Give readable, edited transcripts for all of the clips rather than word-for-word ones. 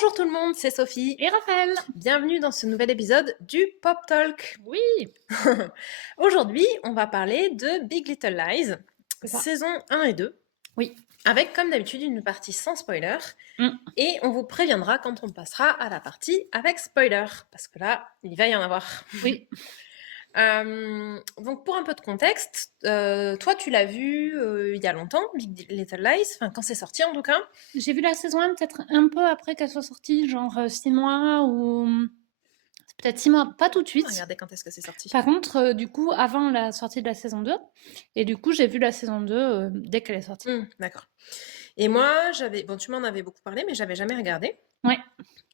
Bonjour tout le monde, c'est Sophie. Et Raphaël. Bienvenue dans ce nouvel épisode du Pop Talk. Oui, Aujourd'hui, on va parler de Big Little Lies, c'est ça. saison 1 et 2, Oui. avec comme d'habitude une partie sans spoiler. Mm. Et on vous préviendra quand on passera à la partie avec spoiler, parce que là, il va y en avoir. Oui. Donc pour un peu de contexte, toi tu l'as vu il y a longtemps, Big Little Lies, enfin quand c'est sorti en tout cas. J'ai vu la saison 1 peut-être un peu après qu'elle soit sortie, genre 6 mois ou peut-être 6 mois, pas tout de suite. Regardez quand est-ce que c'est sorti. Par contre, du coup, avant la sortie de la saison 2, et du coup, j'ai vu la saison 2 dès qu'elle est sortie. D'accord. Et moi, tu m'en avais beaucoup parlé, mais j'avais jamais regardé. Ouais.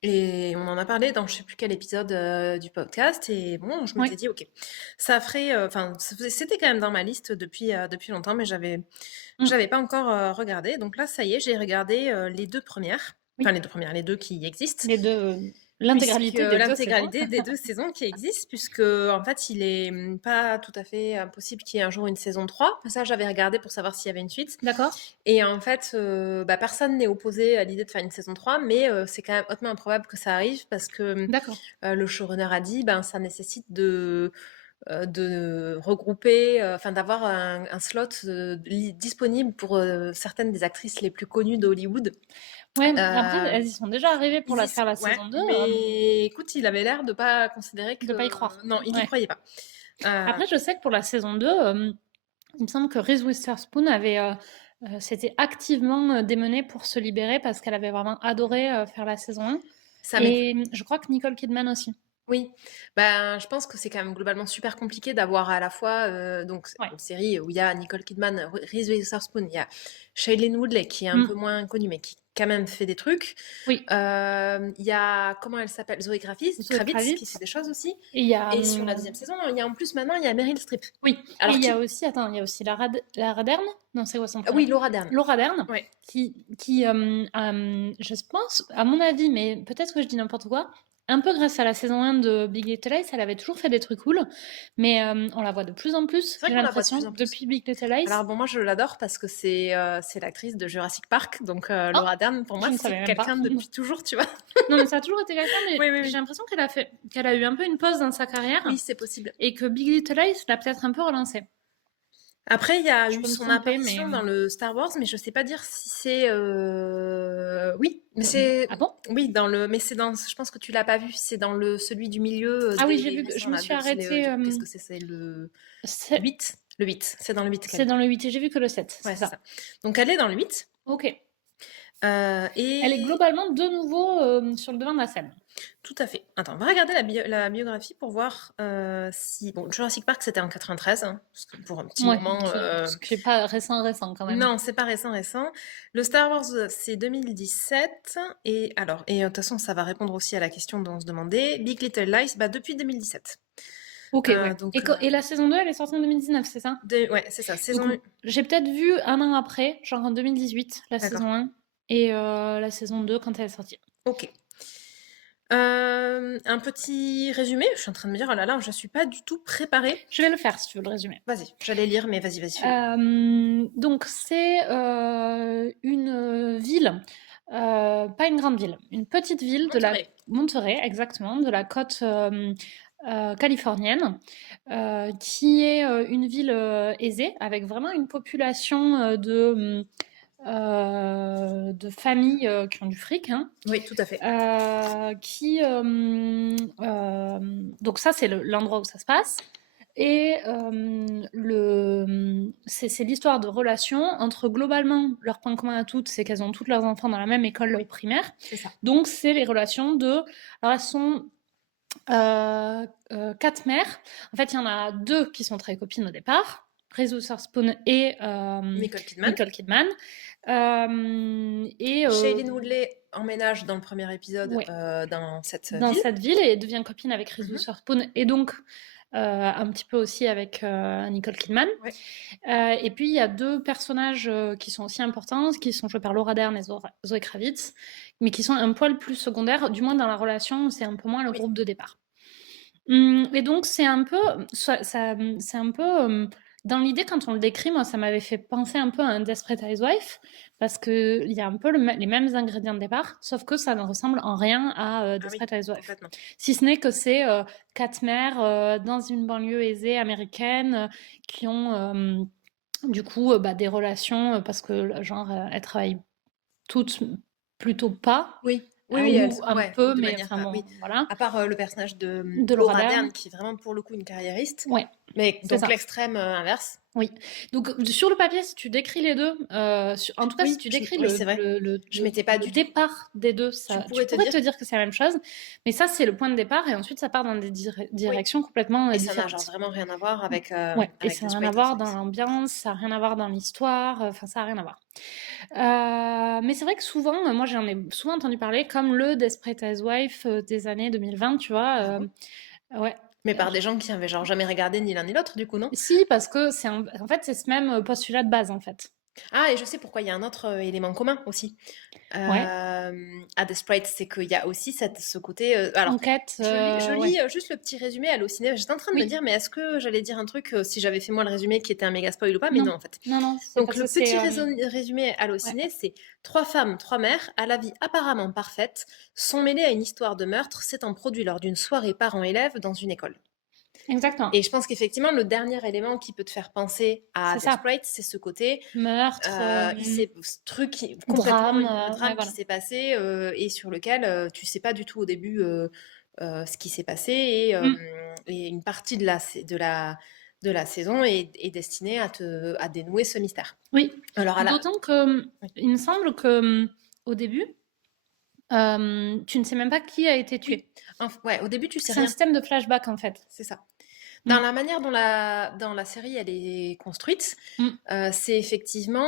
Et on en a parlé dans je sais plus quel épisode du podcast. Et bon, je m'étais dit, ok, ça ferait, c'était quand même dans ma liste depuis longtemps, mais j'avais pas encore regardé. Donc là, ça y est, j'ai regardé les deux premières. Oui. Enfin, les deux qui existent. Les deux, l'intégralité des deux saisons qui existent, puisque en fait, il est pas tout à fait impossible qu'il y ait un jour une saison 3. Ça, j'avais regardé pour savoir s'il y avait une suite. D'accord. Et en fait, personne n'est opposé à l'idée de faire une saison 3, mais c'est quand même hautement improbable que ça arrive parce que D'accord. le showrunner a dit ça nécessite de regrouper, d'avoir un slot disponible pour certaines des actrices les plus connues d'Hollywood. Ouais, après, elles y sont déjà arrivées pour faire la saison 2. Mais écoute, il avait l'air de pas considérer que... De pas y croire. Non, il n'y croyait pas. Après, je sais que pour la saison 2, il me semble que Reese Witherspoon s'était activement démenée pour se libérer parce qu'elle avait vraiment adoré faire la saison 1. Et je crois que Nicole Kidman aussi. Oui, je pense que c'est quand même globalement super compliqué d'avoir à la fois une série où il y a Nicole Kidman, Reese Witherspoon, il y a Shailene Woodley qui est un peu moins connue mais qui quand même fait des trucs. Oui. Il y a, comment elle s'appelle, Zoé Kravitz qui fait des choses aussi. Et sur la deuxième saison, il y a en plus maintenant il y a Meryl Streep. Oui. Alors, il y a aussi Laura Dern. Non, c'est quoi son prénom? Oui, Laura Dern. Laura Dern, ouais. qui je pense, à mon avis, mais peut-être que je dis n'importe quoi, un peu grâce à la saison 1 de Big Little Lies, elle avait toujours fait des trucs cool, mais on la voit de plus en plus, j'ai l'impression, depuis Big Little Lies. Alors bon, moi je l'adore parce que c'est l'actrice de Jurassic Park, donc Laura Dern, pour moi, c'est quelqu'un depuis toujours, tu vois. Non, mais ça a toujours été quelqu'un, mais j'ai l'impression qu'elle a eu un peu une pause dans sa carrière. Oui, c'est possible. Et que Big Little Lies l'a peut-être un peu relancée. Après, il y a eu son apparition dans le Star Wars, mais je sais pas dire si c'est... Oui, mais c'est... Ah bon? Oui, mais c'est dans... Je pense que tu l'as pas vu, c'est dans celui du milieu. Ah oui, j'ai vu, je me suis arrêtée... Qu'est-ce que c'est le 8 Le 8, c'est dans le 8. C'est dans le 8, et j'ai vu que le 7, c'est ça. Donc elle est dans le 8. Ok. Elle est globalement de nouveau sur le devant de la scène. Tout à fait. Attends, on va regarder la biographie pour voir si... Bon, Jurassic Park, c'était en 93, hein, parce que pour un petit moment... Ce qui n'est pas récent quand même. Non, c'est pas récent. Le Star Wars, c'est 2017. Et de toute façon, ça va répondre aussi à la question dont on se demandait. Big Little Lies, depuis 2017. Ok, donc, et la saison 2, elle est sortie en 2019, c'est ça? Ouais, c'est ça. J'ai peut-être vu un an après, genre en 2018, la saison 1, et la saison 2 quand elle est sortie. Ok. Un petit résumé, je suis en train de me dire, oh là là, je suis pas du tout préparée. Je vais le faire si tu veux le résumé. Vas-y, j'allais lire, mais vas-y. Donc c'est une ville, pas une grande ville, une petite ville de la Monterey, exactement, de la côte californienne, qui est une ville aisée, avec vraiment une population de familles qui ont du fric. Hein, oui, tout à fait. Donc ça, c'est l'endroit où ça se passe. Et c'est l'histoire de relations entre, globalement, leur point commun à toutes, c'est qu'elles ont toutes leurs enfants dans la même école primaire. C'est ça. Donc c'est les relations alors elles sont 4 mères. En fait, il y en a 2 qui sont très copines au départ, Reese Witherspoon et Nicole Kidman. Shailene Woodley emménage dans le premier épisode dans cette ville et devient copine avec Reese Witherspoon et donc un petit peu aussi avec Nicole Kidman. Et puis il y a 2 personnages qui sont aussi importants, qui sont joués par Laura Dern et Zoe Kravitz, mais qui sont un poil plus secondaires, du moins dans la relation, c'est un peu moins le groupe de départ. Et donc c'est un peu dans l'idée, quand on le décrit, moi, ça m'avait fait penser un peu à un Desperate Housewives, parce qu'il y a un peu les mêmes ingrédients de départ, sauf que ça ne ressemble en rien à Ah oui, Desperate Housewives. complètement. Si ce n'est que c'est 4 mères dans une banlieue aisée américaine qui ont du coup des relations, parce que genre elles travaillent toutes plutôt pas, Oui, oui, ou un ouais, peu, de mais manière, enfin bon, oui. voilà. À part le personnage de Laura Laura Dern. Dern, qui est vraiment pour le coup une carriériste, Ouais, mais c'est donc ça. l'extrême inverse. Oui. Donc sur le papier, si tu décris les deux, en tout cas, si Oui, tu décris oui, c'est vrai. Je m'étais pas le du tout. départ des deux, Tu tu pourrais te pourrais dire. te dire que c'est la même chose, mais ça, c'est le point de départ, et ensuite, ça part dans des Oui. directions complètement Et ça n'a genre différentes. vraiment rien à voir avec, Ouais, et avec ça n'a rien à Desperate voir dans Housewives. l'ambiance, ça n'a rien à voir dans l'histoire, enfin, ça n'a rien à voir. Mais c'est vrai que souvent, moi, j'en ai souvent entendu parler comme le Desperate Housewives des années 2020, tu vois. Ah bon? Ouais. Mais par des gens qui avaient genre jamais regardé ni l'un ni l'autre, du coup, non? Si, parce que en fait, c'est ce même postulat de base, en fait. Ah, et je sais pourquoi il y a un autre élément commun aussi. Ouais. À Desperate, c'est qu'il y a aussi ce côté. Alors, Enquête, je lis ouais. juste le petit résumé Allociné. J'étais en train de me Oui. dire, mais est-ce que j'allais dire un truc si j'avais fait moi le résumé qui était un méga spoil ou pas? Mais Non, non, en fait. non, non, c'est Donc, parce que le c'est petit résumé ouais, Allociné, c'est trois femmes, trois mères, à la vie apparemment parfaite, sont mêlées à une histoire de meurtre s'étant produit lors d'une soirée parents-élèves dans une école. exactement. Et je pense qu'effectivement, le dernier élément qui peut te faire penser à C'est ça. Desperate, c'est ce côté Meurtre, ce truc complètement drame, le ouais, drame qui voilà. s'est passé et sur lequel tu sais pas du tout au début ce qui s'est passé Mmh. et une partie de la saison est destinée à dénouer ce mystère. Oui. Alors à la... D'autant que, Oui. il me semble que, au début, tu ne sais même pas qui a été tué. Oui. Ouais, au début tu sais C'est un rien, système de flashback, en fait. c'est ça. Dans Mmh. la manière dont dans la série elle est construite, Mmh. c'est effectivement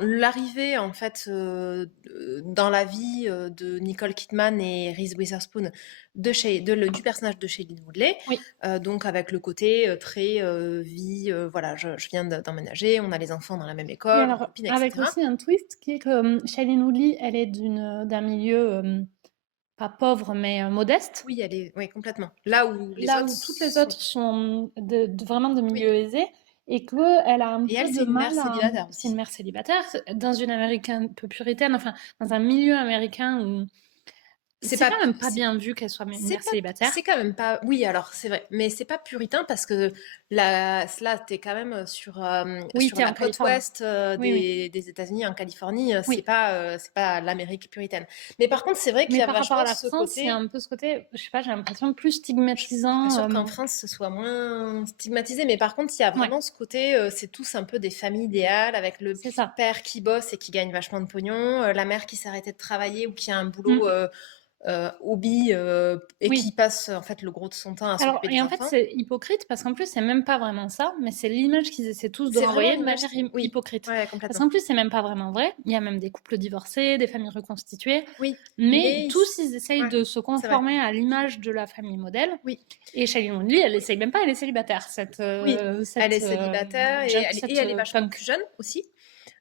l'arrivée en fait dans la vie de Nicole Kidman et Reese Witherspoon du personnage de Shailene Woodley, Oui. donc avec le côté très vie, voilà, je viens d'emménager, on a les enfants dans la même Mais école, on alors, copine, avec etc. aussi un twist qui est que Shailene Woodley, elle est d'un milieu pas pauvre, mais modeste. Oui, oui, complètement. Là où les Là autres où toutes les sont... autres sont vraiment de Oui, milieux aisés, et qu'elle a un et peu elle, de c'est une mère mal à... célibataire C'est une aussi. mère célibataire, dans une Amérique un peu puritaine, enfin, dans un milieu américain où C'est c'est pas, quand même pas bien vu qu'elle soit une C'est mère pas, célibataire. c'est quand même pas. Oui, alors c'est vrai, mais c'est pas puritain parce que là, t'es quand même Oui, sur t'es la en côte Californie. ouest Oui, oui, des États-Unis, en Californie. oui. C'est pas l'Amérique puritaine. Mais par contre, c'est vrai qu'il Mais y a par rapport à vachement la ce France, il y a côté. un peu ce côté, je sais pas, j'ai l'impression plus Je suis pas stigmatisant. sûre qu'en France ce soit moins stigmatisé, mais par contre, il y a Ouais, vraiment ce côté. C'est tous un peu des familles idéales avec le c'est ça. père qui bosse et qui gagne vachement de pognon, la mère qui s'est arrêtée de travailler ou qui a un boulot Mm. hobby et qui Oui. passe en fait le gros de son temps à Alors, s'occuper et des en fait, enfants. c'est hypocrite parce qu'en plus, c'est même pas vraiment ça, mais c'est l'image qu'ils essaient tous de C'est vraiment renvoyer de l'image. manière Oui, hypocrite. ouais, Parce complètement. qu'en plus, c'est même pas vraiment vrai. Il y a même des couples divorcés, des familles reconstituées, Oui, mais mais tous, ils essayent ouais, de se c'est vrai. conformer à l'image de la famille modèle. Oui, Et Shailene Woodley, elle essaye même pas, elle est célibataire, oui. Elle est célibataire et elle est vachement plus punk. jeune aussi.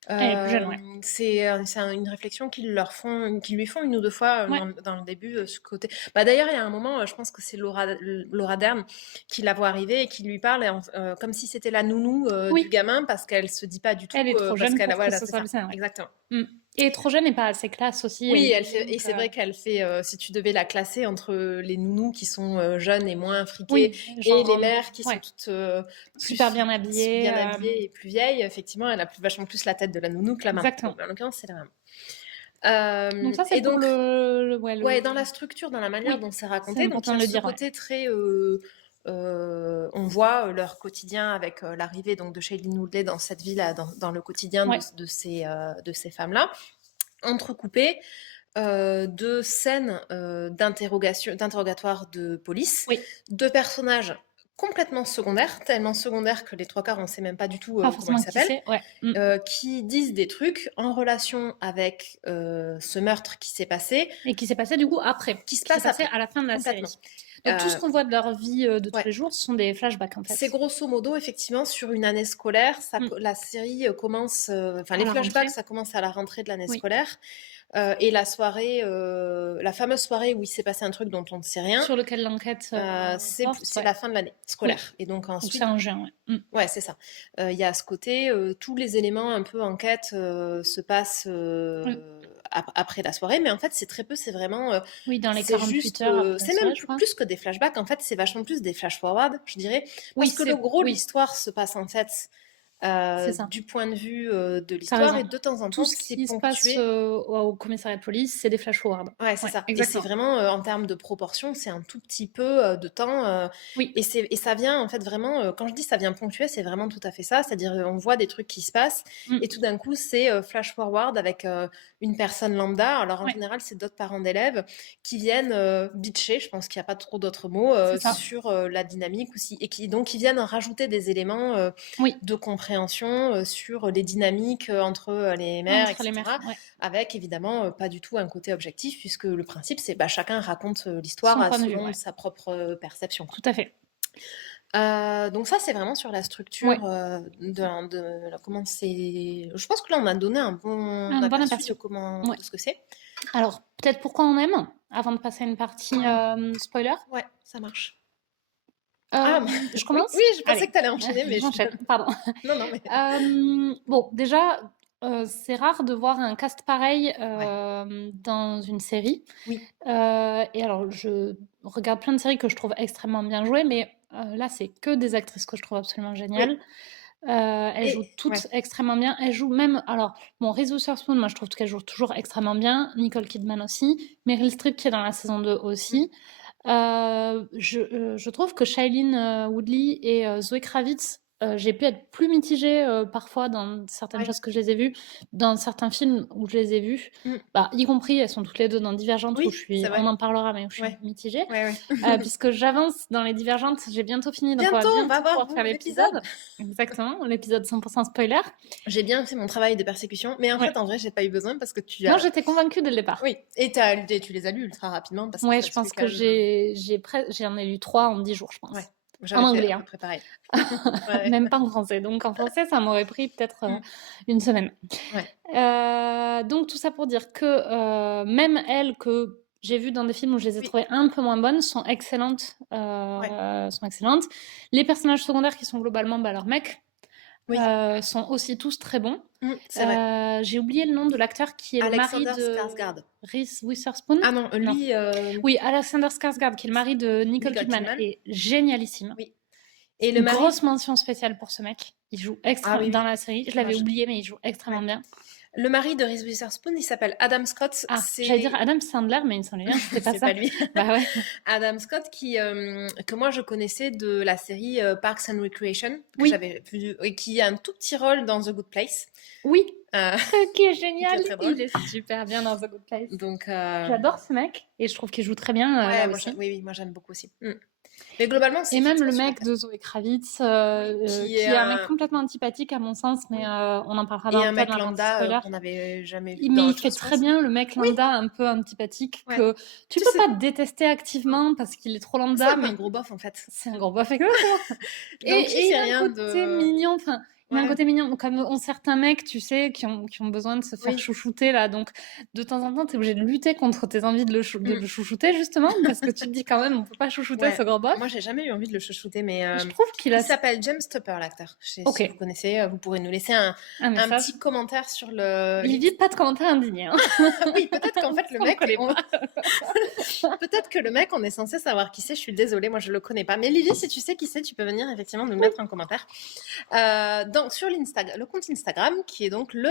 Elle est plus jeune, ouais. C'est une réflexion qu'ils lui font une ou deux fois Ouais, dans le début, ce côté. Bah, d'ailleurs, il y a un moment, je pense que c'est Laura Dern qui la voit arriver et qui lui parle comme si c'était la nounou du oui, gamin parce qu'elle se dit pas du tout, elle est trop parce jeune qu'elle a, pour que voilà, ce c'est soit ça, le sien, ouais. exactement. Mm. Et trop jeune et pas assez classe aussi, elle Oui, dit. elle fait, et Donc, c'est vrai qu'elle fait, si tu devais la classer entre les nounous qui sont jeunes et moins friquées oui, et genre, les mères qui sont ouais, toutes super plus bien habillée. bien habillées et plus vieilles, effectivement, elle a vachement plus la tête de la nounou que la maman. Bon, Exactement. en l'occurrence, c'est la maman. Donc ça, c'est Et pour donc, ouais, ouais, dans la structure, dans la manière oui, dont c'est c'est raconté, donc il important y a de le ce dire, ouais. côté très, on voit leur quotidien avec l'arrivée donc de Shailene Woodley dans cette vie-là, dans le quotidien Ouais. de ces femmes-là, entrecoupé de scènes d'interrogatoire de police, Oui, de personnages complètement secondaires, tellement secondaires que les trois quarts on sait même pas du tout pas comment ils forcément qui s'appellent, c'est, ouais. qui disent des trucs en relation avec ce meurtre qui s'est passé, Et qui s'est passé du coup après, qui se qui s'est passe passé après, à la fin de la complètement. série. Donc tout ce Euh, qu'on voit de leur vie de tous ouais. les jours, ce sont des flashbacks en C'est fait. grosso modo effectivement sur une année scolaire. Mm. La série commence, enfin À les la flashbacks, rentrée, ça commence à la rentrée de l'année oui. scolaire. Et la soirée, la fameuse soirée où il s'est passé un truc dont on ne sait rien, Sur lequel l'enquête porte, c'est ouais. la fin de l'année. scolaire. Et donc Ou ensuite, c'est un géant, ouais. ouais, c'est ça. Il y a ce côté, tous les éléments un peu enquête se passent après la soirée, mais en fait, c'est très peu, c'est vraiment, Oui, dans les c'est 48 juste, heures après la c'est soirée, même je crois. plus que des flashbacks, en fait, c'est vachement plus des flash-forward, je dirais, Oui, parce que le gros de oui, l'histoire se passe en fait c'est ça. du point de vue de T'as l'histoire, raison. et de temps en Tout temps, ce c'est qui se passe ponctué. au commissariat de police, c'est des flash forward. Ouais, c'est Ouais, ça. Et c'est exactement. vraiment, en termes de proportion, c'est un tout petit peu de temps. Oui, Et ça vient, en fait, vraiment, quand je dis ça vient ponctuer, c'est vraiment tout à fait ça. C'est-à-dire, on voit des trucs qui se passent, et tout d'un coup, c'est flash forward avec une personne lambda. Alors, en ouais, général, c'est d'autres parents d'élèves qui viennent bitcher, je pense qu'il n'y a pas trop d'autres mots, c'est ça. sur la dynamique aussi, et qui donc qui viennent rajouter des éléments Oui, de compréhension sur les dynamiques entre les mères, entre les etc. mères, ouais. Avec évidemment pas du tout un côté objectif, puisque le principe c'est chacun raconte Son l'histoire point de vue, selon ouais. sa propre perception. Tout à fait. Donc ça c'est vraiment sur la structure Ouais. comment c'est. Je pense que là on a donné un bon aperçu de Ouais. de ce que c'est. Alors, peut-être pourquoi on aime, avant de passer à une partie spoiler. Ouais, ça marche. Je commence? Oui, je pensais Allez. que tu allais enchaîner, mais J'enchaîne, pardon. Non, mais. Bon, déjà, c'est rare de voir un cast pareil dans une série. Oui. Et alors, je regarde plein de séries que je trouve extrêmement bien jouées, mais là, c'est que des actrices que je trouve absolument géniales. Elles jouent toutes extrêmement bien. Elles jouent même... Alors, bon, Reese Witherspoon, moi, je trouve qu'elle joue toujours extrêmement bien. Nicole Kidman aussi. Meryl Streep, qui est dans la saison 2 aussi. Je trouve que Shailene Woodley et Zoe Kravitz, j'ai pu être plus mitigée parfois dans certaines choses que je les ai vues, dans certains films où je les ai vues, y compris, elles sont toutes les deux dans Divergente, où on en parlera, mais où je suis un peu mitigée. Puisque j'avance dans les Divergentes, j'ai bientôt fini, donc on va pouvoir faire l'épisode. Exactement, l'épisode 100% spoiler. J'ai bien fait mon travail de persécution, mais en fait, en vrai, j'ai pas eu besoin parce que tu as... Non, j'étais convacue dès le départ. Oui, et tu les as lus ultra rapidement. Parce je pense que j'en ai lu 3 en 10 jours, je pense. Ouais. En anglais, à peu près pareil. Même pas en français. Donc en français, ça m'aurait pris peut-être une semaine. Donc tout ça pour dire que même elles que j'ai vues dans des films où je les ai trouvées un peu moins bonnes sont excellentes. Les personnages secondaires qui sont globalement leurs mecs sont aussi tous très bons. C'est vrai. J'ai oublié le nom de l'acteur qui est Alexander le mari de Skarsgård. Reese Witherspoon. Ah non, lui... Oui, Alexander Skarsgård, qui est le mari de Nicole Kidman, est génialissime. Oui. Et le mari... Grosse mention spéciale pour ce mec. Il joue extrêmement dans la série. Je l'avais oublié, mais il joue extrêmement bien. Le mari de Reese Witherspoon, il s'appelle Adam Scott. J'allais dire Adam Sandler, mais il me semblait bien que c'était pas ça. C'est pas lui. Bah ouais. Adam Scott, que moi je connaissais de la série Parks and Recreation, que j'avais vu, et qui a un tout petit rôle dans The Good Place. Oui. Qui est génial. Il est super bien dans The Good Place. Donc, j'adore ce mec et je trouve qu'il joue très bien là aussi. Oui, moi j'aime beaucoup aussi. Mais globalement, c'est... Et même le mec de Zoe Kravitz, qui est un mec complètement antipathique à mon sens, mais on en parlera dans un mec lambda qu'on n'avait jamais vu. Mais il fait très bien le mec lambda un peu antipathique que tu peux pas détester activement parce qu'il est trop lambda. C'est un gros bof en fait. C'est un gros bof, exactement. et il a un côté mignon, enfin... Il a un côté mignon, comme ont certains mecs, tu sais, qui ont besoin de se faire chouchouter, là. Donc, de temps en temps, t'es obligé de lutter contre tes envies de le chouchouter, justement, parce que tu te dis quand même, on peut pas chouchouter ce gros bof. Moi, j'ai jamais eu envie de le chouchouter, mais je trouve qu'il s'appelle James Tupper, l'acteur. Si vous connaissez, vous pourrez nous laisser un petit commentaire sur le... Il dit pas de commentaire indigné. Hein. Oui, peut-être qu'en fait, le mec... peut-être que le mec, on est censé savoir qui c'est. Je suis désolée, moi, je le connais pas. Mais Lily, si tu sais qui c'est, tu peux venir effectivement nous mettre un commentaire. Donc, sur le compte Instagram, qui est donc le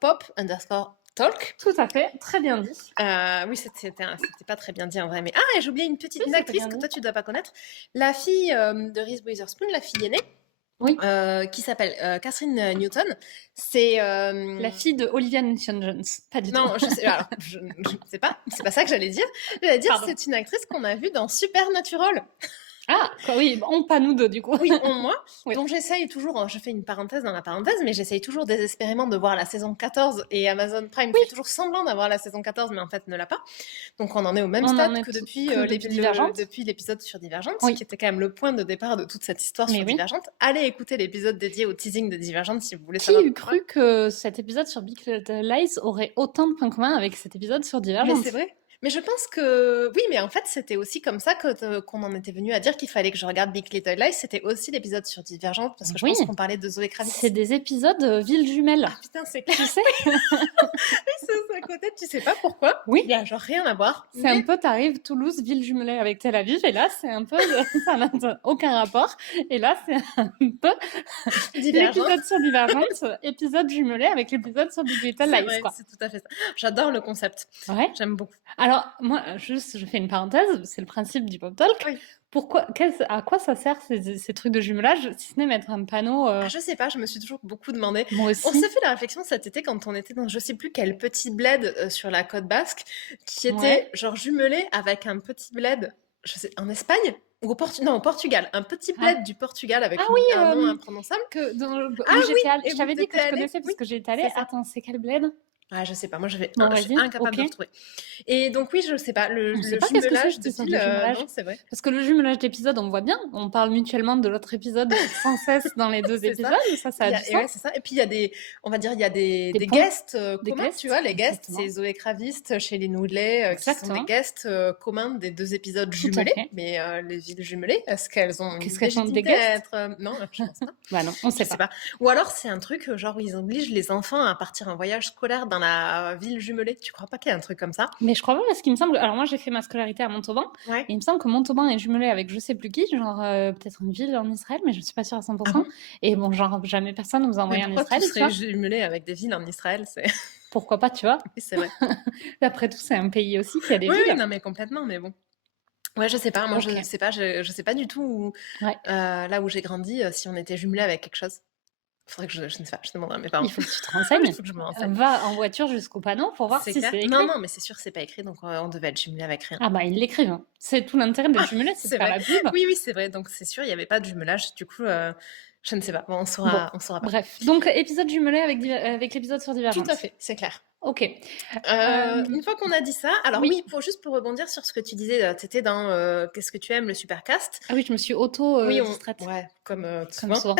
_pop_talk. Tout à fait, très bien dit. Oui, c'était pas très bien dit en vrai, mais j'ai oublié une petite actrice que toi tu dois pas connaître, la fille de Reese Witherspoon, la fille aînée, qui s'appelle Catherine Newton. C'est la fille de Olivia Newton-John. Pas du tout. Non, je sais pas. C'est pas ça que j'allais dire. J'allais dire c'est une actrice qu'on a vue dans Supernatural. Ah, oui, pas nous deux du coup. Oui, moi. Donc j'essaye toujours, je fais une parenthèse dans la parenthèse, mais j'essaye toujours désespérément de voir la saison 14 et Amazon Prime fait toujours semblant d'avoir la saison 14, mais en fait ne l'a pas. Donc on en est au même stade que depuis l'épisode sur Divergente, qui était quand même le point de départ de toute cette histoire sur Divergente. Allez écouter l'épisode dédié au teasing de Divergente si vous voulez savoir. Qui eût cru que cet épisode sur Big Little Lies aurait autant de points communs avec cet épisode sur Divergente? Mais c'est vrai. Mais je pense que oui, mais en fait, c'était aussi comme ça qu'on en était venu à dire qu'il fallait que je regarde Big Little Lies. C'était aussi l'épisode sur Divergente, parce que je Oui, pense qu'on parlait de Zoé Kravitz. c'est des épisodes villes jumelles. Ah putain, c'est clair. Tu sais, Oui, c'est à côté, tu sais pas pourquoi. Oui. Il y a genre rien à voir. c'est un peu, t'arrives Toulouse, ville jumelée avec Tel Aviv, et là, c'est un peu, ça n'a aucun rapport. Et là, c'est un peu l'épisode sur Divergente, épisode jumelé avec l'épisode sur Big Little C'est Lies, vrai, quoi. c'est tout à fait ça. J'adore le concept. Ouais. J'aime beaucoup. Alors, moi, juste, je fais une parenthèse, c'est le principe du Pop Talk. Oui. À quoi ça sert ces trucs de jumelage, si ce n'est mettre un panneau Ah, je sais pas, je me suis toujours beaucoup demandé. Moi aussi. On s'est fait la réflexion cet été quand on était dans je sais plus quel petit bled sur la côte basque, qui était genre jumelé avec un petit bled, je sais, en Espagne ou au Portugal, un petit bled du Portugal avec un nom imprononçable. Je t'avais dit que je connaissais parce que j'y étais allée. Attends, c'est quel bled? Ah, je sais pas, moi je suis ok. incapable de retrouver. Et donc oui, je sais pas, le jumelage de style, non, c'est vrai. Parce que le jumelage d'épisodes, on voit bien, on parle mutuellement de l'autre épisode sans cesse dans les deux épisodes, ça a du sens. Ouais, c'est ça. Et puis il y a des, on va dire, il y a des guests communs, tu vois, les guests, c'est Zoé Kravitz, Shailene Woodley, qui sont des guests communs des deux épisodes jumelés, mais les villes jumelées, est-ce qu'elles ont des guests non, je pense pas. Bah non, on sait pas. Ou alors c'est un truc genre où ils obligent les enfants à partir en voyage scolaire dans la ville jumelée. Tu crois pas qu'il y a un truc comme ça? Mais je crois pas, parce qu'il me semble. Alors moi j'ai fait ma scolarité à Montauban, et il me semble que Montauban est jumelé avec je sais plus qui, genre peut-être une ville en Israël, mais je suis pas sûre à 100%. Ah bon, et bon, genre jamais personne nous a envoyé en Israël. Tu serais jumelé avec des villes en Israël, c'est. Pourquoi pas, tu vois? Oui, c'est vrai. Après tout, c'est un pays aussi qui a des villes. Oui, non mais complètement, mais bon. Ouais, je sais pas, moi je sais pas du tout là où j'ai grandi si on était jumelé avec quelque chose. Faudrait que je ne sais pas, je demanderai à mes parents. Il faut que tu te renseignes. Il faut que je me renseigne. Va en voiture jusqu'au panneau pour voir si c'est écrit. Non, mais c'est sûr, c'est pas écrit, donc on devait être jumelé avec rien. Ah bah, ils l'écrivent. Hein. C'est tout l'intérêt de jumeler, c'est de faire la pub. Oui, c'est vrai, donc c'est sûr, il n'y avait pas de jumelage. Du coup, je ne sais pas. Bon, on saura pas. Bref, donc épisode jumelé avec l'épisode sur Divergente. Tout à fait, c'est clair. Ok. Une fois qu'on a dit ça, alors oui, pour rebondir sur ce que tu disais, tu étais dans Qu'est-ce que tu aimes, le Supercast. Ah oui, je me suis auto-distraite. Ouais, comme souvent.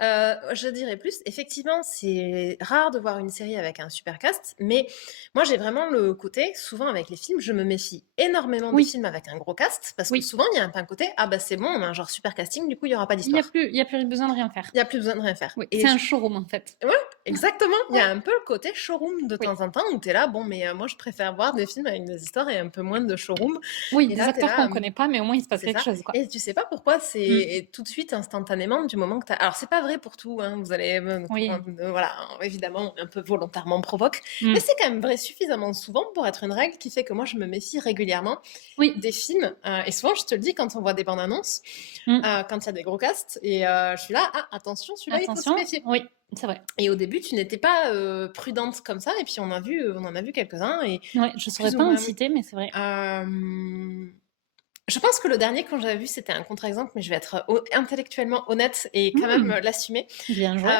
Je dirais plus, effectivement, c'est rare de voir une série avec un Supercast, mais moi j'ai vraiment le côté, souvent avec les films, je me méfie énormément des films avec un gros cast, parce que souvent il y a un côté, ah bah c'est bon, on a un genre Supercasting, du coup il n'y aura pas d'histoire. Il n'y a plus besoin de rien faire. Il n'y a plus besoin de rien faire. Oui, c'est un showroom en fait. Ouais, exactement. Il y a un peu le côté showroom de temps en temps où tu es là, bon, mais moi je préfère voir des films avec des histoires et un peu moins de showroom. Oui, des acteurs qu'on connaît pas, mais au moins il se passe quelque chose. Quoi. Et tu sais pas pourquoi, c'est tout de suite, instantanément, du moment que tu as. Alors, c'est pas vrai pour tout, hein, vous allez. Voilà, évidemment, un peu volontairement provoque, mais c'est quand même vrai suffisamment souvent pour être une règle qui fait que moi je me méfie régulièrement des films. Et souvent, je te le dis quand on voit des bandes annonces, quand il y a des gros casts, et je suis là, attention, celui-là, il faut se méfier. Oui. C'est vrai. Et au début, tu n'étais pas prudente comme ça, et puis on en a vu quelques-uns. Et ouais, je ne saurais pas en citer, mais c'est vrai. Je pense que le dernier, quand j'avais vu, c'était un contre-exemple, mais je vais être intellectuellement honnête et quand même l'assumer. Bien joué.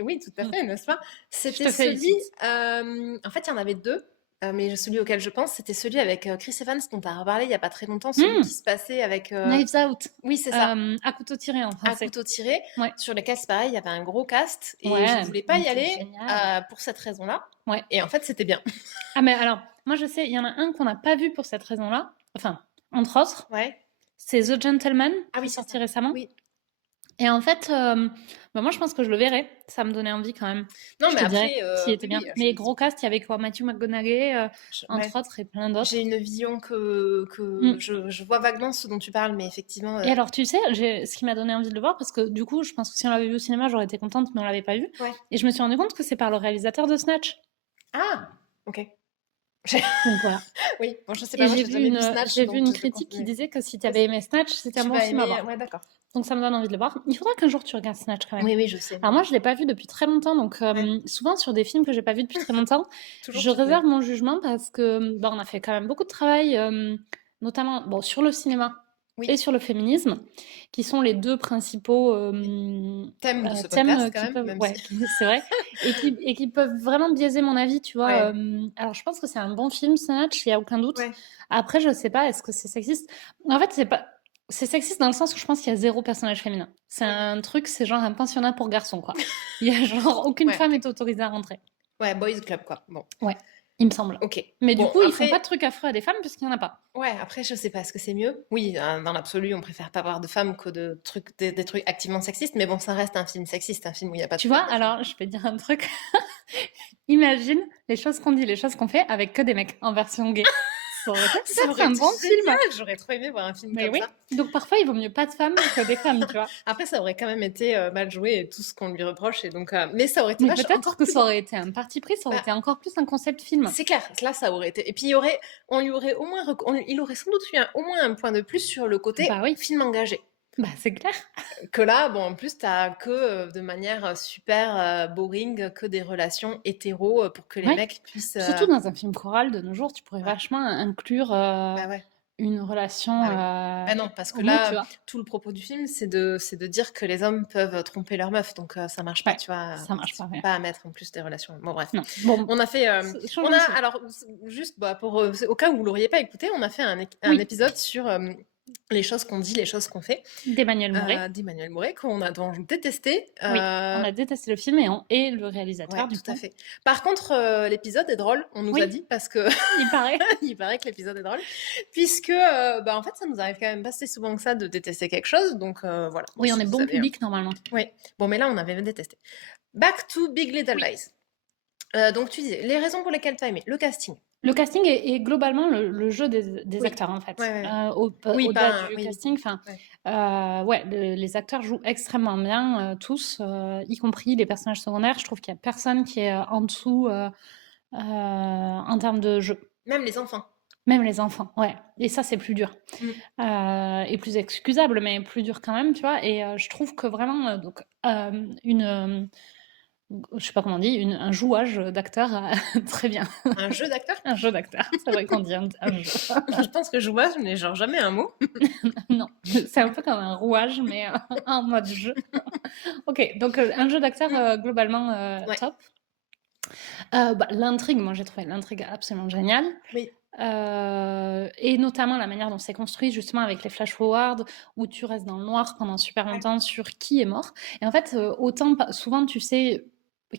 Oui, tout à fait, n'est-ce pas? C'était celui. En fait, il y en avait deux. Mais celui auquel je pense, c'était celui avec Chris Evans dont tu as reparlé il n'y a pas très longtemps, celui qui se passait avec... Knives Out. Oui, c'est ça. À couteau tiré en français. À couteau tiré, sur lequel, c'est pareil, il y avait un gros cast, et je ne voulais pas y aller pour cette raison-là. Ouais. Et en fait, c'était bien. Ah, mais alors, moi je sais, il y en a un qu'on n'a pas vu pour cette raison-là, enfin, entre autres. Ouais. C'est The Gentleman, qui est sorti récemment. Oui. Et en fait, moi je pense que je le verrais. Ça me donnait envie quand même. Non, mais après, qui était bien. Mais gros cast, il y avait quoi? Matthew McConaughey, entre autres, et plein d'autres. J'ai une vision que je vois vaguement ce dont tu parles, mais effectivement. Et alors, tu sais, ce qui m'a donné envie de le voir, parce que du coup, je pense que si on l'avait vu au cinéma, j'aurais été contente, mais on l'avait pas vu. Ouais. Et je me suis rendu compte que c'est par le réalisateur de Snatch. Ah, ok. Donc voilà. Oui, bon, je sais pas. J'ai vu une critique qui disait que si tu avais aimé Snatch, c'était un bon film à voir. Ouais, d'accord. Donc ça me donne envie de le voir. Il faudra qu'un jour tu regardes Snatch quand même. Oui, je sais. Alors moi, je l'ai pas vu depuis très longtemps, donc souvent sur des films que j'ai pas vus depuis très longtemps, je réserve mon jugement parce que on a fait quand même beaucoup de travail, notamment sur le cinéma. Et sur le féminisme, qui sont les deux principaux thèmes de ce podcast, quand même. C'est vrai, et qui peuvent vraiment biaiser mon avis, tu vois. Alors, je pense que c'est un bon film, Snatch, il n'y a aucun doute. Après, je sais pas, est-ce que c'est sexiste? En fait, c'est sexiste dans le sens où je pense qu'il y a 0 personnage féminin. C'est un truc, c'est genre un pensionnat pour garçons, quoi. Il y a genre aucune femme est autorisée à rentrer. Ouais, boys club, quoi. Bon. Ouais. il me semble. Ok. Mais du Bon, coup, ils font après, pas de trucs affreux à des femmes parce qu'il y en a pas. ouais, après, je sais pas, est-ce que c'est mieux? Oui, dans l'absolu, on préfère pas voir de femmes que de trucs, des trucs activement sexistes, mais bon, ça reste un film sexiste, un film où il n'y a pas de Tu vois, femmes. alors je vais dire un truc. Imagine les choses qu'on dit, les choses qu'on fait avec que des mecs en version gay. Ça aurait été Ça peut-être aurait un été bon film. génial, j'aurais trop aimé voir un film Mais comme oui. ça. Donc parfois, il vaut mieux pas de femmes que des femmes, tu vois. Après, ça aurait quand même été mal joué et tout ce qu'on lui reproche, et donc, mais ça aurait été Mais peut-être encore que plus ça beau. aurait été un parti pris, ça aurait Bah, été encore plus un concept film. c'est clair, là, ça aurait été. Et puis, on lui aurait au moins, il aurait sans doute eu au moins un point de plus sur le côté Bah oui. film engagé. Bah c'est clair. Que là, bon, en plus, t'as que de manière super boring, que des relations hétéros pour que les Ouais. mecs puissent. Surtout dans un film choral de nos jours, tu pourrais Ouais. vachement inclure Bah ouais. une relation Ah oui. Bah non, parce que homo, tu là, vois. tout le propos du film, c'est de dire que les hommes peuvent tromper leur meuf, donc ça marche pas, Ouais, tu vois. ça marche pas, Tu peux ouais. pas mettre en plus des relations. Bon, bref. Non. Bon, On a fait. changeons On de a, sujet. alors, juste pour, au cas où vous l'auriez pas écouté, on a fait un Oui. épisode sur les choses qu'on dit, les choses qu'on fait, d'Emmanuel Mouret. d'Emmanuel Mouret, dont je détestais. Oui, on a détesté le film et le réalisateur, Ouais, du tout à coup. fait. Par contre, l'épisode est drôle, on nous Oui. a dit, parce que Il paraît. il paraît que l'épisode est drôle, puisque en fait, ça nous arrive quand même pas si souvent que ça de détester quelque chose, donc voilà. Oui, Bon, on si est vous bon savez, public normalement. Oui. Bon, mais là, on avait détesté. Back to Big Little Oui. Lies. Donc, tu disais, les raisons pour lesquelles tu as aimé, le casting. Le casting est globalement le jeu des Oui. acteurs, en fait. Ouais, ouais. Au-delà pas du oui. casting, enfin, Ouais. les acteurs jouent extrêmement bien, tous, y compris les personnages secondaires. Je trouve qu'il y a personne qui est en dessous en termes de jeu. Même les enfants. Même les enfants, ouais. Et ça, c'est plus dur. Et plus excusable, mais plus dur quand même, tu vois. Et je trouve que vraiment, je sais pas comment on dit, un jouage d'acteur très bien. Un jeu d'acteur. Un jeu d'acteur, c'est vrai qu'on dit un jeu. Je pense que jouage n'est genre jamais un mot. Non, c'est un peu comme un rouage, mais en mode jeu. Ok, donc un jeu d'acteur globalement top. L'intrigue, moi j'ai trouvé l'intrigue absolument géniale. Oui. Et notamment la manière dont c'est construit, justement avec les flash-forward, où tu restes dans le noir pendant super longtemps sur qui est mort. Et en fait, autant souvent tu sais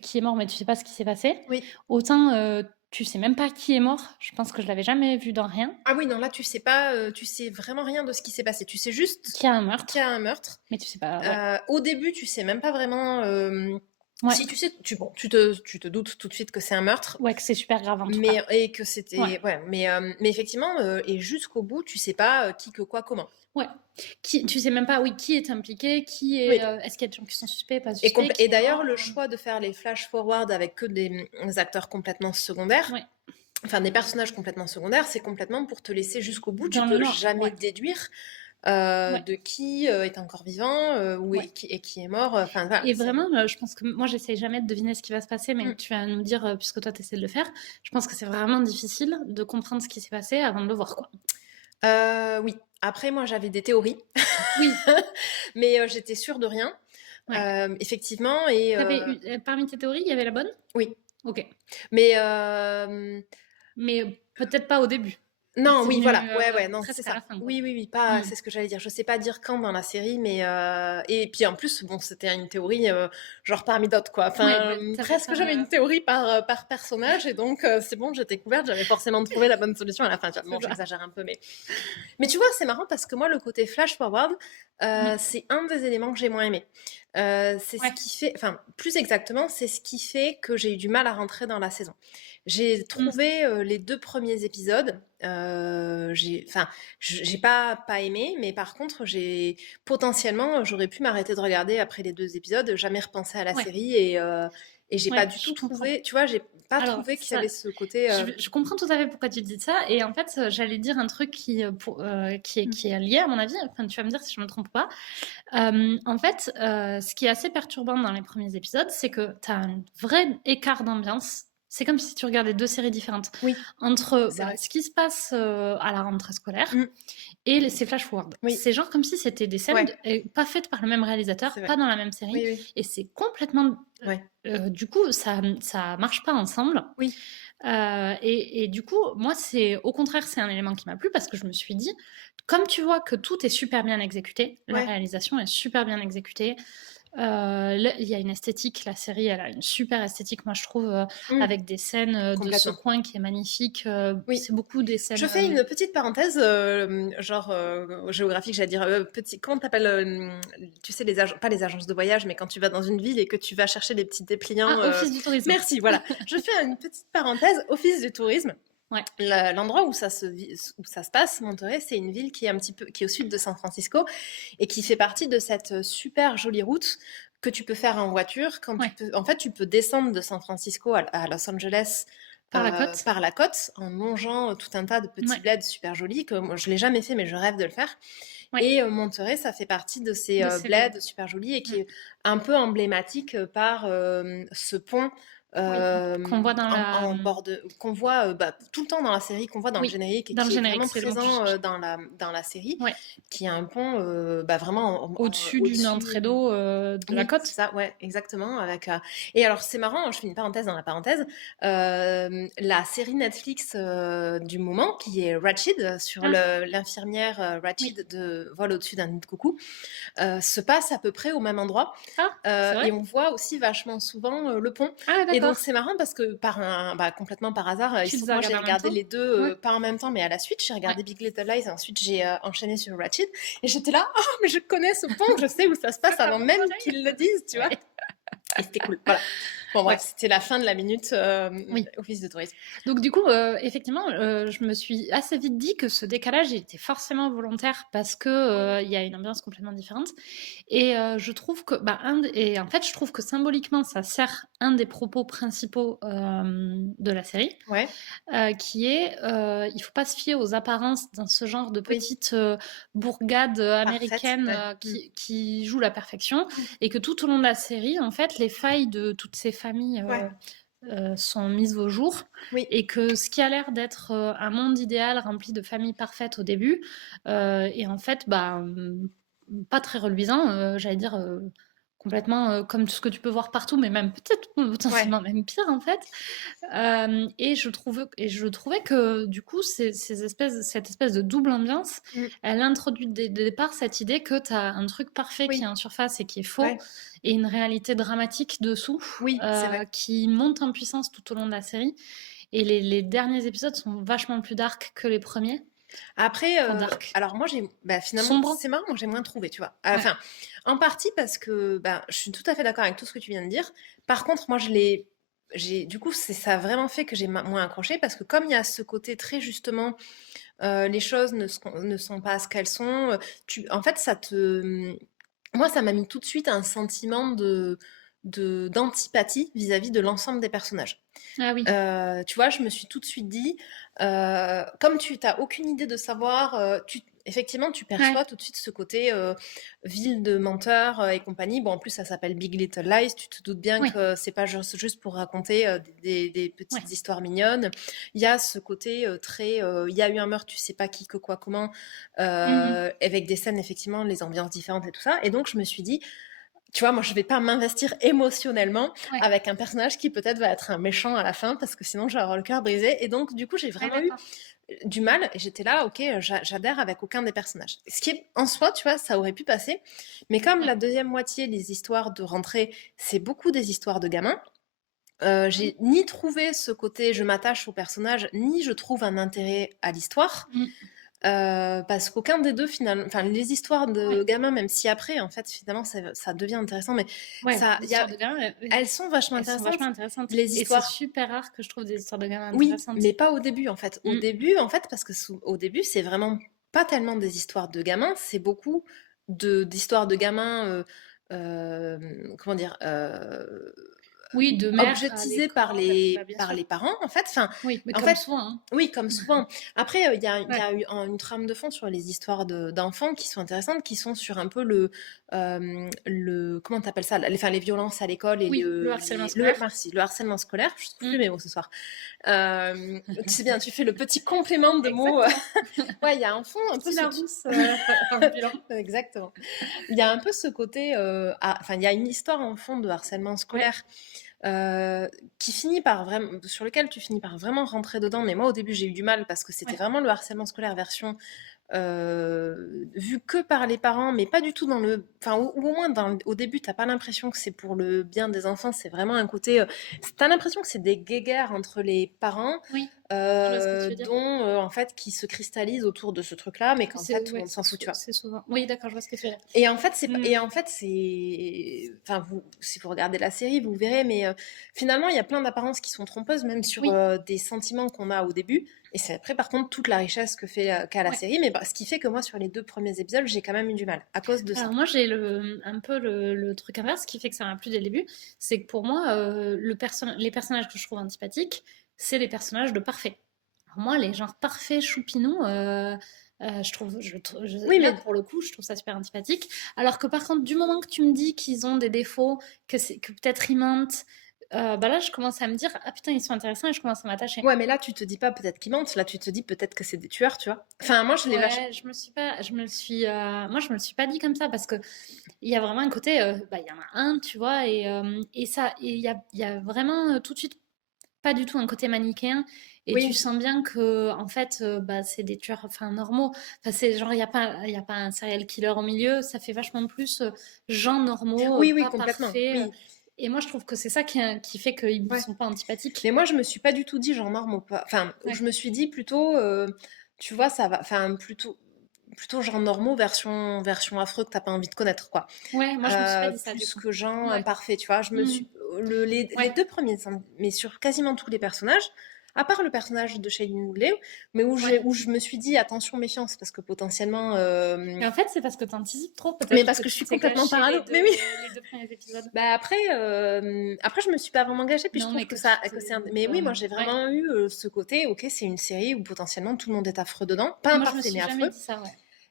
qui est mort, mais tu sais pas ce qui s'est passé. Oui. Autant tu sais même pas qui est mort. Je pense que je l'avais jamais vu dans rien. Ah oui, non, là, tu sais pas, tu sais vraiment rien de ce qui s'est passé. Tu sais juste Qu'il y a un meurtre. qu'il y a un meurtre. Mais tu sais pas. Ouais. Au début, tu sais même pas vraiment. Ouais. Si tu sais, tu te doutes tout de suite que c'est un meurtre. Ouais, que c'est super grave en tout Mais cas. et que c'était Ouais. mais effectivement et jusqu'au bout, tu sais pas qui que quoi comment. Ouais. Tu sais même pas qui est impliqué, qui est Oui. est-ce qu'il y a des gens qui sont suspects, pas suspects. Et d'ailleurs, le choix de faire les flash forward avec que des acteurs complètement secondaires. Ouais. Enfin, des personnages complètement secondaires, c'est complètement pour te laisser jusqu'au bout. Dans Tu le peux noir, jamais ouais. déduire Ouais. de qui est encore vivant Ouais. et qui est mort. Enfin, voilà, Et vraiment, je pense que moi, j'essaie jamais de deviner ce qui va se passer, mais tu vas nous dire, puisque toi, tu essaies de le faire, je pense que c'est vraiment difficile de comprendre ce qui s'est passé avant de le voir, quoi. Oui. Après, moi, j'avais des théories. Oui. Mais j'étais sûre de rien. Ouais. Effectivement. Et parmi tes théories, il y avait la bonne? Oui. Ok. Mais peut-être pas au début. non, C'est oui, venu, voilà, ouais, non, c'est presque à ça. la fin, quoi. Oui, pas, c'est ce que j'allais dire. Je sais pas dire quand dans la série, mais et puis en plus, bon, c'était une théorie genre parmi d'autres, quoi. Enfin, presque j'avais une théorie par personnage, et donc c'est bon, j'étais couverte, j'avais forcément trouvé la bonne solution à la fin. Bon, j'exagère un peu, mais tu vois, c'est marrant parce que moi, le côté flash forward, c'est un des éléments que j'ai moins aimé. C'est ce qui fait, enfin, plus exactement, c'est ce qui fait que j'ai eu du mal à rentrer dans la saison. J'ai trouvé les 2 premiers épisodes, j'ai pas aimé, mais par contre, potentiellement, j'aurais pu m'arrêter de regarder après les 2 épisodes, jamais repenser à la série, et j'ai pas du tout trouvé, tu vois, j'ai pas trouvé qu'il y avait ce côté. Je comprends tout à fait pourquoi tu dis ça, et en fait, j'allais dire un truc qui est lié à mon avis. Enfin, tu vas me dire si je me trompe pas. En fait, ce qui est assez perturbant dans les premiers épisodes, c'est que tu as un vrai écart d'ambiance. C'est comme si tu regardais 2 séries différentes. Oui. Entre ce qui se passe à la rentrée scolaire et ces flash-forward. Oui. C'est genre comme si c'était des scènes pas faites par le même réalisateur, pas dans la même série. Oui. Et c'est complètement... du coup, ça marche pas ensemble. Oui. Et du coup, moi, au contraire, c'est un élément qui m'a plu parce que je me suis dit, comme tu vois que tout est super bien exécuté, la réalisation est super bien exécutée, Il y a une esthétique, la série, elle a une super esthétique, moi je trouve, Mmh. avec des scènes de ce Complètement. coin qui est magnifique. Oui. C'est beaucoup des scènes. Je fais une petite parenthèse, genre géographique, j'allais dire, petit, comment t'appelles, tu sais, pas les agences de voyage, mais quand tu vas dans une ville et que tu vas chercher des petits dépliants. Ah, Office du tourisme. Merci, voilà. Je fais une petite parenthèse, Office du tourisme. Ouais. L'endroit où ça se passe, Monterey, c'est une ville qui est qui est au sud de San Francisco et qui fait partie de cette super jolie route que tu peux faire en voiture. En fait, tu peux descendre de San Francisco à Los Angeles Par la côte. par la côte, en longeant tout un tas de petits bleds super jolis, que moi, je ne l'ai jamais fait, mais je rêve de le faire. Ouais. Et Monterey, ça fait partie de ces bleds super jolis et qui est un peu emblématique par ce pont qu'on voit dans en bord qu'on voit tout le temps dans la série, qu'on voit dans le générique et dans qui le est vraiment c'est présent dans la série, qui a un pont vraiment au-dessus d'une entrée d'eau de la côte. C'est ça, ouais, exactement. Et alors c'est marrant, je fais une parenthèse dans la parenthèse, la série Netflix du moment qui est Ratched sur l'infirmière Ratched de Vol au-dessus d'un nid de coucou se passe à peu près au même endroit. Et on voit aussi vachement souvent le pont. Et donc c'est marrant parce que complètement par hasard, il se trouve que moi j'ai regardé les deux pas en même temps mais à la suite. J'ai regardé Big Little Lies et ensuite j'ai enchaîné sur Ratched et j'étais là, oh mais je connais ce pont, je sais où ça se passe avant même qu'ils le disent, tu vois. Et c'était cool. Voilà. Bon, bref, c'était la fin de la minute Office de tourisme. Donc, du coup, effectivement, je me suis assez vite dit que ce décalage était forcément volontaire parce que il y a une ambiance complètement différente. Et je trouve que, en fait, je trouve que symboliquement, ça sert un des propos principaux de la série, qui est il faut pas se fier aux apparences dans ce genre de petite bourgade américaine qui joue la perfection, et que tout au long de la série, en fait, les failles de toutes ces familles sont mises au jour, et que ce qui a l'air d'être un monde idéal rempli de familles parfaites au début est en fait pas très reluisant, j'allais dire complètement comme tout ce que tu peux voir partout, mais même peut-être potentiellement même pire en fait. Et je trouvais que du coup cette espèce de double ambiance, elle introduit dès le départ cette idée que tu as un truc parfait qui est en surface et qui est faux, et une réalité dramatique dessous qui monte en puissance tout au long de la série. Et les derniers épisodes sont vachement plus dark que les premiers. Après, alors moi finalement, c'est marrant, moi j'ai moins trouvé, tu vois. Enfin, en partie parce que je suis tout à fait d'accord avec tout ce que tu viens de dire. Par contre, moi du coup, ça a vraiment fait que j'ai moins accroché parce que comme il y a ce côté très justement, les choses ne sont pas ce qu'elles sont. En fait, moi, ça m'a mis tout de suite un sentiment d'antipathie vis-à-vis de l'ensemble des personnages. Ah oui. Tu vois, je me suis tout de suite dit, comme tu n'as aucune idée de savoir, effectivement, tu perçois tout de suite ce côté ville de menteurs et compagnie. Bon, en plus, ça s'appelle Big Little Lies. Tu te doutes bien que c'est pas juste pour raconter des petites histoires mignonnes. Il y a ce côté très... il y a eu un meurtre, tu sais pas qui, que quoi, comment, avec des scènes, effectivement, les ambiances différentes et tout ça. Et donc, je me suis dit... Tu vois, moi, je vais pas m'investir émotionnellement avec un personnage qui peut-être va être un méchant à la fin, parce que sinon, je vais avoir le cœur brisé. Et donc, du coup, j'ai vraiment eu du mal. Et j'étais là, ok, j'adhère avec aucun des personnages. Ce qui est, en soi, tu vois, ça aurait pu passer. Mais comme la deuxième moitié, les histoires de rentrée, c'est beaucoup des histoires de gamins, j'ai ni trouvé ce côté je m'attache au personnage, ni je trouve un intérêt à l'histoire. Parce qu'aucun des deux finalement, enfin les histoires de gamins, même si après en fait finalement ça devient intéressant, mais elles sont vachement intéressantes. Les histoires, et c'est super rare que je trouve des histoires de gamins intéressantes. Oui, mais pas au début en fait. Au début en fait, parce que au début c'est vraiment pas tellement des histoires de gamins, c'est beaucoup d'histoires de gamins, comment dire, de objetisés par les parents en fait. Enfin, mais comme souvent. Hein. Oui, comme souvent. Après, il y a eu une trame de fond sur les histoires d'enfants qui sont intéressantes, qui sont sur un peu le comment t'appelles ça, les violences à l'école et le harcèlement scolaire. Le harcèlement scolaire. Je trouve plus mes mots ce soir. Tu sais bien, tu fais le petit complément de mots. Ouais, il y a un fond un peu Exactement. Il y a un peu ce côté. Enfin, il y a une histoire en fond de harcèlement scolaire. qui finit par vraiment, sur lequel tu finis par vraiment rentrer dedans. Mais moi, au début, j'ai eu du mal parce que c'était vraiment le harcèlement scolaire version vu que par les parents, mais pas du tout dans le... Enfin, ou au moins au début, t'as pas l'impression que c'est pour le bien des enfants, c'est vraiment un côté... t'as l'impression que c'est des guéguerres entre les parents, Oui, je vois ce que tu veux dire. dont, en fait, qui se cristallisent autour de ce truc-là, mais qu'en fait, tout le monde s'en fout, tu vois. C'est souvent. Oui, d'accord, je vois ce que tu veux dire. Et en fait, enfin, si vous regardez la série, vous verrez, mais finalement, il y a plein d'apparences qui sont trompeuses, même sur des sentiments qu'on a au début. Et c'est après, par contre, toute la richesse qu'a la série. Mais ce qui fait que moi, sur les 2 premiers épisodes, j'ai quand même eu du mal à cause de ça. Alors moi, j'ai un peu le truc inverse, ce qui fait que ça m'a plu dès le début. C'est que pour moi, les personnages que je trouve antipathiques, c'est les personnages de parfaits. Alors moi, les genres parfaits, choupinous, je trouve, Oui, là, mais pour le coup, je trouve ça super antipathique. Alors que par contre, du moment que tu me dis qu'ils ont des défauts, que peut-être ils mentent, bah là, je commence à me dire, ah putain, ils sont intéressants et je commence à m'attacher. ouais, mais là, tu te dis pas peut-être qu'ils mentent. Là, tu te dis peut-être que c'est des tueurs, tu vois. Enfin, moi, je l'ai Ouais, moi, je me le suis pas dit comme ça parce que il y a vraiment un côté, bah, il y en a un, tu vois, et il y a vraiment tout de suite pas du tout un côté manichéen. Et tu Oui, sens bien que, en fait, bah, c'est des tueurs, enfin, normaux. Enfin, c'est genre, il y a pas un serial killer au milieu. Ça fait vachement plus gens normaux, oui, oui, pas complètement. parfaits. Oui, Et moi, je trouve que c'est ça qui fait qu'ils ne ouais. sont pas antipathiques. Mais moi, je me suis pas du tout dit genre normaux. Enfin, Ouais. je me suis dit plutôt, tu vois, ça va. Enfin, plutôt genre normaux version affreux que t'as pas envie de connaître, quoi. Ouais, moi, je me suis pas dit ça, du Plus coup. que gens Ouais. imparfaits, tu vois. Je me Mhm. suis les Ouais. 2 premiers, mais sur quasiment tous les personnages, à part le personnage de Shailene Woodley, mais Ouais. où je me suis dit attention méfiance parce que potentiellement, Mais en fait, c'est parce que t'anticipes trop. mais Peut-être parce que que je tu suis t'es complètement gâché parano. Mais oui. les deux premiers épisodes. Bah après je me suis pas vraiment engagée, puis je Non, trouve mais que que ça, tu te... mais oui, moi j'ai Ouais. vraiment eu ce côté, ok, c'est une série où potentiellement tout le monde est affreux dedans, pas Moi, je me imparfait, suis mais jamais affreux. dit ça, ouais.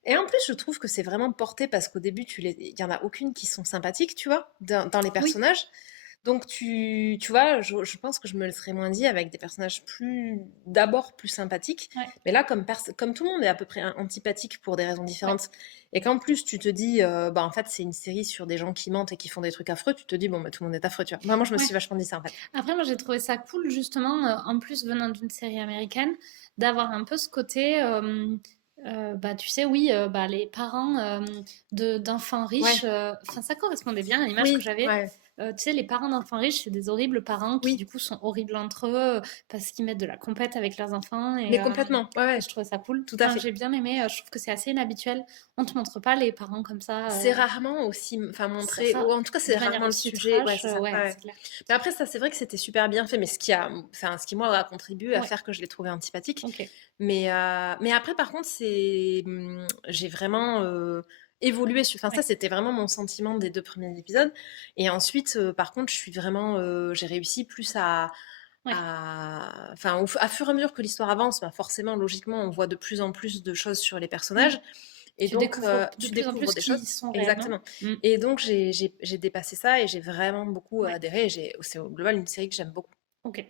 Et en plus, je trouve que c'est vraiment porté parce qu'au début, il y en a aucune qui sont sympathiques, tu vois, dans les Oui, personnages. Donc tu vois, je pense que je me le serais moins dit avec des personnages d'abord plus sympathiques. ouais. Mais là, comme tout le monde est à peu près antipathique pour des raisons Ouais. différentes, et qu'en plus tu te dis, bah en fait c'est une série sur des gens qui mentent et qui font des trucs affreux, tu te dis bon bah tout le monde est affreux, tu vois. Moi je me Ouais. suis vachement dit ça en fait. Après, moi, j'ai trouvé ça cool, justement, en plus venant d'une série américaine, d'avoir un peu ce côté, bah, tu sais, oui, bah, les parents d'enfants Ouais, riches, enfin, ça correspondait bien à l'image que oui, j'avais. ouais, Tu sais, les parents d'enfants riches, c'est des horribles parents qui, du oui, coup, sont horribles entre eux parce qu'ils mettent de la compète avec leurs enfants. mais complètement, ouais, Et ouais, je trouvais ça cool. tout à Enfin, fait. j'ai bien aimé. Je trouve que c'est assez inhabituel. On te montre pas les parents comme ça, C'est rarement aussi, enfin montré, ou ça, en tout cas c'est de manière rarement le aussi sujet, ouais, trash. c'est ça. Ouais, Ouais, ouais. c'est clair. Mais après ça, c'est vrai que c'était super bien fait, mais ce qui moi a contribué à Ouais, faire que je l'ai trouvé antipathique. ok. Mais après par contre j'ai vraiment évolué. Enfin ça Ouais. c'était vraiment mon sentiment des 2 premiers épisodes. Et ensuite par contre je suis vraiment, j'ai réussi plus Ouais. enfin à fur et à mesure que l'histoire avance, bah forcément logiquement on voit de plus en plus de choses sur les personnages. Oui. Et Tu donc, découvres de tu plus en découvres plus des qui choses. ils sont réellement. Exactement. Mm. Et donc, j'ai dépassé ça et j'ai vraiment beaucoup Ouais, adhéré. C'est au global une série que j'aime beaucoup. ok.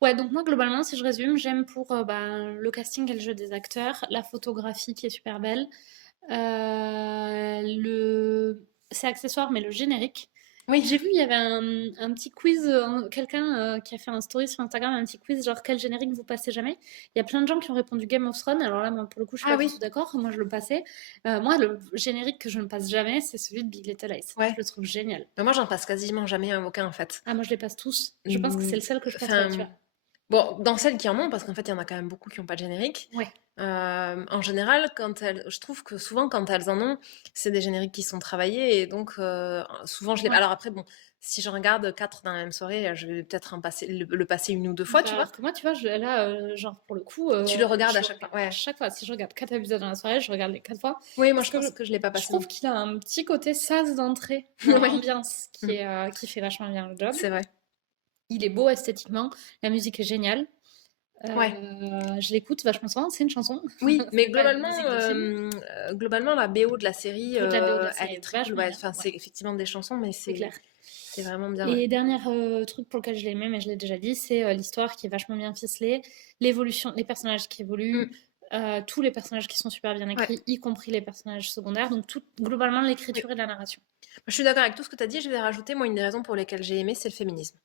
Ouais, donc moi, globalement, si je résume, j'aime pour ben, le casting et le jeu des acteurs, la photographie qui est super belle, c'est accessoire, mais le générique. Oui. J'ai vu, il y avait un petit quiz, quelqu'un qui a fait un story sur Instagram, un petit quiz, genre quel générique vous passez jamais. Il y a plein de gens qui ont répondu Game of Thrones. Alors là, moi, pour le coup, je suis Ah pas du oui. tout d'accord. Moi, je le passais. Moi, le générique que je ne passe jamais, c'est celui de Big Little Lies. Je Ouais. le trouve génial. Mais moi, j'en passe quasiment jamais un aucun, en fait. Ah, moi, je les passe tous. Je pense que c'est le seul que je passerai, tu Enfin, vois. bon, dans celles qui en ont, parce qu'en fait, il y en a quand même beaucoup qui n'ont pas de générique. Ouais. En général, je trouve que souvent, quand elles en ont, c'est des génériques qui sont travaillés. Et donc, souvent, je les. Ouais. Alors après, bon, si je regarde 4 dans la même soirée, je vais peut-être le passer une ou deux fois, Bah, tu vois. alors que moi, tu vois, là, genre, pour le coup, Tu le regardes je à le chaque fois. regarde à Ouais. chaque fois. Si je regarde 4 épisodes dans la soirée, je regarde les 4 fois. Oui, moi Parce je que pense que je l'ai pas je passé non trouve plus. qu'il a un petit côté sas d'entrée dans Oui, l'ambiance mm, qui fait vachement bien le job. c'est vrai. Il est beau esthétiquement, la musique est géniale. Ouais. Je l'écoute vachement souvent, c'est une chanson, Oui, mais c'est pas une musique de film. globalement, la BO de la série, Toute la BO de la elle série est est très cool. vachement Ouais. bien, Enfin, ouais, c'est effectivement des chansons, mais c'est clair. c'est vraiment bien. Ouais. Et dernier truc pour lequel je l'ai aimé, mais je l'ai déjà dit, c'est l'histoire qui est vachement bien ficelée, l'évolution, les personnages qui évoluent, Mm, tous les personnages qui sont super bien ouais. écrits, y compris les personnages secondaires, donc globalement Oui. l'écriture et la narration. Je suis d'accord avec tout ce que tu as dit. Je vais rajouter, moi, une des raisons pour lesquelles j'ai aimé, c'est le féminisme.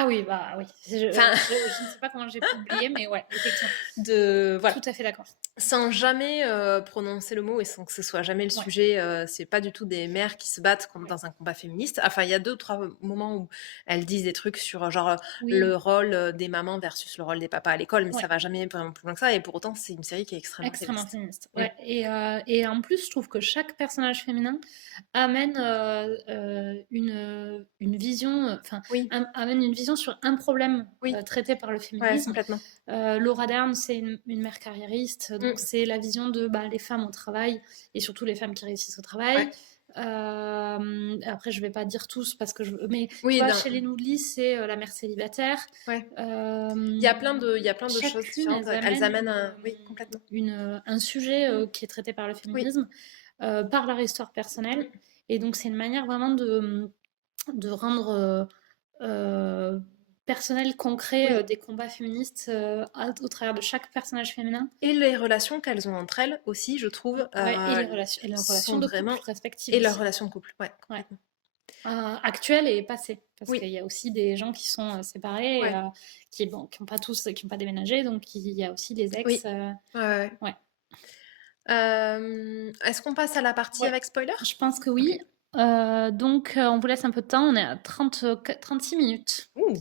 Ah oui, bah oui. Enfin, Je ne sais pas comment j'ai pu oublier, mais ouais, effectivement. voilà. Tout à fait d'accord. Sans jamais prononcer le mot et sans que ce soit jamais le Ouais. sujet, c'est pas du tout des mères qui se battent comme dans un combat féministe. Enfin, il y a 2 ou 3 moments où elles disent des trucs sur, genre, Oui, le rôle, des mamans versus le rôle des papas à l'école, mais ouais. ça va jamais vraiment plus loin que ça et pour autant, c'est une série qui est extrêmement Extrêmement féministe. féministe. Mmh. Ouais. Et en plus, je trouve que chaque personnage féminin amène une vision, enfin, Oui, amène une vision sur un problème oui, traité par le ouais, féminisme. complètement. Laura Dern, c'est une mère carriériste, donc Mmh. c'est la vision de les femmes au travail et surtout les femmes qui réussissent au Ouais. travail. Après, je vais pas dire tous parce que mais tu Oui, vois, dans chez les Woodley, c'est la mère célibataire. ouais. Euh, Il y a plein de choses Chacune, différentes. elles Elles amènent amènent un oui, complètement. un sujet Mmh. qui est traité par le Oui. féminisme, par leur histoire personnelle. Mmh. Et donc, c'est une manière vraiment de rendre euh, personnel, concret Oui. des combats féministes au travers de chaque personnage féminin. Et les relations qu'elles ont entre elles aussi, je trouve, Ouais, et leurs relations sont de couple vraiment respectives et leurs aussi. relations de couple, ouais, Ouais. complètement. Actuelles et passées. Parce Oui, qu'il y a aussi des gens qui sont séparés, et, ouais, qui n'ont pas tous, qui n'ont pas déménagé, donc il y a aussi des ex. oui, ouais, ouais. Ouais. Est-ce qu'on passe à la partie Ouais, avec spoiler? je pense que OK. oui. Donc, on vous laisse un peu de temps. On est à 36 minutes. Ouh,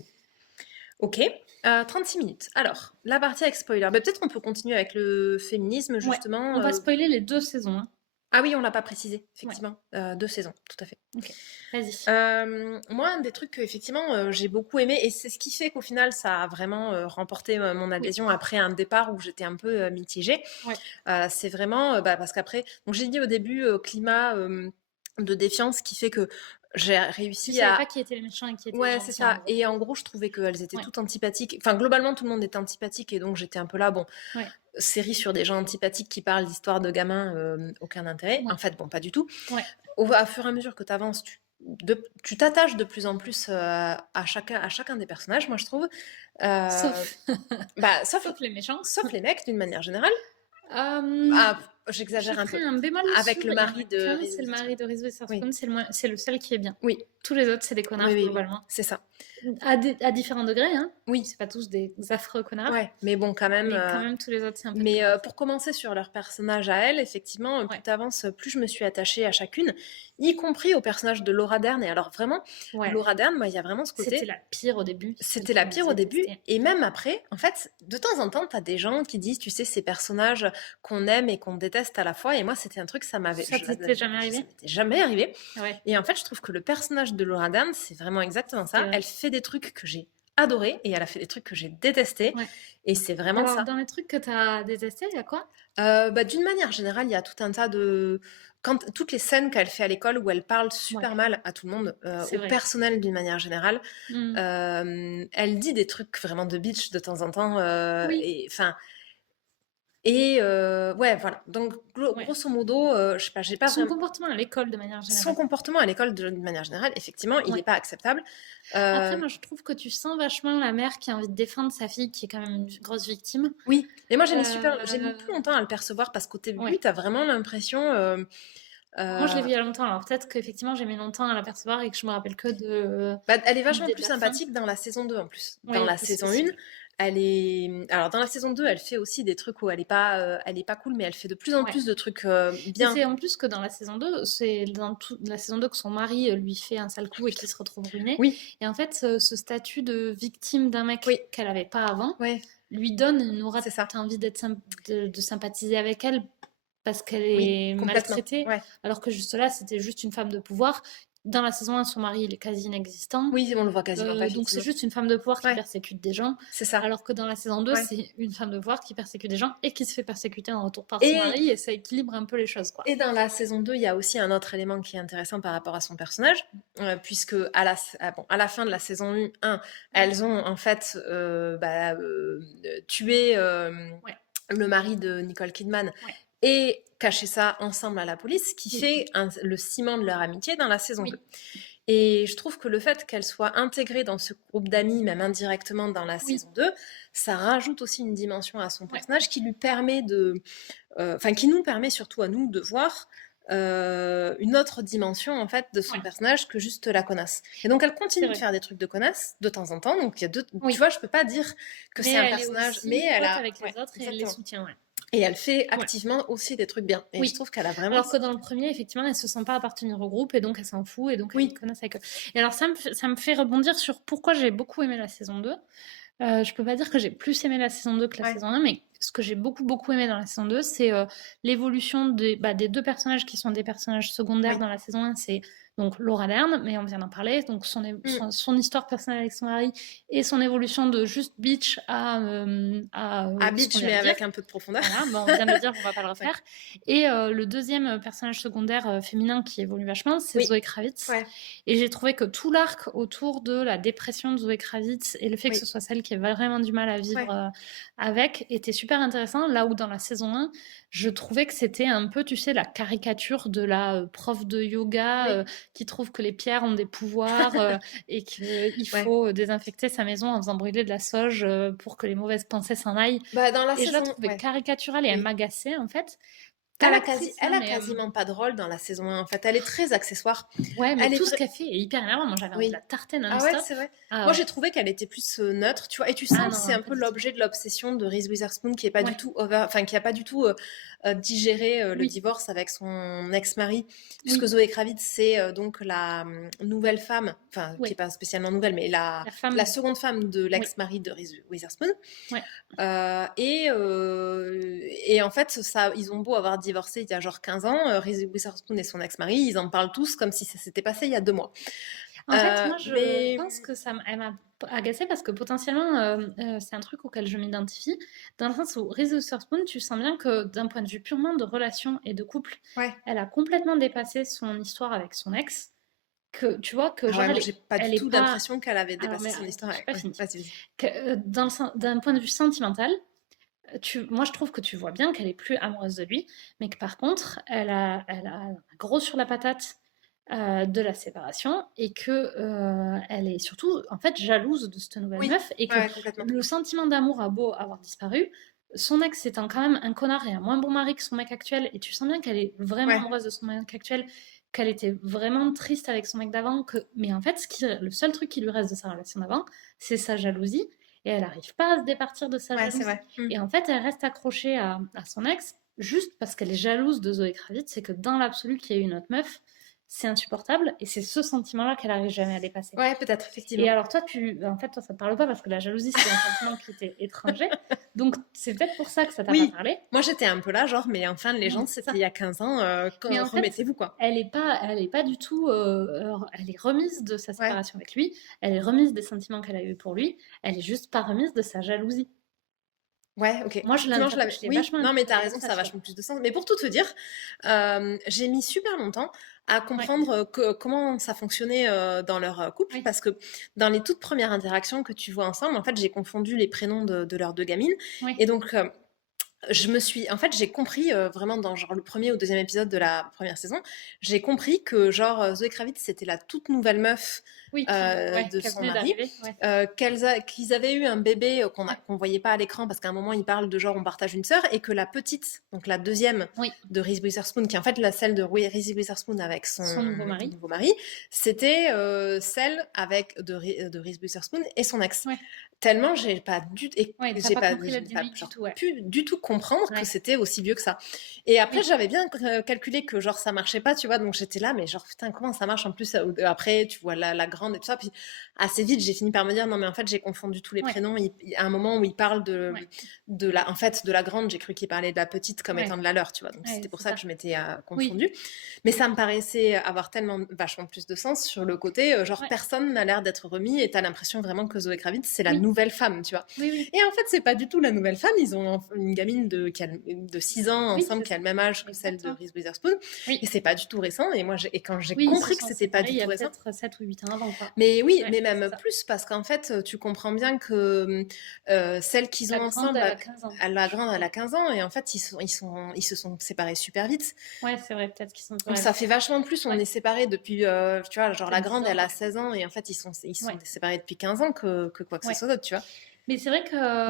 OK, 36 minutes. Alors, la partie avec spoiler, bah, peut-être qu'on peut continuer avec le féminisme Ouais, justement, on va spoiler les 2 saisons. Hein. ah oui, on l'a pas précisé, Ouais, effectivement, 2 saisons, tout à fait. ok. Vas-y. Moi, un des trucs qu'effectivement, j'ai beaucoup aimé et c'est ce qui fait qu'au final ça a vraiment, remporté, mon Oui, adhésion après un départ où j'étais un peu, mitigée. ouais. C'est vraiment, parce qu'après donc j'ai dit au début, climat, de défiance qui fait que j'ai Tu réussi savais à pas qui étaient les méchants et qui étaient les ouais, c'est gentils, en ça gros. et en gros, je trouvais qu'elles étaient Ouais, toutes antipathiques. Enfin, globalement, tout le monde était antipathique et donc j'étais un peu là, bon, ouais, série sur des gens antipathiques qui parlent d'histoires de gamins, aucun intérêt. ouais, En fait, bon, pas du tout. ouais. À fur et à mesure que tu avances, tu t'attaches de plus en plus, à chacun des personnages, moi, je trouve. Sauf, Bah, sauf sauf les méchants. sauf les mecs, d'une manière générale. Euh, Ah, je j'exagère un peu. ferai un bémol Avec dessus. le Il y en a mari de qu'un, Reese c'est le Witherspoon. mari de Reese Oui, Witherspoon. C'est le seul qui est bien. oui, Tous les autres, c'est des oui, connards, oui, oui, globalement. c'est ça. À différents degrés, hein. Oui, C'est pas tous des affreux connards. ouais, mais bon, quand même. Mais quand même, tous les autres, c'est un peu des Mais connards. pour commencer sur leur personnage à elle, effectivement, plus Ouais, tu avances, plus je me suis attachée à chacune, y compris au personnage de Laura Dern. Et alors vraiment, ouais. Laura Dern, moi, il y a vraiment ce C'était côté, la pire au début, celle c'était que la je pire au début, détestais. et même après, en fait, de temps en temps, tu as des gens qui disent, tu sais, ces personnages qu'on aime et qu'on déteste à la fois. Et moi, c'était un truc, Ça t'était jamais ça arrivé? m'était jamais arrivé. Ouais, Et en fait, je trouve que le personnage de Laura Dern, c'est vraiment exactement c'est ça. vrai. Elle fait des trucs que j'ai adorés et elle a fait des trucs que j'ai détestés. Ouais. Et c'est vraiment Alors, ça. dans les trucs que t'as détestés, il y a quoi? Bah, d'une manière générale, il y a tout un tas de toutes les scènes qu'elle fait à l'école où elle parle Ouais, super mal à tout le monde, c'est au vrai. personnel d'une manière générale. Hmm. Elle dit des trucs vraiment de bitch de temps en temps, Oui, et enfin et ouais, voilà. Donc ouais. grosso modo, je sais pas, j'ai pas Son vraiment comportement à l'école, de manière son générale. comportement à l'école d'une manière générale, effectivement, il est Ouais. pas acceptable. Après, Heu, moi, je trouve que tu sens vachement la mère qui a envie de défendre sa fille, qui est quand même une grosse victime. oui, mais moi j'ai mis plus Euh, longtemps à le percevoir parce qu'au début, Ouais. tu as vraiment l'impression, Moi, je l'ai heu vu il y a longtemps, alors peut-être qu'effectivement, j'ai mis longtemps à l'apercevoir et que je me rappelle que de bah, elle est vachement l'idée de plus la fin. sympathique dans la saison 2 en plus. Dans Oui, la saison 1, possible. elle est alors dans la saison 2, elle fait aussi des trucs où elle est pas cool, mais elle fait de plus en Ouais. plus de trucs, Mais bien. c'est en plus que dans la saison 2, c'est dans la saison 2 que son mari lui fait un sale coup et qu'il se retrouve ruiné. Oui, Et en fait, ce statut de victime d'un oui, mec qu'elle avait pas avant ouais, lui donne une aura. c'est ça. T'as envie de sympathiser avec elle parce qu'elle Oui, est complètement. maltraitée, Ouais. alors que juste là, c'était juste une femme de pouvoir. Dans la saison 1, son mari, il est quasi inexistant. Oui, on le voit quasiment pas Donc c'est effectivement. juste une femme de pouvoir qui Ouais, persécute des gens, c'est ça. alors que dans la saison 2, Ouais. c'est une femme de pouvoir qui persécute des gens et qui se fait persécuter en retour par son Et mari, et ça équilibre un peu les choses, quoi. et dans la saison 2, il y a aussi un autre élément qui est intéressant par rapport à son personnage, puisque à la fin de la saison 1, elles ont en fait, tué, Ouais, le mari de Nicole Kidman ouais, et caché ça ensemble à la police, qui oui, fait le ciment de leur amitié dans la saison 2. oui, Et je trouve que le fait qu'elle soit intégrée dans ce groupe d'amis, même indirectement dans la oui, saison 2, ça rajoute aussi une dimension à son ouais, personnage qui lui permet de, enfin qui nous permet surtout à nous de voir une autre dimension en fait de son personnage que juste la connasse. Et donc elle continue de faire des trucs de connasse de temps en temps. Donc il y a tu vois, je peux pas dire que c'est un personnage, mais elle a avec les autres et elle les soutient. Et elle fait activement aussi des trucs bien. Et je trouve qu'elle a vraiment... Alors que dans le premier, effectivement, elle se sent pas appartenir au groupe et donc elle s'en fout et donc elle connaisse avec eux. Et alors ça me fait rebondir sur pourquoi j'ai beaucoup aimé la saison 2. Je peux pas dire que j'ai plus aimé la saison 2 que la saison 1, mais ce que j'ai beaucoup aimé dans la saison 2, c'est l'évolution des 2 personnages qui sont des personnages secondaires dans la saison 1. C'est donc Laura Dern, mais on vient d'en parler, donc son histoire personnelle avec son mari et son évolution de juste bitch à bitch, mais avec un peu de profondeur. Voilà, bon, on vient de le dire, on va pas le refaire. Et le deuxième personnage secondaire féminin qui évolue vachement, c'est Zoé Kravitz. Et j'ai trouvé que tout l'arc autour de la dépression de Zoé Kravitz et le fait que ce soit celle qui ait vraiment du mal à vivre avec était super intéressant. Là où dans la saison 1, je trouvais que c'était un peu, tu sais, la caricature de la prof de yoga qui trouve que les pierres ont des pouvoirs et qu'il faut désinfecter sa maison en faisant brûler de la sauge pour que les mauvaises pensées s'en aillent. Dans la et je la trouvais caricaturale et elle m'agaçait en fait. Elle a quasiment pas de rôle dans la saison 1 en fait. Elle est très accessoire. Ouais, mais tout ce qu'elle fait est hyper énervant. Moi j'avais envie de la tartiner non-stop. Ah ouais, c'est vrai. Moi j'ai trouvé qu'elle était plus neutre, tu vois. Et tu sens que c'est un peu l'objet de l'obsession de Reese Witherspoon qui est pas du tout qui a pas du tout digéré le divorce avec son ex-mari, puisque Zoé Kravitz c'est donc la nouvelle femme, enfin qui est pas spécialement nouvelle, mais la seconde femme de l'ex-mari de Reese Witherspoon. Et en fait ça, ils ont beau avoir divorcé il y a genre 15 ans, Reese Witherspoon et son ex-mari, ils en parlent tous comme si ça s'était passé il y a 2 mois. En fait, moi, je pense que elle m'a agacée parce que potentiellement, c'est un truc auquel je m'identifie. Dans le sens où Reese Witherspoon, tu sens bien que d'un point de vue purement de relation et de couple, elle a complètement dépassé son histoire avec son ex. Que tu vois que genre, j'ai pas du tout l'impression qu'elle avait dépassé son histoire. D'un point de vue sentimental, moi je trouve que tu vois bien qu'elle est plus amoureuse de lui, mais que par contre, elle a gros sur la patate de la séparation et que elle est surtout en fait jalouse de cette nouvelle meuf et que le sentiment d'amour a beau avoir disparu, son ex étant quand même un connard et un moins bon mari que son mec actuel, et tu sens bien qu'elle est vraiment amoureuse de son mec actuel, qu'elle était vraiment triste avec son mec d'avant, mais en fait le seul truc qui lui reste de sa relation d'avant, c'est sa jalousie, et elle n'arrive pas à se départir de sa jalousie. Et en fait elle reste accrochée à son ex juste parce qu'elle est jalouse de Zoé Kravitz. C'est que dans l'absolu qu'il y ait une autre meuf, c'est insupportable, et c'est ce sentiment-là qu'elle n'arrive jamais à dépasser. Ouais, peut-être, effectivement. Et alors toi, toi, ça te parle pas parce que la jalousie, c'est un sentiment qui t'est étranger, donc c'est peut-être pour ça que ça t'a pas parlé. Moi, j'étais un peu là, genre, mais enfin, les gens, c'était il y a 15 ans, remettez-vous, quoi. Elle est pas du tout... elle est remise de sa séparation avec lui, elle est remise des sentiments qu'elle a eu pour lui, elle est juste pas remise de sa jalousie. Ouais, ok. Moi, je l'avais vachement... Non, mais t'as raison, ça a vachement plus de sens. Mais pour tout te dire, j'ai mis super longtemps à comprendre comment ça fonctionnait dans leur couple, parce que dans les toutes premières interactions que tu vois ensemble, en fait, j'ai confondu les prénoms de leurs 2 gamines. Et donc, j'ai compris vraiment dans genre le premier ou deuxième épisode de la première saison, j'ai compris que genre Zoé Kravitz c'était la toute nouvelle meuf de son mari, qu'ils avaient eu un bébé qu'on voyait pas à l'écran parce qu'à un moment ils parlent de genre on partage une sœur, et que la petite, donc la deuxième de Reese Witherspoon, qui est en fait celle de Reese Witherspoon avec son nouveau mari, c'était celle avec de Reese Witherspoon et son ex. Tellement j'ai pas pu du tout comprendre que c'était aussi vieux que ça. Et après j'avais bien calculé que genre ça marchait pas, tu vois, donc j'étais là, mais genre putain comment ça marche en plus. Après tu vois la grande et tout ça, puis assez vite j'ai fini par me dire non mais en fait j'ai confondu tous les prénoms. À un moment où il parle de la grande, j'ai cru qu'il parlait de la petite comme étant de la leur, tu vois, donc c'était pour ça que je m'étais confondue. Mais ça me paraissait avoir tellement vachement plus de sens sur le côté genre personne n'a l'air d'être remis, et t'as l'impression vraiment que Zoé Kravitz c'est la nouvelle femme, tu vois. Et en fait c'est pas du tout la nouvelle femme. Ils ont une gamine de 6 ans ensemble qui a le même âge que celle de Reese Witherspoon, et c'est pas du tout récent. Et moi quand j'ai compris que c'était pas du tout récent, peut-être 7 ou 8 ans avant, quoi. Mais oui, mais même plus, parce qu'en fait tu comprends bien que celle qu'ils ont ensemble, la grande elle a 15 ans, et en fait ils se sont séparés super vite. Ouais, c'est vrai, peut-être qu'ils sont... Donc ça fait vachement plus, on est séparés depuis tu vois, genre la grande elle a 16 ans, et en fait ils sont séparés depuis 15 ans que quoi que ce soit d'autre, tu vois. Mais c'est vrai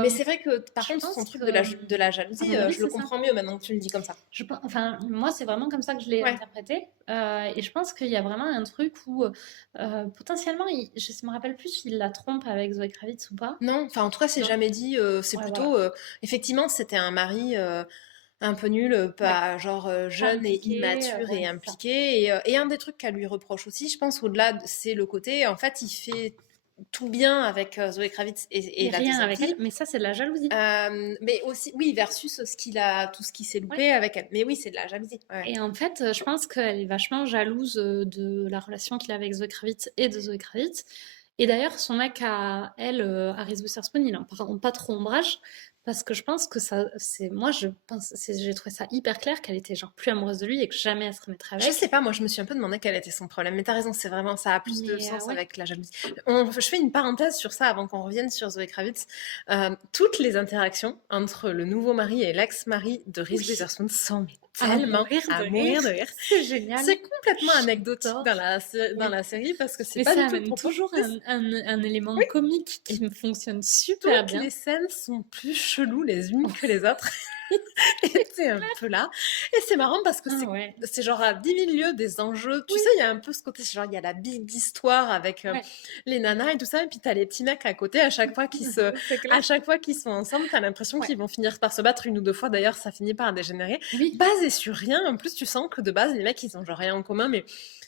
Mais que c'est vrai que, par je contre, son pense truc que, de la à jalousie, mon avis, je le c'est ça. comprends mieux maintenant que tu le dis comme ça. Enfin, moi, c'est vraiment comme ça que je l'ai Ouais. interprété. Et je pense qu'il y a vraiment un truc où, potentiellement, je ne me rappelle plus s'il la trompe avec Zoé Kravitz ou pas. Non, enfin, en tout cas, c'est Non. jamais dit. C'est Ouais, plutôt, voilà. effectivement, c'était un mari un peu nul, Ouais. pas genre Pas jeune et impliqué, immature ouais, et c'est ça. impliqué. Et un des trucs qu'elle lui reproche aussi, je pense, au-delà, c'est le côté, en fait, il fait tout bien avec Zoé Kravitz et Et la rien deuxième avec elle, fille. mais ça, c'est de la jalousie. Mais aussi, oui, versus tout ce qui s'est Ouais. loupé avec elle. Mais oui, c'est de la jalousie. Ouais. Et en fait, je pense qu'elle est vachement jalouse de la relation qu'il a avec Zoe Kravitz et de Zoe Kravitz. Et d'ailleurs, son mec à elle, à Reese Witherspoon, il en parle pas trop ombrage parce que je pense que ça, c'est moi, j'ai trouvé ça hyper clair qu'elle était genre plus amoureuse de lui et que jamais elle se remettrait Je avec. sais pas, moi je me suis un peu demandé quel était son problème, mais t'as raison, c'est vraiment ça a plus de Mais sens ouais, avec la jalousie. Je fais une parenthèse sur ça avant qu'on revienne sur Zoé Kravitz. Toutes les interactions entre le nouveau mari et l'ex-mari de Reese oui, Witherspoon sont mais à tellement mourir de à rire, mourir de rire. c'est génial. C'est complètement anecdotique J'adore. dans Oui. la série parce que c'est Mais pas ça du tout le amène propos. toujours un élément Oui, comique et qui me fonctionne super toutes bien. les scènes sont plus cheloues les unes que les autres. Et t'es un peu là. Et c'est marrant parce que Ah ouais. c'est genre à 10 000 lieues des enjeux. Tu Oui, sais, il y a un peu ce côté, c'est genre, il y a la big histoire avec ouais. les nanas et tout ça. Et puis t'as les petits mecs à côté. C'est clair. À chaque fois qu'ils sont ensemble, t'as l'impression Ouais. qu'ils vont finir par se battre une ou deux fois. D'ailleurs, ça finit par dégénérer. Oui. Basé sur rien. En plus, tu sens que de base, les mecs, ils ont genre rien en commun.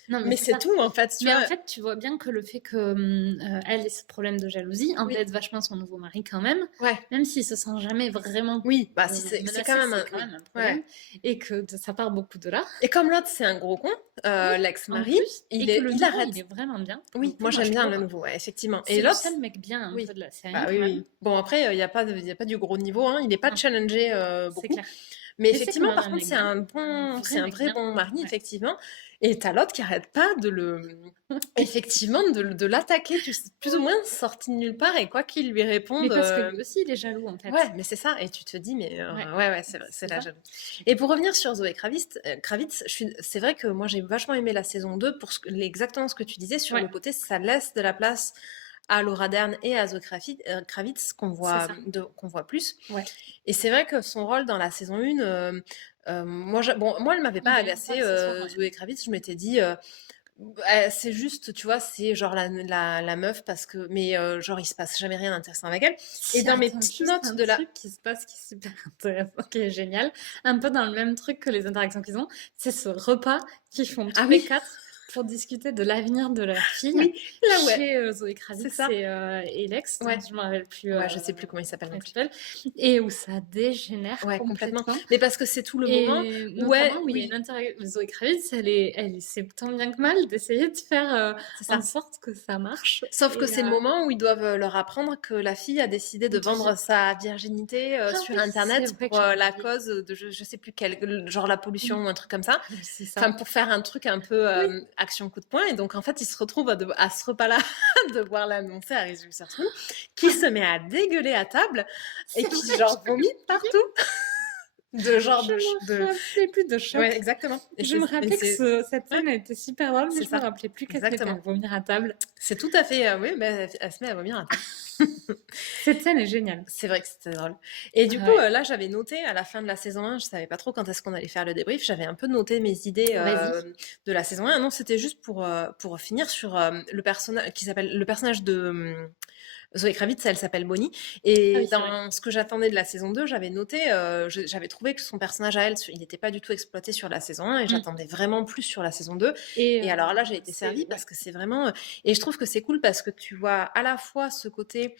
Non, mais Mais c'est c'est ça. tout, en fait. Tu Mais en vois. fait, tu vois bien que le fait que elle ait ce problème de jalousie Oui. embête vachement son nouveau mari quand Ouais. même s'il se sent jamais vraiment Oui. Bah, si c'est quand menacé, même c'est un. quand Oui. même un Ouais. problème, et que ça part beaucoup de là. Et comme l'autre, c'est un gros con, Oui, en l'ex-mari, plus, et que le il nouveau, il arrête. est vraiment bien. Pour le Oui, coup, moi moi, j'aime je bien le trouve, nouveau, ouais, effectivement. Et c'est le l'autre, seul mec bien un oui. peu de la série Bah quand oui, même. oui. Bon, après, il y a pas du gros niveau, hein. Il n'est pas Non, challengé c'est beaucoup. clair. Mais Mais c'est quand effectivement, même par un contre, mec bien, un c'est vrai un mec vrai bien. bon mari, Ouais. effectivement. Et t'as l'autre qui arrête pas effectivement, de l'attaquer, plus ou moins sorti de nulle part. Et quoi qu'il lui Mais réponde, parce que lui aussi, il est jaloux en fait. ouais, mais c'est ça. Et tu te dis, mais Ouais, ouais, ouais, c'est vrai, c'est c'est la ça. jalousie. Et pour revenir sur Zoé Kravitz, c'est vrai que moi j'ai vachement aimé la saison 2 pour exactement ce que tu disais sur Ouais, le côté, ça laisse de la place à Laura Dern et à Zoé Kravitz c'est ça. qu'on voit plus. Ouais. Et c'est vrai que son rôle dans la saison 1, moi elle m'avait pas Il est un peu agacée, accessoire, ouais. Zoé Kravitz, je m'étais dit, c'est juste, tu vois, c'est genre la meuf parce que, mais genre il se passe jamais rien d'intéressant avec elle. Et Si, dans mes attends, petites juste notes un de la, truc qui se passe qui est super intéressant, qui est génial. Un peu dans le même truc que les interactions qu'ils ont, c'est ce repas qu'ils font ah tous les oui, quatre pour discuter de l'avenir de leur fille oui, là ouais, chez Zoé c'est Kravitz ça. et Lex, dont Ouais, je me rappelle plus ouais, je sais plus comment il s'appelle comment non il plus. s'appelle, et où ça dégénère Ouais, complètement. complètement. Mais parce que c'est tout le moment Et où notamment où il y a une oui, interaction. Zoé Kravitz, elle sait tant bien que mal d'essayer de faire c'est en ça. sorte que ça marche. Sauf que Et c'est le moment où ils doivent leur apprendre que la fille a décidé de de... vendre sa virginité Ah sur oui, c'est Internet vrai que pour j'avais la oublié. cause de je sais plus quel, genre la pollution Oui, ou un truc comme ça. c'est Enfin, ça. pour faire un truc un peu Oui. action coup de poing. Et donc, en fait, ils se retrouvent à ce repas-là, devoir l'annoncer à Reese Witherspoon, qui se met à dégueuler à table et C'est qui, vrai, genre, j'avais vomit oublié. partout. De genre Je me rappelais plus de Ouais, choc. exactement. Je me rappelais que cette Ouais, scène a été super drôle, mais c'est je me ça. rappelais plus qu'elle se mettait à Exactement. vomir à table. C'est tout à fait, oui, mais elle se met à vomir à table. Cette scène est géniale. C'est vrai que c'était drôle. Et du coup, Ouais. là, j'avais noté à la fin de la saison 1, je savais pas trop quand est-ce qu'on allait faire le débrief, j'avais un peu noté mes idées Vas-y. de la saison 1. Non, c'était juste pour finir sur le personnage le personnage de Zoé Kravitz, elle s'appelle Bonnie. Ah Et oui, c'est vrai. dans ce que j'attendais de la saison 2, j'avais noté, j'avais trouvé que son personnage à elle, il n'était pas du tout exploité sur la saison 1 et Mm. j'attendais vraiment plus sur la saison 2. Et Et alors là, j'ai été c'est servie ouais. parce que c'est vraiment. Et je trouve que c'est cool parce que tu vois à la fois ce côté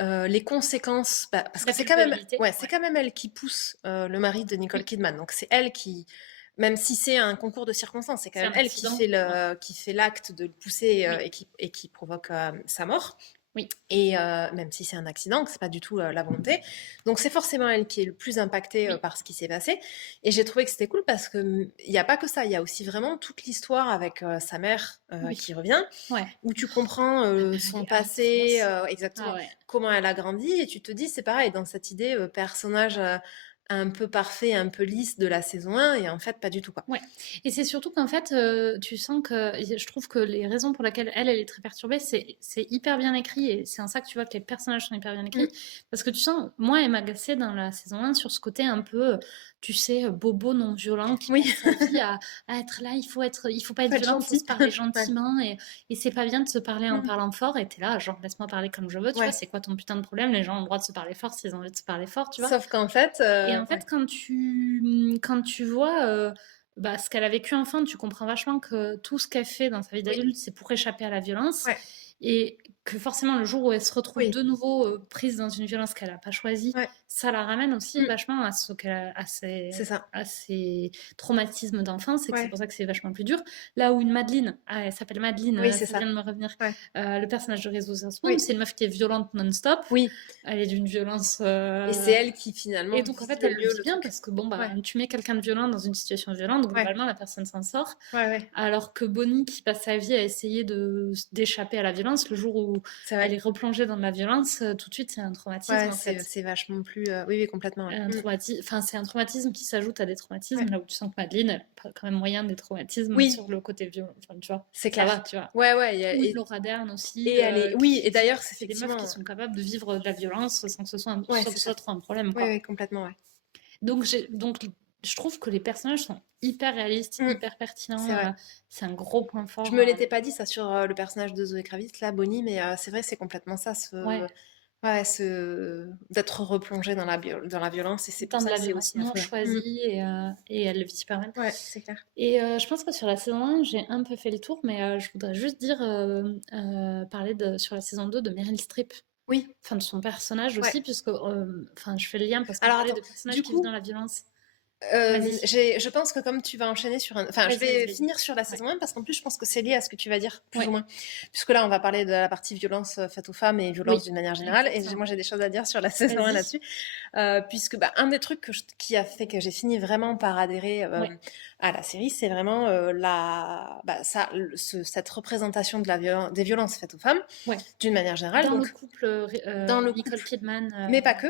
les conséquences, parce que La c'est quand même, culpabilité. ouais, c'est Ouais. quand même elle qui pousse le mari de Nicole Oui, Kidman. Donc c'est elle qui, même si c'est un concours de circonstances, c'est quand c'est même un elle qui accident. fait Ouais. qui fait l'acte de le pousser Oui, et qui provoque sa mort. oui, Et même si c'est un accident, que c'est pas du tout la volonté. Donc c'est forcément elle qui est le plus impactée oui, par ce qui s'est passé. Et j'ai trouvé que c'était cool parce que il y a pas que ça, il y a aussi vraiment toute l'histoire avec sa mère oui. qui revient, Ouais. où tu comprends La mère, elle son est passé, atroce. exactement Ah ouais. comment elle a grandi, et tu te dis c'est pareil dans cette idée personnage un peu parfait, un peu lisse de la saison 1 et en fait pas du tout quoi. Ouais. Et c'est surtout qu'en fait, tu sens que je trouve que les raisons pour lesquelles elle est très perturbée, c'est hyper bien écrit et c'est en ça que tu vois que les personnages sont hyper bien écrits. Parce que tu sens, moi, elle m'agaçait dans la saison 1 sur ce côté un peu, tu sais, bobo non violent qui Oui. passe sa vie à être là, il faut pas être violent, il faut se parler gentiment et c'est pas bien de se parler en parlant fort et t'es là, genre laisse-moi parler comme je veux, tu vois, c'est quoi ton putain de problème? Les gens ont le droit de se parler fort s'ils ont envie de se parler fort, tu vois. Sauf qu'en fait. Et en fait, quand tu vois ce qu'elle a vécu enfant, tu comprends vachement que tout ce qu'elle fait dans sa vie d'adulte, c'est pour échapper à la violence. Ouais. Et que forcément, le jour où elle se retrouve Oui. de nouveau prise dans une violence qu'elle n'a pas choisie, Ouais. ça la ramène aussi vachement à C'est ça. à ses traumatismes d'enfance et que c'est Ouais. pour ça que c'est vachement plus dur. Là où une Madeleine, elle s'appelle Madeleine, Oui, c'est ça ça. vient de me revenir, Ouais. le personnage de Reese Witherspoon, Oui. c'est une meuf qui est violente non-stop. Oui. Elle est d'une violence. Et c'est elle qui finalement. Et donc en fait, vit elle le mieux vit bien truc. parce que bon, bah, Ouais. tu mets quelqu'un de violent dans une situation violente, globalement, la personne s'en sort. Ouais, ouais. Alors que Bonnie, qui passe sa vie à essayer d'échapper à la violence, le jour où C'est vrai. elle est replongée dans de la violence, tout de suite, c'est un traumatisme Ouais, en fait. c'est vachement plus. Oui, oui, complètement. Ouais. Enfin, c'est un traumatisme qui s'ajoute à des traumatismes, Ouais. là où tu sens que Madeleine, elle a quand même moyen des traumatismes Oui. sur le côté violent. Enfin, tu vois, C'est ça clair. va, tu vois. Ouais, ouais. Ou Laura Dern aussi. Et elle est. Oui, et d'ailleurs, c'est des meufs qui sont capables de vivre de la violence sans que ce soit, Ouais, sans que c'est ce soit ça. trop un problème. Oui, Quoi. oui, complètement, ouais. Donc, je trouve que les personnages sont hyper réalistes, hyper pertinents. C'est vrai. C'est un gros point fort. Je me l'étais pas dit ça sur le personnage de Zoé Kravitz, là, Bonnie, mais c'est vrai, c'est complètement ça, Ouais. d'être replongée dans la violence, et c'est pour Dans de ça la que c'est violence aussi non affreux. choisie et elle le vit super bien. Ouais, c'est clair. Et je pense que sur la saison 1, j'ai un peu fait le tour, mais je voudrais juste dire, parler sur la saison 2 de Meryl Streep. Oui. Enfin, de son personnage aussi, puisque je fais le lien parce qu'on Alors, parlait attends, de personnages du qui vivent dans coup, la violence. je pense que comme tu vas enchaîner sur enfin, je vais Vas-y. finir sur la saison 1 parce qu'en plus, je pense que c'est lié à ce que tu vas dire, plus Ouais. ou moins. Puisque là, on va parler de la partie violence faite aux femmes et violence d'une manière générale. Exactement. Et moi, j'ai des choses à dire sur la saison 1 là-dessus. Puisque un des trucs qui a fait que j'ai fini vraiment par adhérer à la série, c'est vraiment cette représentation de des violences faites aux femmes, d'une manière générale. Dans donc, le couple dans le Nicole couple, Kidman, mais pas que.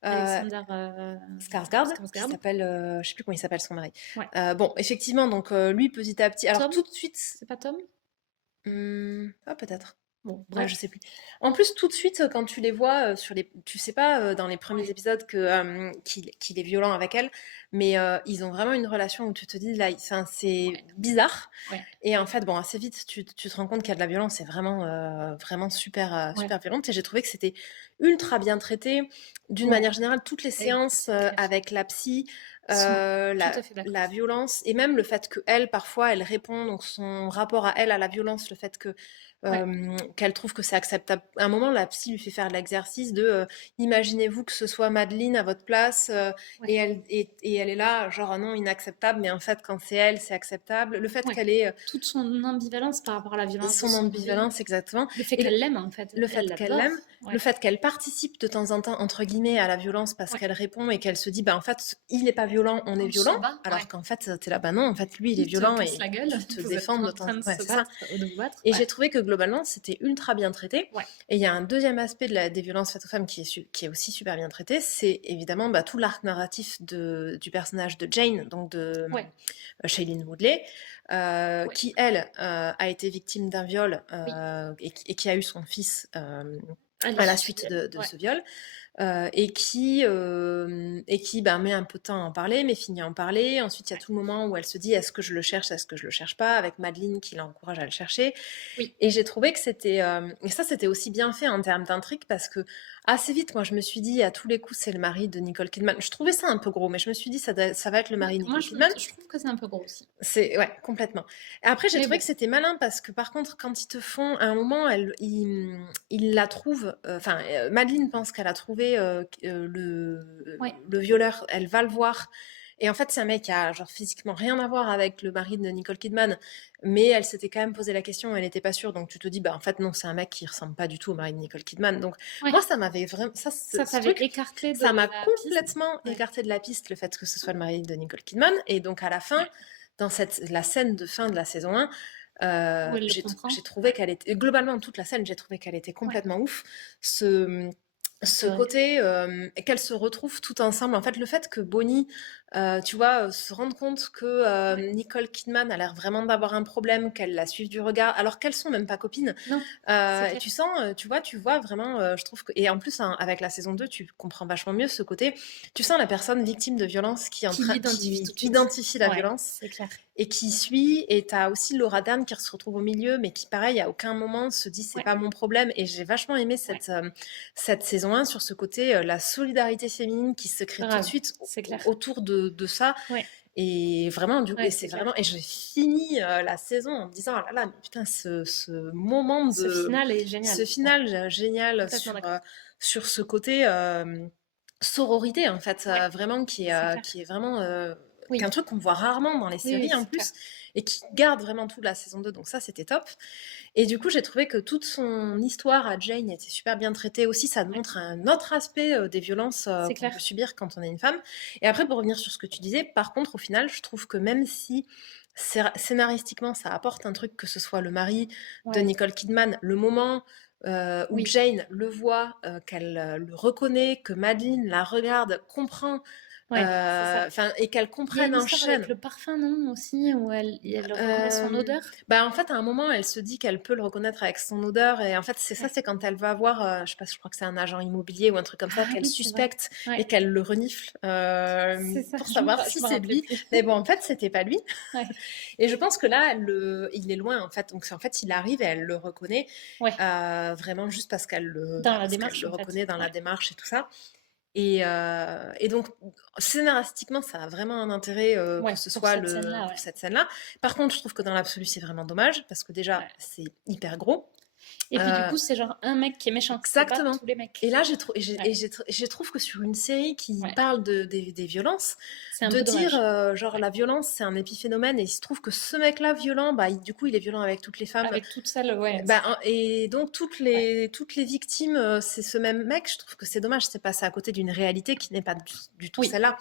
Alexander Skarsgård, qui Skarsgård. s'appelle, je sais plus comment il s'appelle son mari. Ouais. Bon, effectivement, donc lui petit à petit. Alors Tom tout de suite. C'est pas Tom Peut-être. Bon, Ouais, bref. je sais plus. En plus, tout de suite, quand tu les vois tu sais pas dans les premiers épisodes qu'il est violent avec elle, mais ils ont vraiment une relation où tu te dis là, c'est bizarre. Ouais. Et en fait, bon, assez vite, tu te rends compte qu'il y a de la violence, c'est vraiment, vraiment super, super violente. Et j'ai trouvé que c'était ultra bien traité. D'une manière générale, toutes les séances avec la psy, la violence, et même le fait qu'elle, parfois, elle répond, donc son rapport à elle, à la violence, le fait qu'elle trouve que c'est acceptable. À un moment, la psy lui fait faire l'exercice de imaginez-vous que ce soit Madeleine à votre place, et elle est là, genre non, inacceptable, mais en fait, quand c'est elle, c'est acceptable. Le fait qu'elle ait toute son ambivalence par rapport à la violence. Son ambivalence, exactement. Le fait qu'elle l'aime, en fait. Le fait qu'elle l'aime, le fait qu'elle participe de temps en temps, entre guillemets, à la violence parce qu'elle répond et qu'elle se dit, en fait, il n'est pas violent, on est violent. Alors qu'en fait, t'es là, non, en fait, lui, il est violent et la gueule, il te défend de temps en temps. C'est ça. Et j'ai trouvé que globalement, c'était ultra bien traité. Et il y a un deuxième aspect des violences faites aux femmes qui est aussi super bien traité, c'est évidemment tout l'arc narratif du personnage de Jane, donc de Shailene Woodley, qui, elle, a été victime d'un viol et qui a eu son fils à la suite de ce viol. Et qui met un peu de temps à en parler, mais finit à en parler. Ensuite, il y a tout le moment où elle se dit est-ce que je le cherche, est-ce que je le cherche pas, avec Madeleine qui l'encourage à le chercher. Et j'ai trouvé que c'était et ça, c'était aussi bien fait en termes d'intrigue, parce que assez vite, moi, je me suis dit à tous les coups, c'est le mari de Nicole Kidman. Je trouvais ça un peu gros, mais je me suis dit ça va être le mari de Nicole Kidman. Je trouve que c'est un peu gros aussi. Ouais, complètement. Et après, j'ai trouvé que c'était malin, parce que par contre, quand ils te font, à un moment, il la trouve, Madeleine pense qu'elle a trouvé le violeur, elle va le voir. Et en fait, c'est un mec qui a genre physiquement rien à voir avec le mari de Nicole Kidman, mais elle s'était quand même posé la question, elle n'était pas sûre, donc tu te dis, en fait, non, c'est un mec qui ressemble pas du tout au mari de Nicole Kidman. Donc, moi, ça m'avait vraiment. Ça m'a complètement écarté de la piste, le fait que ce soit le mari de Nicole Kidman. Et donc, à la fin, dans la scène de fin de la saison 1, j'ai trouvé qu'elle était. Globalement, toute la scène, j'ai trouvé qu'elle était complètement ouf. ce c'est vrai. côté, qu'elles se retrouvent toutes ensemble. En fait, le fait que Bonnie, tu vois, se rende compte que, Ouais. Nicole Kidman a l'air vraiment d'avoir un problème, qu'elle la suive du regard, alors qu'elles sont même pas copines. Non, c'est Et clair. tu sens, tu vois vraiment, je trouve que et en plus, hein, avec la saison 2, tu comprends vachement mieux ce côté. Tu sens la personne victime de violence Qui l'identifie qui tout de suite. identifie la Ouais, violence c'est clair. et qui suit. Et t'as aussi Laura Dern qui se retrouve au milieu, mais qui, pareil, à aucun moment se dit c'est Ouais, pas mon problème. Et j'ai vachement aimé ouais, cette saison 1 sur ce côté, la solidarité féminine qui se crée tout de grave, suite c'est clair. autour de ça. Ouais, Et vraiment, ouais, et c'est c'est clair. vraiment, et j'ai fini la saison en me disant, oh là là, mais putain, ce moment Ce final est génial. ce Ouais, final génial complètement d'accord. sur ce côté sororité, en fait, Ouais, vraiment c'est clair. qui est vraiment Oui, qu'un truc qu'on voit rarement dans les oui, oui, séries en c'est clair. plus, et qui garde vraiment tout la saison 2. Donc ça, c'était top. Et du coup, j'ai trouvé que toute son histoire à Jane était super bien traitée aussi. Ça Ouais, montre un autre aspect des violences c'est qu'on peut clair. subir quand on est une femme. Et après, pour revenir sur ce que tu disais, par contre, au final, je trouve que même si scénaristiquement, ça apporte un truc, que ce soit le mari de Ouais, Nicole Kidman, le moment où oui. Jane le voit, qu'elle le reconnaît, que Madeline la regarde, comprend, Ouais, c'est ça. et qu'elle Il y a comprenne une en histoire avec chaîne. le parfum, non, aussi, où elle reconnaît son Euh, odeur? Bah en fait, à un moment, elle se dit qu'elle peut le reconnaître avec son odeur. Et en fait, c'est ça, Ouais. c'est quand elle va voir, je sais pas, je crois que c'est un agent immobilier ou un truc comme ça, Ah qu'elle oui, c'est vrai. suspecte et Ouais, qu'elle le renifle c'est ça. pour savoir si Je me c'est rappelais lui. plus. Mais bon, en fait, c'était pas lui. Ouais, Et je pense que là, il est loin, en fait. Donc, en fait, il arrive et elle le reconnaît, ouais. vraiment juste Dans la parce qu'elle démarche, le en fait. reconnaît dans la Ouais, démarche et tout ça. Et donc, scénaristiquement, ça a vraiment un intérêt que ouais, ce pour soit cette scène-là, pour ouais. cette scène-là. Par contre, je trouve que dans l'absolu, c'est vraiment dommage parce que déjà, Ouais. c'est hyper gros. Et puis du Euh, coup, c'est genre un mec qui est méchant. C'est pas Exactement. tous les Et mecs. là, Ouais, je trouve que sur une série qui ouais. parle des violences, C'est un de peu dire dommage. genre Ouais. la violence c'est un épiphénomène, et il se trouve que ce mec-là violent, bah du coup il est violent avec toutes les femmes, Avec toute celle, ouais, c'est bah, clair. et donc Ouais. toutes les victimes c'est ce même mec. Je trouve que c'est dommage, c'est passé à côté d'une réalité qui n'est pas du tout Oui. celle-là.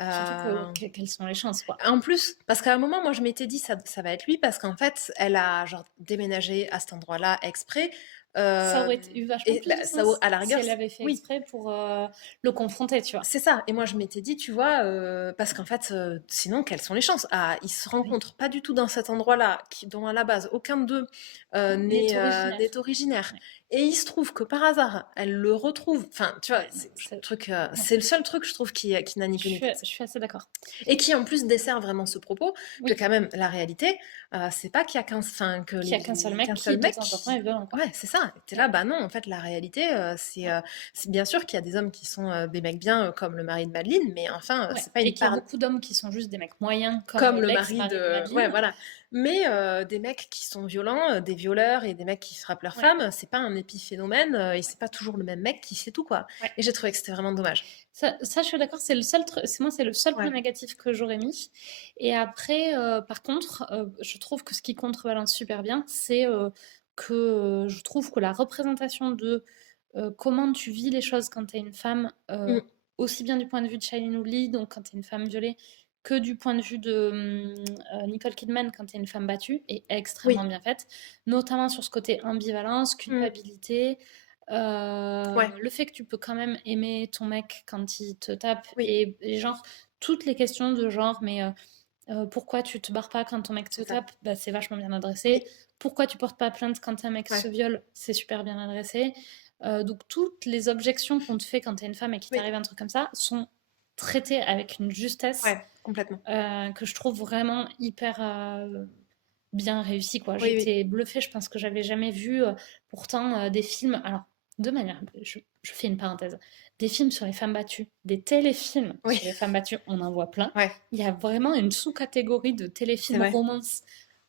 Surtout Euh, quelles sont les chances, quoi. En plus, parce qu'à un moment, moi, je m'étais dit, ça va être lui, parce qu'en fait, elle a genre déménagé à cet endroit-là exprès. Ça Euh, aurait eu vachement et plus de bah, sens à la si rigueur, elle avait fait oui, exprès pour le confronter, tu vois. c'est ça. Et moi, je m'étais dit, tu vois, parce qu'en fait, sinon, quelles sont les chances? Ah, ils se Oui. rencontrent pas du tout dans cet endroit-là, dont à la base, aucun d'eux N'est originaire. n'est originaire. Ouais. Et il se trouve que par hasard, elle le retrouve. Enfin, tu vois, Ouais, non, ouais. c'est le seul truc, je trouve, qui n'a ni queue ni Je tête. suis assez d'accord. Et qui en plus dessert vraiment ce propos, que Oui. quand même la réalité, c'est pas qu'il y a Qu'il y a qu'un seul mec qu'un qui, seul de mec temps en temps, est qui... violent, quoi. Ouais, c'est ça. T'es là, Ouais. bah non, en fait, la réalité, Ouais. c'est bien sûr qu'il y a des hommes qui sont des mecs bien, comme le mari de Madeleine, mais enfin, Ouais. c'est pas Et une qu'il y a part beaucoup d'hommes qui sont juste des mecs moyens, comme comme le mari l'ex-mari de de... Ouais, Madeleine. voilà. Mais des mecs qui sont violents, des violeurs et des mecs qui frappent leurs Ouais. femmes, c'est pas un épiphénomène, et c'est pas toujours le même mec qui fait tout, quoi. Ouais. Et j'ai trouvé que c'était vraiment dommage. Ça, je suis d'accord, c'est le seul moi, c'est le seul point Ouais. négatif que j'aurais mis. Et après, par contre, je trouve que ce qui contrebalance super bien, c'est que je trouve que la représentation de comment tu vis les choses quand tu es une femme, Mm. aussi bien du point de vue de Shailene Woodley, donc quand tu es une femme violée, que du point de vue de Nicole Kidman quand tu es une femme battue, est extrêmement Oui. bien faite, notamment sur ce côté ambivalence, Mm. culpabilité. Ouais. Le fait que tu peux quand même aimer ton mec quand il te tape, Oui. et genre toutes les questions de genre, mais pourquoi tu te barres pas quand ton mec te C'est ça. tape, bah, c'est vachement bien Oui. adressé. Pourquoi tu portes pas plainte quand un mec se Ouais. viole, c'est super bien adressé. Donc toutes les objections qu'on te fait quand t'es une femme et qu'il Oui. t'arrive un truc comme ça sont traitées avec une justesse Ouais, complètement. que je trouve vraiment hyper bien réussi, quoi. Oui, oui. J'étais bluffée, je pense que j'avais jamais vu pourtant des films. Alors, de manière, je fais une parenthèse, des films sur les femmes battues, des téléfilms Oui, sur les femmes battues, on en voit plein. ouais, Il y a vraiment une sous-catégorie de c'est téléfilms vrai. romances,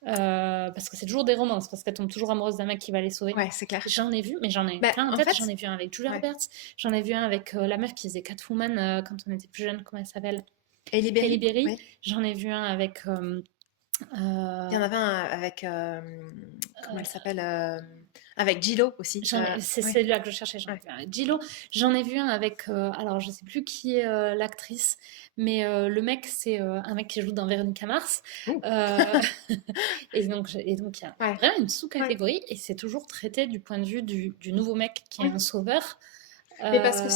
parce que c'est toujours des romances, parce qu'elle tombe toujours amoureuse d'un mec qui va les sauver. Ouais, c'est clair. J'en ai vu, mais j'en ai Bah, plein en en tête. J'en fait, ai vu un avec Julia ouais. Roberts, j'en ai vu un avec la meuf qui faisait Catwoman quand on était plus jeune, comment elle s'appelle? Hailey Hailey Berry, Berry. ouais. J'en ai vu un avec Il y en avait un avec, comment elle s'appelle? Avec J-Lo aussi. C'est Ouais, celui-là que je cherchais, j'en ai ouais. vu un avec J-Lo. J'en ai vu un avec, alors je sais plus qui est l'actrice, mais le mec, c'est un mec qui joue dans Véronica Mars. Ouh. Euh, et donc il y a Ouais, vraiment une ouais, sous-catégorie, et c'est toujours traité du point de vue du nouveau mec qui est oui. un sauveur. Mais parce que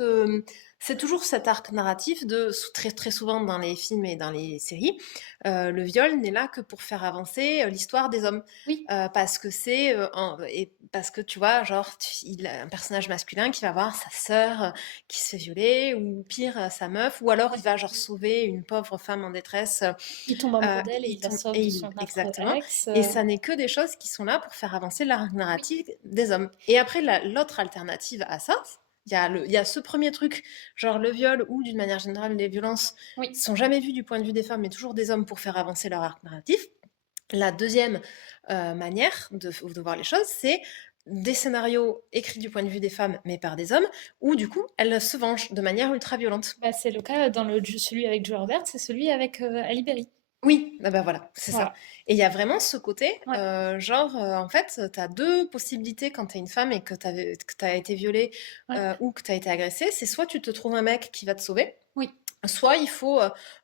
Euh, c'est toujours cet arc narratif très, très souvent dans les films et dans les séries, le viol n'est là que pour faire avancer l'histoire des hommes. oui, Parce que et parce que tu vois, genre, il a un personnage masculin qui va voir sa sœur qui se fait violer, ou pire, sa meuf, ou alors ouais. il va genre sauver une pauvre femme en détresse, Il tombe amoureux d'elle et il la sauve de son affreux exactement. ex. Et ça n'est que des choses qui sont là pour faire avancer l'arc Oui, narratif des hommes. Et après, l'autre alternative à ça, il y a ce premier truc, genre le viol ou d'une manière générale les violences oui, sont jamais vues du point de vue des femmes, mais toujours des hommes pour faire avancer leur arc narratif. La deuxième manière de voir les choses, c'est des scénarios écrits du point de vue des femmes, mais par des hommes, où du coup, elles se vengent de manière ultra violente. bah, c'est le cas dans celui avec Joe Herbert, c'est celui avec Ali Berry. Oui, ah bah voilà, c'est ça. Voilà. Et il y a vraiment ce côté, Ouais, en fait, tu as deux possibilités quand tu es une femme et que tu as été violée ouais, ou que tu as été agressée. C'est soit tu te trouves un mec qui va te sauver, oui. soit il faut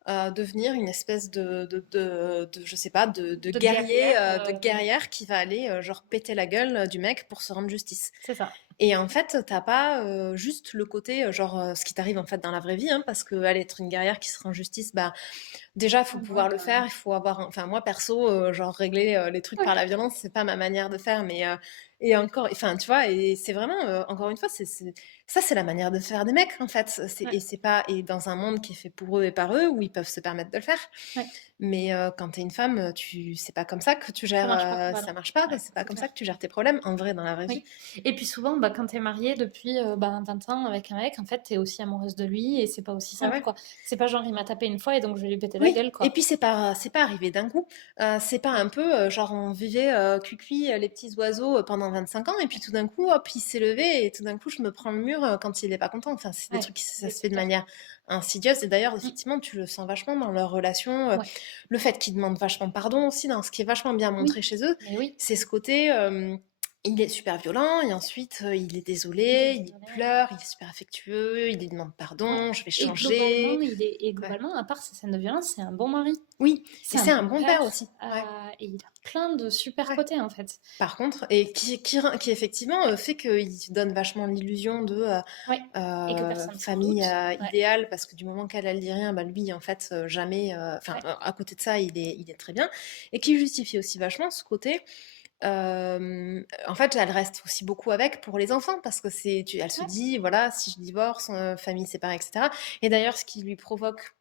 devenir une espèce je sais pas, de De guerrier, guerrière, de guerrière qui va aller genre péter la gueule du mec pour se rendre justice. c'est ça. Et en fait, t'as pas juste le côté, ce qui t'arrive en fait dans la vraie vie, hein, parce que aller être une guerrière qui se rend justice, bah déjà, il faut pouvoir le faire, il faut avoir, enfin moi perso, genre régler les trucs Ouais, par la violence, c'est pas ma manière de faire, mais et encore, enfin tu vois, et c'est vraiment, encore une fois, ça c'est la manière de faire des mecs en fait, ouais, et c'est pas, et dans un monde qui est fait pour eux et par eux, où ils peuvent se permettre de le faire. ouais. Mais quand t'es une femme, c'est pas comme ça que tu Ça gères, marche pas. Bah ça non. marche pas, Ouais, c'est pas c'est comme ça clair. que tu gères tes problèmes en vrai dans la vraie vie. Oui. Et puis souvent, bah, quand t'es mariée depuis 20 ans avec un mec, en fait, t'es aussi amoureuse de lui et c'est pas aussi Ah simple, ouais. quoi. C'est pas genre il m'a tapé une fois et donc je vais lui péter la Oui, gueule, et quoi. puis c'est pas arrivé d'un coup. C'est pas un peu genre on vivait cuicui les petits oiseaux pendant 25 ans et puis tout d'un coup hop il s'est levé et tout d'un coup je me prends le mur quand il est pas content. Enfin c'est des Ouais, trucs ça oui, se c'est fait de clair. manière insidieuse et d'ailleurs Mm. effectivement tu le sens vachement dans leur relation. Ouais. Le fait qu'ils demandent vachement pardon aussi dans ce qui est vachement bien Oui, montré chez eux, mais oui, c'est ce côté il est super violent et ensuite il est il est désolé, il désolé. pleure, il est super affectueux, il lui demande Ouais. pardon, je vais Et globalement, changer. Ouais. à part ces scènes de violence, c'est un bon mari. Oui, et C'est un c'est un bon bon père. père aussi. Ouais. Et il a plein de super Ouais. côtés, en fait. Par contre, et qui effectivement fait qu'il donne vachement l'illusion de Ouais. Et que personne s'en famille doute. Ouais. idéale, parce que du moment qu'elle elle dit rien, bah lui en fait jamais. Enfin, Ouais. à côté de ça, il est très bien, et qui justifie aussi vachement ce côté. En fait, elle reste aussi beaucoup avec pour les enfants parce que elle se Ouais. dit voilà, si je divorce, famille séparée, etc. Et d'ailleurs, ce qui lui provoque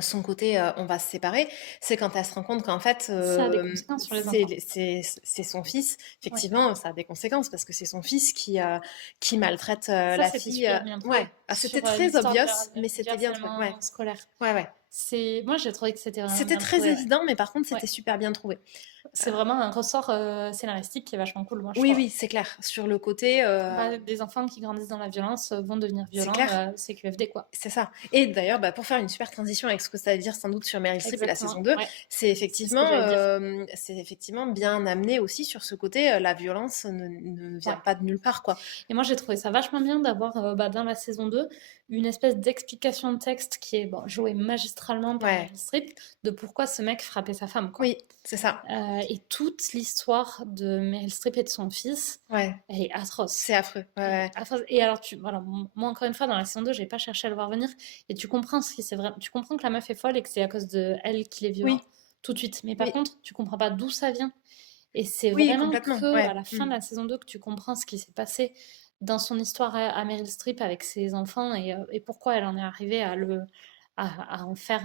son côté on va se séparer, c'est quand elle se rend compte qu'en fait Ça a des conséquences sur les enfants. c'est son fils. Ouais. Effectivement, ça a des conséquences parce que c'est son fils qui maltraite Ça, la c'était fille. super bien Ouais, trouvé. ah, c'était Sur très l'histoire obvious, mais du c'était bien trouvé. Ouais, harcèlement scolaire. ouais, ouais. Moi, j'ai trouvé que c'était vraiment C'était bien très trouvé, ouais. évident, mais par contre, Ouais. c'était super bien trouvé. C'est vraiment un ressort scénaristique qui est vachement cool, moi, je Oui, trouve. oui, c'est clair. Sur le côté, Bah, des enfants qui grandissent dans la violence vont devenir c'est violents, clair. c'est QFD, quoi. C'est ça. Et d'ailleurs, bah, pour faire une super transition avec ce que ça veut dire sans doute sur Meryl Streep et la Exactement, saison 2, ouais. C'est ce que j'allais dire. c'est effectivement bien amené aussi sur ce côté, la violence ne vient Ouais. pas de nulle part, quoi. Et moi, j'ai trouvé ça vachement bien d'avoir, dans la saison 2, une espèce d'explication de texte qui est jouée magistralement par Ouais, Meryl Streep de pourquoi ce mec frappait sa femme, quoi. oui, c'est ça. Et toute l'histoire de Meryl Streep et de son fils, Ouais, elle est atroce. c'est affreux. Ouais, Elle est ouais. atroce. Et alors, moi, encore une fois, dans la saison 2, j'ai pas cherché à le voir venir. Et tu comprends tu comprends que la meuf est folle et que c'est à cause de elle qu'il est violent Oui, tout de suite. Mais par oui, contre, tu comprends pas d'où ça vient. Et c'est oui, vraiment complètement. que à Ouais. la fin de la saison 2 que tu comprends ce qui s'est passé dans son histoire à Meryl Streep avec ses enfants et pourquoi elle en est arrivée à en faire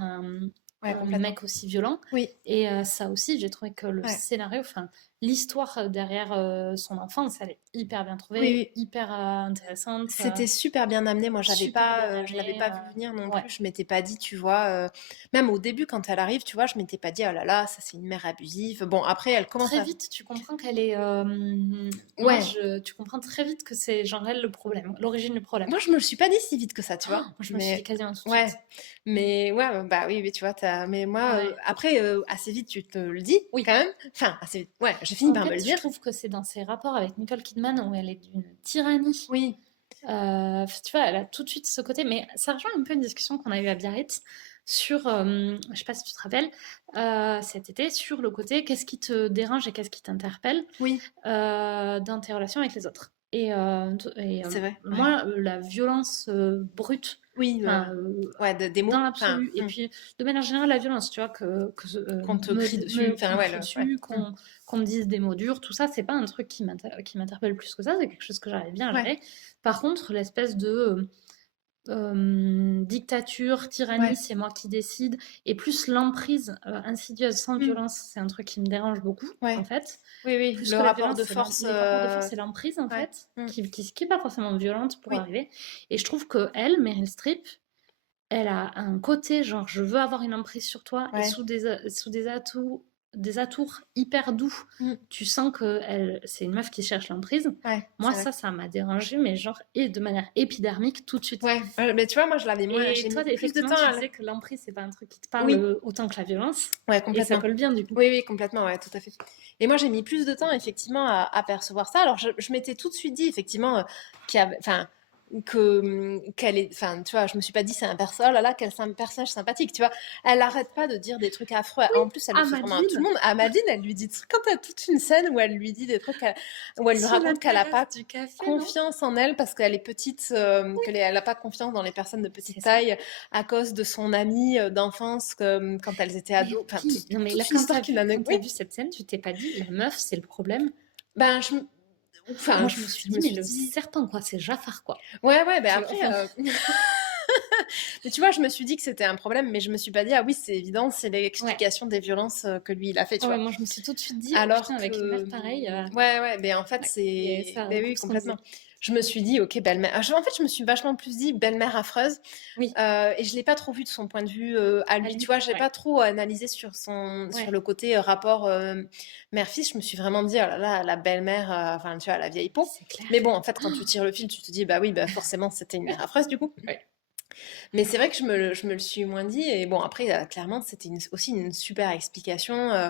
Ouais, un complètement. mec aussi violent. Oui, Et ça aussi, j'ai trouvé que le ouais. scénario, enfin, l'histoire derrière son enfance, elle est hyper bien Oui, trouvée, oui. hyper intéressante, C'était super bien amené. Moi, super bien je l'avais amenée. pas vu venir non Ouais. plus. Je m'étais pas dit, tu vois, même au début quand elle arrive, tu vois, je m'étais pas dit, oh là là, ça c'est une mère abusive. Bon, après, elle commence Très à. vite, tu comprends qu'elle est. Ouais. Tu comprends très vite que c'est genre elle le problème, l'origine du problème. Moi, je me le suis pas dit si vite que ça, tu Oh, vois. moi, je me le suis dit Mais quasiment tout de ouais, suite. mais ouais, bah oui, mais tu vois, mais moi, Ouais. après, assez vite, tu te le dis Oui. quand même. Enfin, assez vite. Ouais, j'ai fini En par me le fait, je dire. trouve que c'est dans ses rapports avec Nicole Kidman où elle est d'une tyrannie. Oui, Tu vois, elle a tout de suite ce côté, mais ça rejoint un peu une discussion qu'on a eue à Biarritz sur, je sais pas si tu te rappelles, cet été, sur le côté qu'est-ce qui te dérange et qu'est-ce qui t'interpelle oui, dans tes relations avec les autres. C'est vrai, ouais. moi, la violence brute, Oui, enfin, ouais, des mots, dans enfin, l'absolu, et puis de manière générale, la violence, tu vois, qu'on te crie dessus, enfin, qu'on me ouais, crie ouais. dessus, qu'on me dise des mots durs, tout ça, c'est pas un truc qui m'interpelle plus que ça, c'est quelque chose que j'arrive bien à Ouais, gérer. Par contre, l'espèce de dictature, tyrannie, ouais. c'est moi qui décide, et plus l'emprise insidieuse sans Mmh. violence, c'est un truc qui me dérange beaucoup, en Ouais. fait. Oui, oui, Plus le que la rapport violence, de c'est force, les rapports de force et l'emprise, en ouais. fait, Mmh. qui est pas forcément violente pour Oui. arriver. Et je trouve que elle, Meryl Streep, elle a un côté genre je veux avoir une emprise sur toi, et Ouais. sous des atours hyper doux. Mmh. Tu sens que c'est une meuf qui cherche l'emprise. Ouais, Moi, c'est vrai. ça m'a dérangé, mais genre, et de manière épidermique tout de suite. Ouais, mais tu vois, moi, je l'avais moins, Et j'ai toi, mis plus de effectivement, temps tu à disais que l'emprise, c'est pas un truc qui te parle oui. autant que la violence. Ouais, Et ça complètement. colle bien, du coup. Oui, oui, complètement, ouais, tout à fait. Et moi, j'ai mis plus de temps, effectivement, à percevoir ça. Alors, je m'étais tout de suite dit, effectivement, enfin, qu'elle est, enfin, tu vois, je me suis pas dit, c'est un personnage, oh là là, quel personnage sympathique, tu vois. Elle arrête pas de dire des trucs affreux. Oui, En plus, elle le fait vraiment à tout le Amadine, monde. À Madine, elle lui dit, quand t'as toute une scène où elle lui dit des trucs, où elle lui sur la raconte qu'elle a pas terrasse du café, non? confiance en elle parce qu'elle est petite, elle a pas confiance dans les personnes de petite C'est ça. taille à cause de son amie d'enfance quand elles étaient Mais ados. Enfin, oui, non, mais là, toute une histoire qui n'a... quand t'as Oui, vu cette scène, tu t'es pas dit, la meuf, c'est le problème. ben, enfin, Moi, je me suis je me dit, mais suis le dit... serpent, quoi, c'est Jafar, quoi. Ouais, ouais, ben après... Enfin, mais tu vois, je me suis dit que c'était un problème, mais je me suis pas dit, ah oui, c'est évident, c'est ouais. l'explication des violences que lui, il a fait, tu Ah ouais, vois. moi, je me suis tout de suite dit, oh putain, Alors avec une mère que... pareille, Ouais, ouais, mais en fait, ouais. Et c'est... ça Ben oui, recoupe ce qu'on disait. complètement. Je me suis dit, ok, belle-mère... En fait, je me suis vachement plus dit belle-mère affreuse. Oui, Et je l'ai pas trop vu de son point de vue à à lui. Tu lui, vois, j'ai ouais. pas trop analysé sur Ouais, le côté rapport mère-fils. Je me suis vraiment dit, oh là là, la belle-mère, enfin, tu vois, la vieille peau. c'est clair. Mais bon, en fait, quand tu tires le fil, tu te dis, bah oui, bah forcément, c'était une mère affreuse du coup. Ouais. Mais c'est vrai que je me le suis moins dit. Et bon, après, clairement, c'était aussi une super explication Ouais,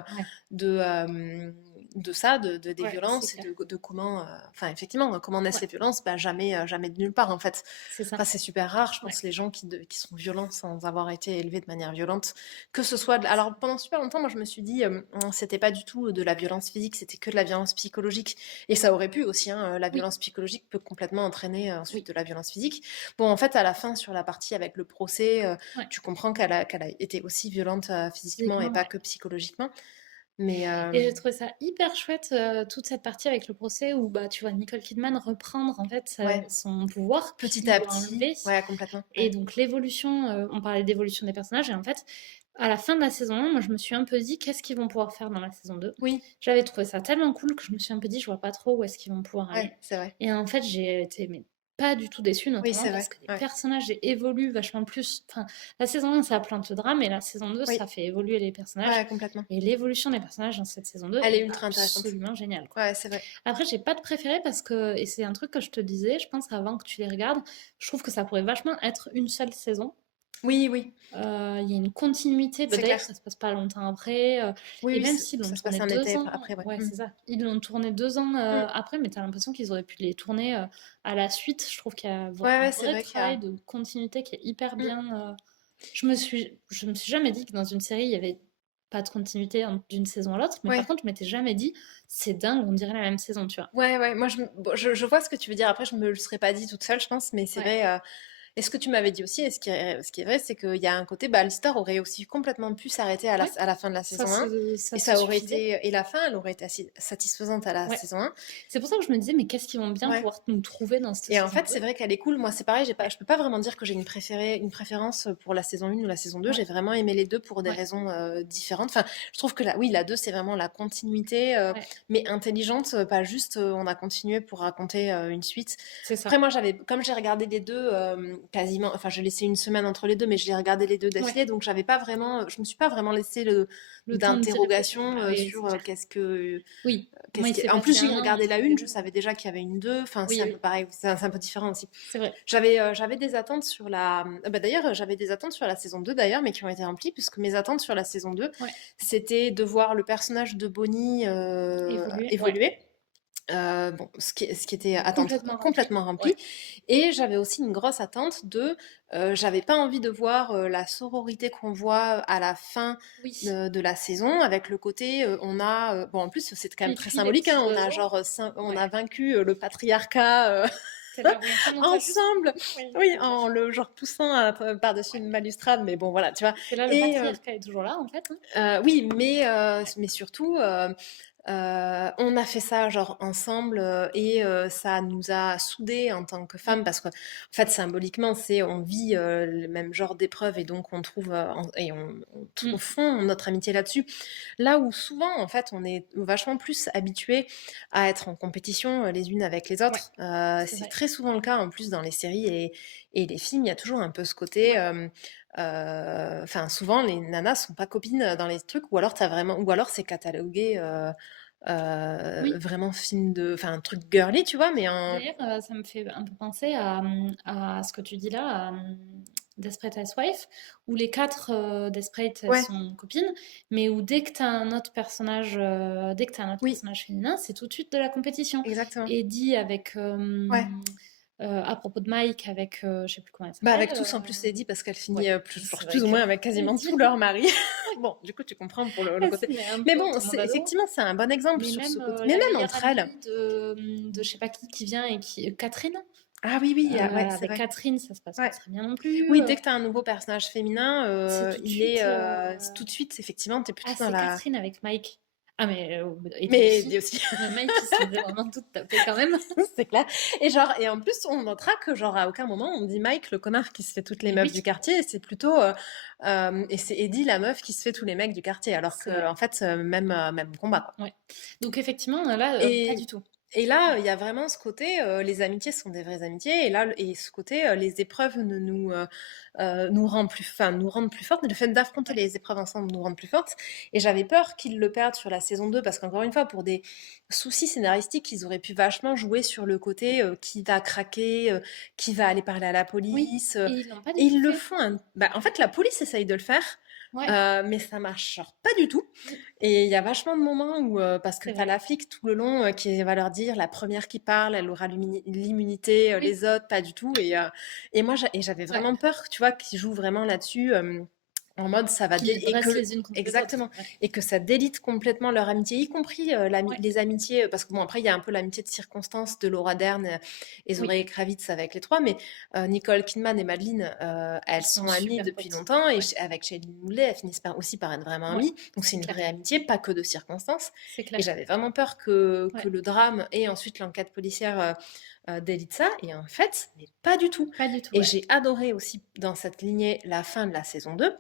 de, euh, de ça, des ouais, c'est violences et clair. de comment, enfin, effectivement, comment naissent Ouais, les violences. Bah, jamais, jamais de nulle part, en fait. c'est ça. Enfin, c'est super rare, je Ouais. pense, les gens qui sont violents sans avoir été élevés de manière violente. Que ce soit. Alors, pendant super longtemps, moi, je me suis dit, c'était pas du tout de la violence physique, c'était que de la violence psychologique. Et ça aurait pu aussi, hein, la Oui, violence psychologique peut complètement entraîner ensuite oui, de la violence physique. Bon, en fait, à la fin, sur la partie avec le procès, ouais. tu comprends qu'elle a été aussi violente physiquement et Physiquement, pas ouais. que psychologiquement. Mais Et j'ai trouvé ça hyper chouette, toute cette partie avec le procès où bah, tu vois Nicole Kidman reprendre en fait ouais, son pouvoir petit qu'il à lui a petit, enlevé. ouais, complètement. Et Ouais. donc l'évolution, on parlait d'évolution des personnages, et en fait, à la fin de la saison 1, moi je me suis un peu dit qu'est-ce qu'ils vont pouvoir faire dans la saison 2. Oui, J'avais trouvé ça tellement cool que je me suis un peu dit je vois pas trop où est-ce qu'ils vont pouvoir ouais, aller. c'est vrai. Et en fait, j'ai été mais pas du tout déçue, Oui, notamment c'est parce vrai. que les Ouais. personnages évoluent vachement plus. Enfin, la saison 1, ça a plein de drames, et la saison 2, Oui, ça fait évoluer les personnages. ouais, complètement. Et l'évolution des personnages dans cette saison 2 Elle est est ultra intéressante. absolument géniale, quoi. Ouais, c'est vrai. Après, j'ai pas de préféré parce que, et c'est un truc que je te disais, je pense avant que tu les regardes, je trouve que ça pourrait vachement être une seule saison. Oui, oui, Il y a une continuité. Bah, c'est d'ailleurs, clair. ça se passe pas longtemps après. Oui, Et oui, même s'ils l'ont ça se passe tourné un deux été ans, après, ouais. ouais, Mm. c'est ça. Ils l'ont tourné 2 ans Mm. après, mais t'as l'impression qu'ils auraient pu les tourner à la suite. Je trouve qu'il y a un Ouais, ouais, c'est vrai vrai qu'il y travail a... de continuité qui est hyper Mm. bien. Je me suis jamais dit que dans une série, il y avait pas de continuité d'une saison à l'autre, mais par Ouais. contre, je m'étais jamais dit, c'est dingue, on dirait la même saison, tu vois. Ouais, ouais, moi bon, je vois ce que tu veux dire. Après, je me le serais pas dit toute seule, je pense, mais c'est Ouais, vrai. Et ce que tu m'avais dit aussi, et ce qui est vrai, c'est qu'il y a un côté, bah, l'histoire aurait aussi complètement pu s'arrêter ouais, à la fin de la saison 1. ça Et se ça aurait suffisait. été, et la fin, elle aurait été assez satisfaisante à la Ouais. saison 1. C'est pour ça que je me disais, mais qu'est-ce qu'ils vont bien Ouais. pouvoir nous trouver dans cette Et en saison fait, 2? c'est vrai qu'elle est cool. Moi, c'est pareil, Ouais, je peux pas vraiment dire que j'ai une préférence pour la saison 1 ou la saison 2. ouais, J'ai vraiment aimé les deux pour des ouais, raisons différentes. Enfin, je trouve que oui, la 2, c'est vraiment la continuité, ouais, mais intelligente, pas juste on a continué pour raconter une suite. c'est Après, ça. moi, comme j'ai regardé les deux quasiment, enfin, je laissais une semaine entre les deux, mais je l'ai regardé les deux Ouais, d'affilée, donc je me suis pas vraiment laissé le temps de dire, oui, d'interrogation bah oui, c'est sur clair. Oui, moi, il s'est En plus, passé j'ai un an regardé la entre les une, je deux. savais déjà qu'il y avait une deux. Enfin, c'est Oui, un peu oui, pareil, c'est un peu différent aussi. c'est vrai. J'avais des attentes sur la. Bah, d'ailleurs, j'avais des attentes sur la saison 2 d'ailleurs, mais qui ont été remplies, puisque mes attentes sur la saison 2, Ouais, c'était de voir le personnage de Bonnie évoluer, ouais, évoluer. Bon, ce qui était attente Complètement rempli. complètement Ouais. remplie et j'avais aussi une grosse attente j'avais pas envie de voir, la sororité qu'on voit à la fin Oui. de la saison avec le côté, on a, bon en plus c'est quand même très Cuit-cuit les symbolique, petits hein, on a oiseaux. genre, on Ouais. a vaincu, le patriarcat, Tu là, oui, enfin, non, tu juste ensemble, oui, oui, c'est clair. en le genre poussant par-dessus Ouais. une balustrade, mais bon voilà, tu vois? Tu là, le Et patriarcat est toujours là, en fait, hein. Oui, mais surtout, on a fait ça genre ensemble, et ça nous a soudés en tant que Mmh. femmes parce qu'en fait, symboliquement, c'est on vit, le même genre d'épreuves et donc on trouve, Mmh. au fond notre amitié là-dessus. Là où souvent, en fait, on est vachement plus habitués à être en compétition, les unes avec les Ouais, autres. c'est C'est vrai. très souvent le cas en plus dans les séries et les films, il y a toujours un peu ce côté, Ouais. enfin, souvent, les nanas sont pas copines dans les trucs, ou alors c'est catalogué Oui. vraiment film enfin, un truc girly, tu vois, mais un. D'ailleurs, ça me fait un peu penser à ce que tu dis là, Desperate Housewives, où les 4 Desperate, elles Ouais, sont copines, mais où dès que tu as un autre personnage, dès que tu un autre oui, personnage féminin, c'est tout de suite de la compétition. exactement. Eddie avec, Ouais. à propos de Mike avec, je sais plus comment elle Bah, s'appelle. avec tous, en plus, c'est dit parce qu'elle Ouais, finit c'est plus vrai ou que moins avec quasiment Eddie, tous leurs maris. Bon, du coup, tu comprends pour le elle côté. se met un Mais peu bon, autour d'un ado. effectivement, c'est un bon exemple Mais sur ce même côté. Mais la même meilleure entre elles. amie de je sais pas qui vient et qui, Catherine. Ah oui, oui, ouais, c'est Avec vrai. Catherine, ça se passe pas Ouais. très bien non plus. Oui, dès que tu as un nouveau personnage féminin, C'est tout de il est suite. tout de suite, effectivement, tu es Ah, plutôt dans c'est la. Catherine avec Mike. Ah, mais Eddie Mais aussi. dit aussi. Mais Mike, il se faisait vraiment tout taper quand même. C'est clair. Et en plus, on notera que, genre, à aucun moment, on dit Mike, le connard qui se fait toutes les Et meufs du oui, quartier, et c'est plutôt, et c'est Eddie, la meuf, qui se fait tous les mecs du quartier, alors c'est que, vrai. en fait, même combat, quoi. Ouais. Donc, effectivement, là, pas Et, du tout. et là, Ouais. il y a vraiment ce côté, les amitiés sont des vraies amitiés, et là, et ce côté, les épreuves nous rendent plus fortes, et le fait d'affronter Ouais. les épreuves ensemble nous rendent plus fortes. Et j'avais peur qu'ils le perdent sur la saison 2 parce qu'encore une fois, pour des soucis scénaristiques, ils auraient pu vachement jouer sur le côté qui va craquer, qui va aller parler à la Oui. police. Et ils l'ont pas Et du tout ils le fait. font. Bah, en fait, la police essaye de le faire, Ouais. mais ça marche genre pas du tout. Mm, Et il y a vachement de moments où, parce que c'est tu as vrai. la flic tout le long qui va leur dire la première qui parle, elle aura l'immunité, Oui. les autres, pas du tout. Et moi, j'avais Ouais. vraiment peur, tu vois, qu'ils jouent vraiment là-dessus. En mode ça va Qu'ils les et dressent les unes contre les autres. exactement, Ouais. et que ça délite complètement leur amitié, y compris Ouais. les amitiés, parce que bon après il y a un peu l'amitié de circonstance de Laura Dern et Oui. Zoé Kravitz avec les trois, mais Nicole Kidman et Madeline, Ils elles sont sont amies super depuis potes. longtemps, et Ouais. avec Shailene Woodley elles finissent aussi par être vraiment Ouais. amies, donc c'est C'est une clair. vraie amitié, pas que de circonstance. C'est Et clair. j'avais vraiment peur que Ouais. le drame et ensuite l'enquête policière délite ça, et en fait mais pas du tout. Pas du tout, Et ouais. j'ai adoré aussi dans cette lignée la fin de la saison 2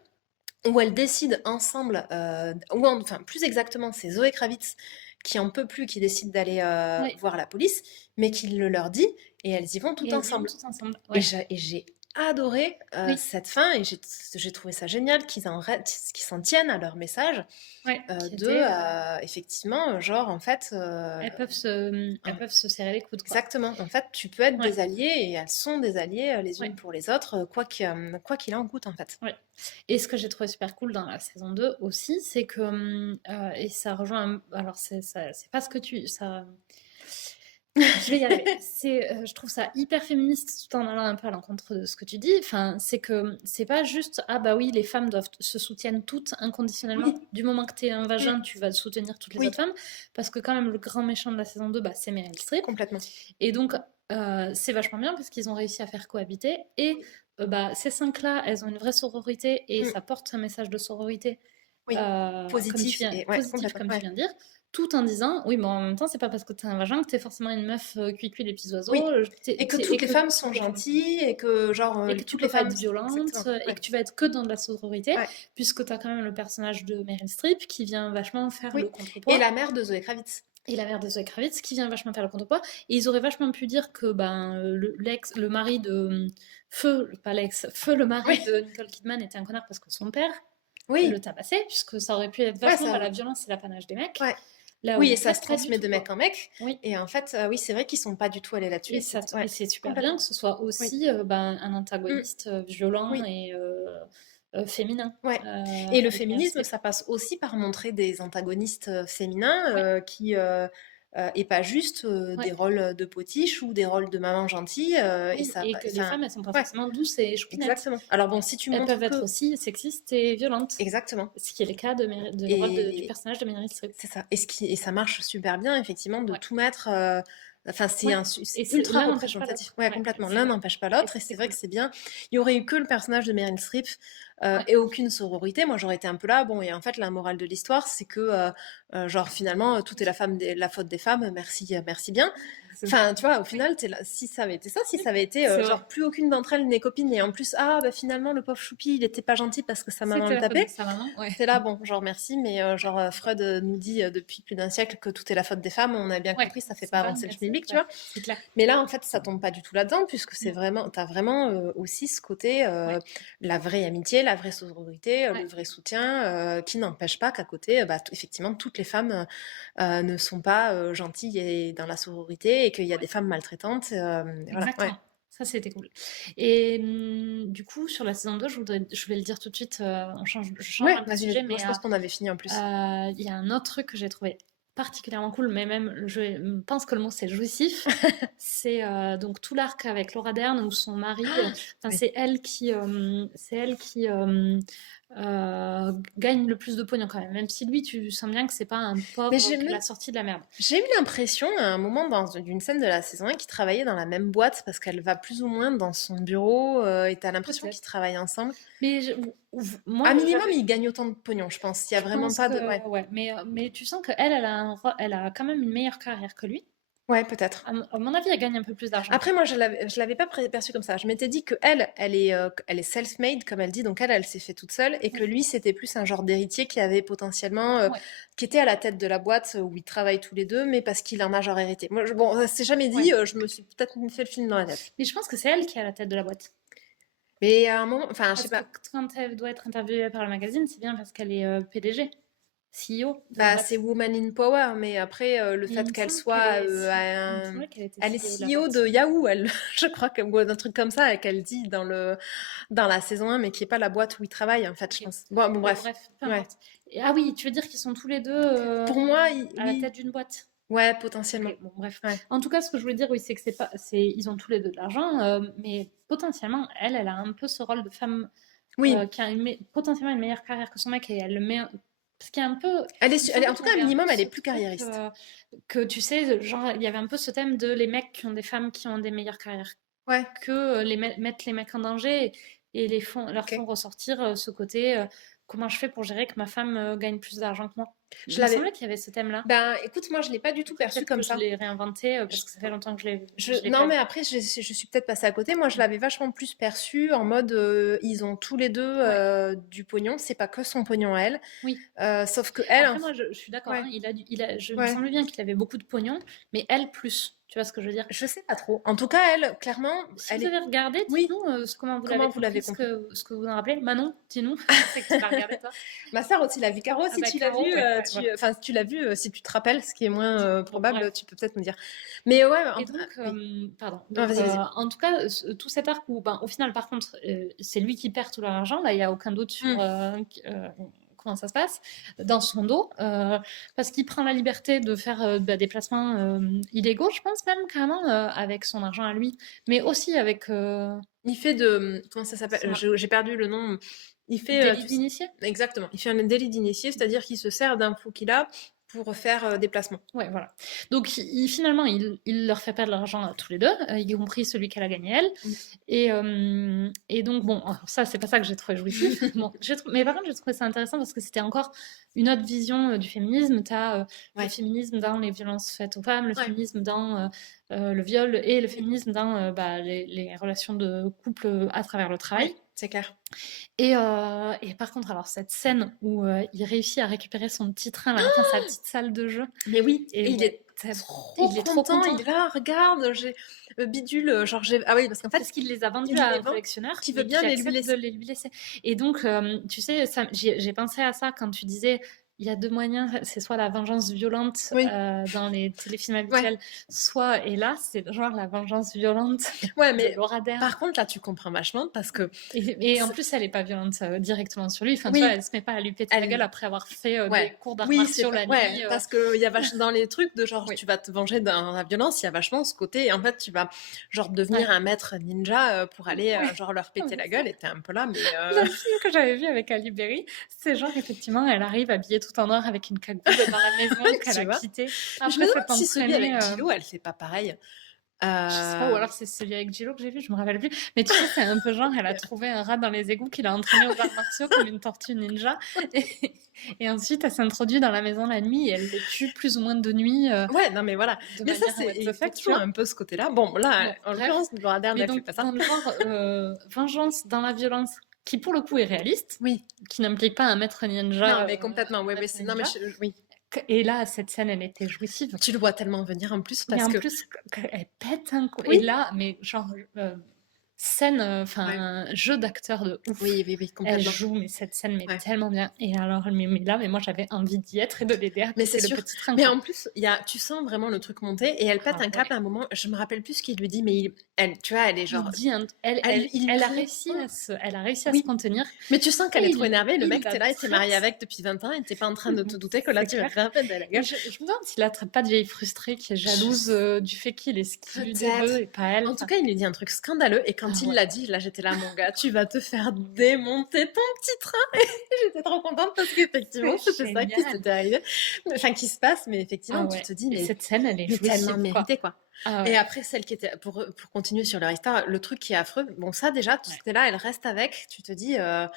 où elles décident ensemble, enfin plus exactement, c'est Zoé Kravitz qui en peut plus, qui décide d'aller Ouais. voir la police, mais qui le leur dit, et elles y vont Et toutes elles y vont ensemble. toutes ensemble. Et Ouais. j'ai adoré Oui. cette fin, et j'ai trouvé ça génial qu'ils s'en tiennent à leur message, Ouais. Qui de était. effectivement, genre en fait, Elles peuvent se serrer les coudes, quoi. exactement, en fait tu peux être Ouais. des alliés, et elles sont des alliés les Ouais. unes pour les autres, quoi qu'il en coûte en fait. Ouais. Et ce que j'ai trouvé super cool dans la saison 2 aussi, c'est que, et ça rejoint, alors c'est pas ce que tu, ça, je vais y arriver. Je trouve ça hyper féministe tout en allant un peu à l'encontre de ce que tu dis. Enfin, c'est que c'est pas juste, ah bah oui, les femmes doivent se soutiennent toutes inconditionnellement. Oui, Du moment que t'es un mm, vagin, tu vas soutenir toutes les autres oui, femmes. Parce que quand même, le grand méchant de la saison 2, bah, c'est Meryl Streep. complètement. Et donc, c'est vachement bien parce qu'ils ont réussi à faire cohabiter. Et bah, ces cinq-là, elles ont une vraie sororité et Mm. ça porte un message de sororité Oui, positif et ouais, positif, complètement, comme tu ouais. viens de dire, tout en disant, oui, mais en même temps, c'est pas parce que t'es un vagin que t'es forcément une meuf cuicui les petits oiseaux, Oui, et que et toutes les que femmes sont gentilles et que genre, et que tu toutes peux les pas femmes être violente exactement, et ouais, que tu vas être que dans de la sororité, ouais, puisque t'as quand même le personnage de Meryl Streep qui vient vachement faire oui, le et contrepoids la mère de Zoé Kravitz. et la mère de Zoe Kravitz qui vient vachement faire le contrepoids. Et ils auraient vachement pu dire que ben, le mari de Feu, pas l'ex, Feu, le mari Oui, de Nicole Kidman était un connard parce que son père le oui, tabassait, puisque ça aurait pu être ouais, vachement, bah, la violence, c'est l'apanage des mecs. ouais. Là Oui, où et en ça fait, se pas du transmet tout, de mec quoi. en mec, Oui. et en fait, oui, c'est vrai qu'ils sont pas du tout allés là-dessus, Et, et c'est et ouais, c'est super bien complètement. que ce soit Oui, aussi ben, un mmh, antagoniste violent oui, et féminin ouais, et le avec Meryl féminisme, Streep. ça passe aussi par montrer des antagonistes féminins Ouais, qui et pas juste des rôles de potiche ou des rôles de maman gentille. Oui, et que les femmes, elles sont pas forcément douces et choupinettes. Exactement. Alors bon, si tu elles montres peuvent être aussi sexistes et violentes. Exactement. Ce qui est le cas de le rôle du personnage de Meryl Streep. C'est ça. Et ça marche super bien, effectivement, de tout mettre. Enfin, c'est ultra représentatif. Ouais, complètement. L'un n'empêche pas l'autre. Et c'est vrai que c'est bien. Il y aurait eu que le personnage de Meryl Streep et aucune sororité. Moi, j'aurais été un peu là. Bon, et en fait, la morale de l'histoire, c'est que, genre, finalement, tout est la faute des femmes. Merci, merci bien. Enfin, tu vois, au final, là, si ça avait été ça, si ça avait été genre plus aucune d'entre elles n'est copine, et en plus, finalement, le pauvre choupi, il était pas gentil parce que sa maman le tapait. C'est là, bon, genre merci, mais genre Freud nous dit depuis plus d'un siècle que tout est la faute des femmes, on a bien compris, ça fait pas avancer le public, tu vois. C'est clair. Mais là, en fait, ça tombe pas du tout là-dedans, puisque c'est vraiment, t'as vraiment aussi ce côté, la vraie amitié, la vraie sororité, le vrai soutien, qui n'empêche pas qu'à côté, effectivement, toutes les femmes ne sont pas gentilles et dans la sororité, et qu'il y a des femmes maltraitantes. Exactement. Voilà. Ça, c'était cool. Et du coup, sur la saison 2, je vais le dire tout de suite, je change un peu de sujet, mais je pense qu'on avait fini en plus. Il y a un autre truc que j'ai trouvé particulièrement cool, mais même, je pense que le mot c'est jouissif. C'est donc tout l'arc avec Laura Dern où son mari, c'est elle qui gagne le plus de pognon quand même si lui, tu sens bien que c'est pas un pauvre qui l'a sorti de la merde. J'ai eu l'impression à un moment d'une scène de la saison 1 qu'ils travaillaient dans la même boîte, parce qu'elle va plus ou moins dans son bureau et t'as l'impression qu'ils travaillent ensemble. Mais à minimum, ils gagnent autant de pognon, je pense. Il y a vraiment pas de... mais tu sens qu'elle elle a quand même une meilleure carrière que lui. Ouais, peut-être. À mon avis, elle gagne un peu plus d'argent. Après, moi, je l'avais pas perçu comme ça. Je m'étais dit que elle est self-made, comme elle dit, donc elle s'est fait toute seule, et que lui, c'était plus un genre d'héritier qui avait potentiellement, qui était à la tête de la boîte où ils travaillent tous les deux, mais parce qu'il en a genre hérité. Moi, bon, ça s'est jamais dit. Je me suis peut-être fait le film dans la tête. Mais je pense que c'est elle qui est à la tête de la boîte. Mais à un moment, enfin, je sais pas. Quand elle doit être interviewée par le magazine, c'est bien parce qu'elle est PDG. CEO. C'est Woman in Power, mais après, le fait qu'elle soit. Elle est CEO de Yahoo, je crois, un truc comme ça, qu'elle dit dans la saison 1, mais qui n'est pas la boîte où ils travaillent, en fait, je pense. Bon, bref. Ah oui, tu veux dire qu'ils sont tous les deux pour moi, à la tête d'une boîte? Ouais, potentiellement. Bon, bref. En tout cas, ce que je voulais dire, c'est que ils ont tous les deux de l'argent, mais potentiellement, elle a un peu ce rôle de femme qui a potentiellement une meilleure carrière que son mec, et elle le met. Parce qu'il y a un peu... en tout cas, un minimum, elle est plus carriériste. Que tu sais, genre, il y avait un peu ce thème de les mecs qui ont des femmes qui ont des meilleures carrières. Que mettre les mecs en danger et leur font ressortir ce côté... comment je fais pour gérer que ma femme gagne plus d'argent que moi? Je me semblait qu'il y avait ce thème-là. Ben, écoute, moi, je ne l'ai pas du tout perçu comme ça. Je l'ai réinventé parce que ça fait longtemps que je l'ai Non, mais après, je suis peut-être passée à côté. Moi, je l'avais vachement plus perçu en mode, ils ont tous les deux du pognon. C'est pas que son pognon à elle. Oui. Sauf que elle... Après, moi, je suis d'accord. Hein, je me semble bien qu'il avait beaucoup de pognon, mais elle plus. Tu vois ce que je veux dire? Je sais pas trop. En tout cas, elle, clairement... Si vous avez regardé, dites-nous comment vous l'avez compris. Ce que vous en rappelez. Manon, dis-nous. C'est que tu l'as regardé, toi. Ma sœur aussi l'a vu. Caro, si tu l'as vu, enfin, si tu l'as vu, si tu te rappelles, ce qui est moins probable, tu peux peut-être me dire. Mais ouais, en tout cas, tout cet arc où, au final, par contre, c'est lui qui perd tout l'argent. Là, il n'y a aucun doute sur... comment ça se passe dans son dos, parce qu'il prend la liberté de faire des placements illégaux, je pense même carrément, avec son argent à lui, mais aussi avec... Il fait de... Comment ça s'appelle? J'ai perdu le nom. Il fait... Délit d'initié. Exactement. Il fait un délit d'initié, c'est-à-dire qu'il se sert d'infos qu'il a pour faire des placements. Ouais, voilà. Donc finalement, il leur fait perdre l'argent à tous les deux, y compris celui qu'elle a gagné elle. Et donc, bon, ça, c'est pas ça que j'ai trouvé jouissif. Bon, mais par contre, j'ai trouvé ça intéressant parce que c'était encore une autre vision du féminisme. Tu as le féminisme dans les violences faites aux femmes, le féminisme dans le viol, et le féminisme dans les relations de couple à travers le travail. C'est clair. Et par contre, alors cette scène où il réussit à récupérer son petit train dans sa petite salle de jeu. Mais oui, et il est trop content. Il est là, regarde, j'ai bidule, genre ah oui, parce qu'en fait, qu'il les a vendus à un collectionneur qui veut bien les lui laisser. Et donc, tu sais, j'ai pensé à ça quand tu disais il y a 2 moyens, c'est soit la vengeance violente, Oui. dans les téléfilms Ouais. habituels, soit et là, c'est genre la vengeance violente Ouais, de mais Laura Dern. par contre, là, tu comprends vachement parce que Et en plus, elle est pas violente, directement sur lui. Enfin, tu oui, vois, elle se met pas à lui péter la gueule après avoir fait, des ouais. cours d'arts Oui, c'est martiaux la ouais, nuit, parce qu'il y a dans les trucs de genre, Oui. tu vas te venger dans la violence, il y a vachement ce côté, et en fait, tu vas genre devenir Ouais. un maître ninja pour aller Ouais. genre leur péter la gueule, et t'es un peu là, mais Le film que j'avais vu avec Ali Berry, c'est genre effectivement, elle arrive habillée tout en noir avec une cagoule dans la maison qu'elle tu a vois. quittée Mais je me après demande s'être si celui entraînée. avec Gillo, elle fait pas pareil. Je sais pas, ou alors c'est celui avec Gillo que j'ai vu, je me rappelle plus. Mais tu sais, c'est un peu genre, elle a trouvé un rat dans les égouts qu'il a entraîné aux arts martiaux comme une tortue ninja. Et ensuite, elle s'introduit dans la maison la nuit et elle le tue plus ou moins de nuit. Ouais, non, mais voilà. De Mais ça, manière c'est what the fuck, tu effectivement vois. un peu ce côté-là. Bon, là, Bon, en bref. l'occurrence, Laura Dern, Mais elle fait donc, pas ça. dans le genre vengeance dans la violence, qui pour le coup est réaliste, Oui. qui n'implique pas un maître ninja. Non, mais complètement. Oui, non, mais oui. Et là, cette scène, elle était jouissive. Tu le vois tellement venir en plus Mais parce en que plus, elle pète un coup. Oui. Et là, mais genre, scène, Ouais. jeu d'acteur de ouf. Oui, Elle complètement. joue, mais cette scène, mais Ouais. tellement bien. Et alors, mais là, mais moi, j'avais envie d'y être et de l'aider à Mais c'est péter le sûr. petit train. Mais quoi. en plus, tu sens vraiment le truc monter et elle pète Ah un câble ouais. à un moment. Je me rappelle plus ce qu'il lui dit, mais elle, tu vois, elle est genre. Il dit elle lui a répond. réussi à se Oui. contenir. Mais tu sens qu'elle Et est trop énervée. Le il mec, la t'es là et t'es marié traite. avec depuis 20 ans et t'es pas en train de te douter que là, C'est tu vas clair. faire péter la Et gueule. je me demande s'il la traite pas de vieille frustrée qui est jalouse du fait qu'il est ce qu'il lui Peut-être. veut et pas elle. En tout cas, il lui dit un truc scandaleux et quand Ah il ouais. l'a dit, là, j'étais là, mon gars, tu vas te faire démonter ton petit train. Et j'étais trop contente parce qu'effectivement, C'est c'était ça qui génial. s'était arrivé. Enfin, qui se passe, mais effectivement, Ah tu ouais. te dis, Et mais cette scène, elle est mais tellement jouissive, quoi. mérité, quoi. Ah Et ouais. après, celle qui était, pour continuer sur leur histoire, le truc qui est affreux, bon, ça déjà, tu Ouais. étais là, elle reste avec, tu te dis, Ouais.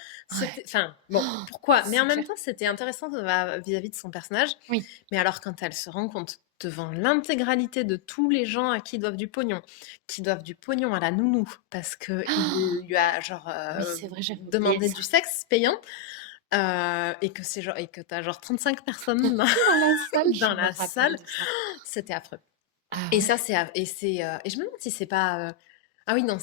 enfin, bon, pourquoi? Mais C'est en même clair. temps, c'était intéressant vis-à-vis de son personnage. Oui. Mais alors, quand elle se rend compte devant l'intégralité de tous les gens à qui ils doivent du pognon, qui doivent du pognon à la nounou, parce qu'il lui a, genre, Oui, c'est vrai, j'avais oublié demandé ça. du sexe payant, et que c'est genre, et que t'as genre 35 personnes dans, Dans la salle, je dans me la rappelle salle, de ça. c'était affreux. Ah Et ouais. ça, et je me demande si c'est pas. Ah oui, non,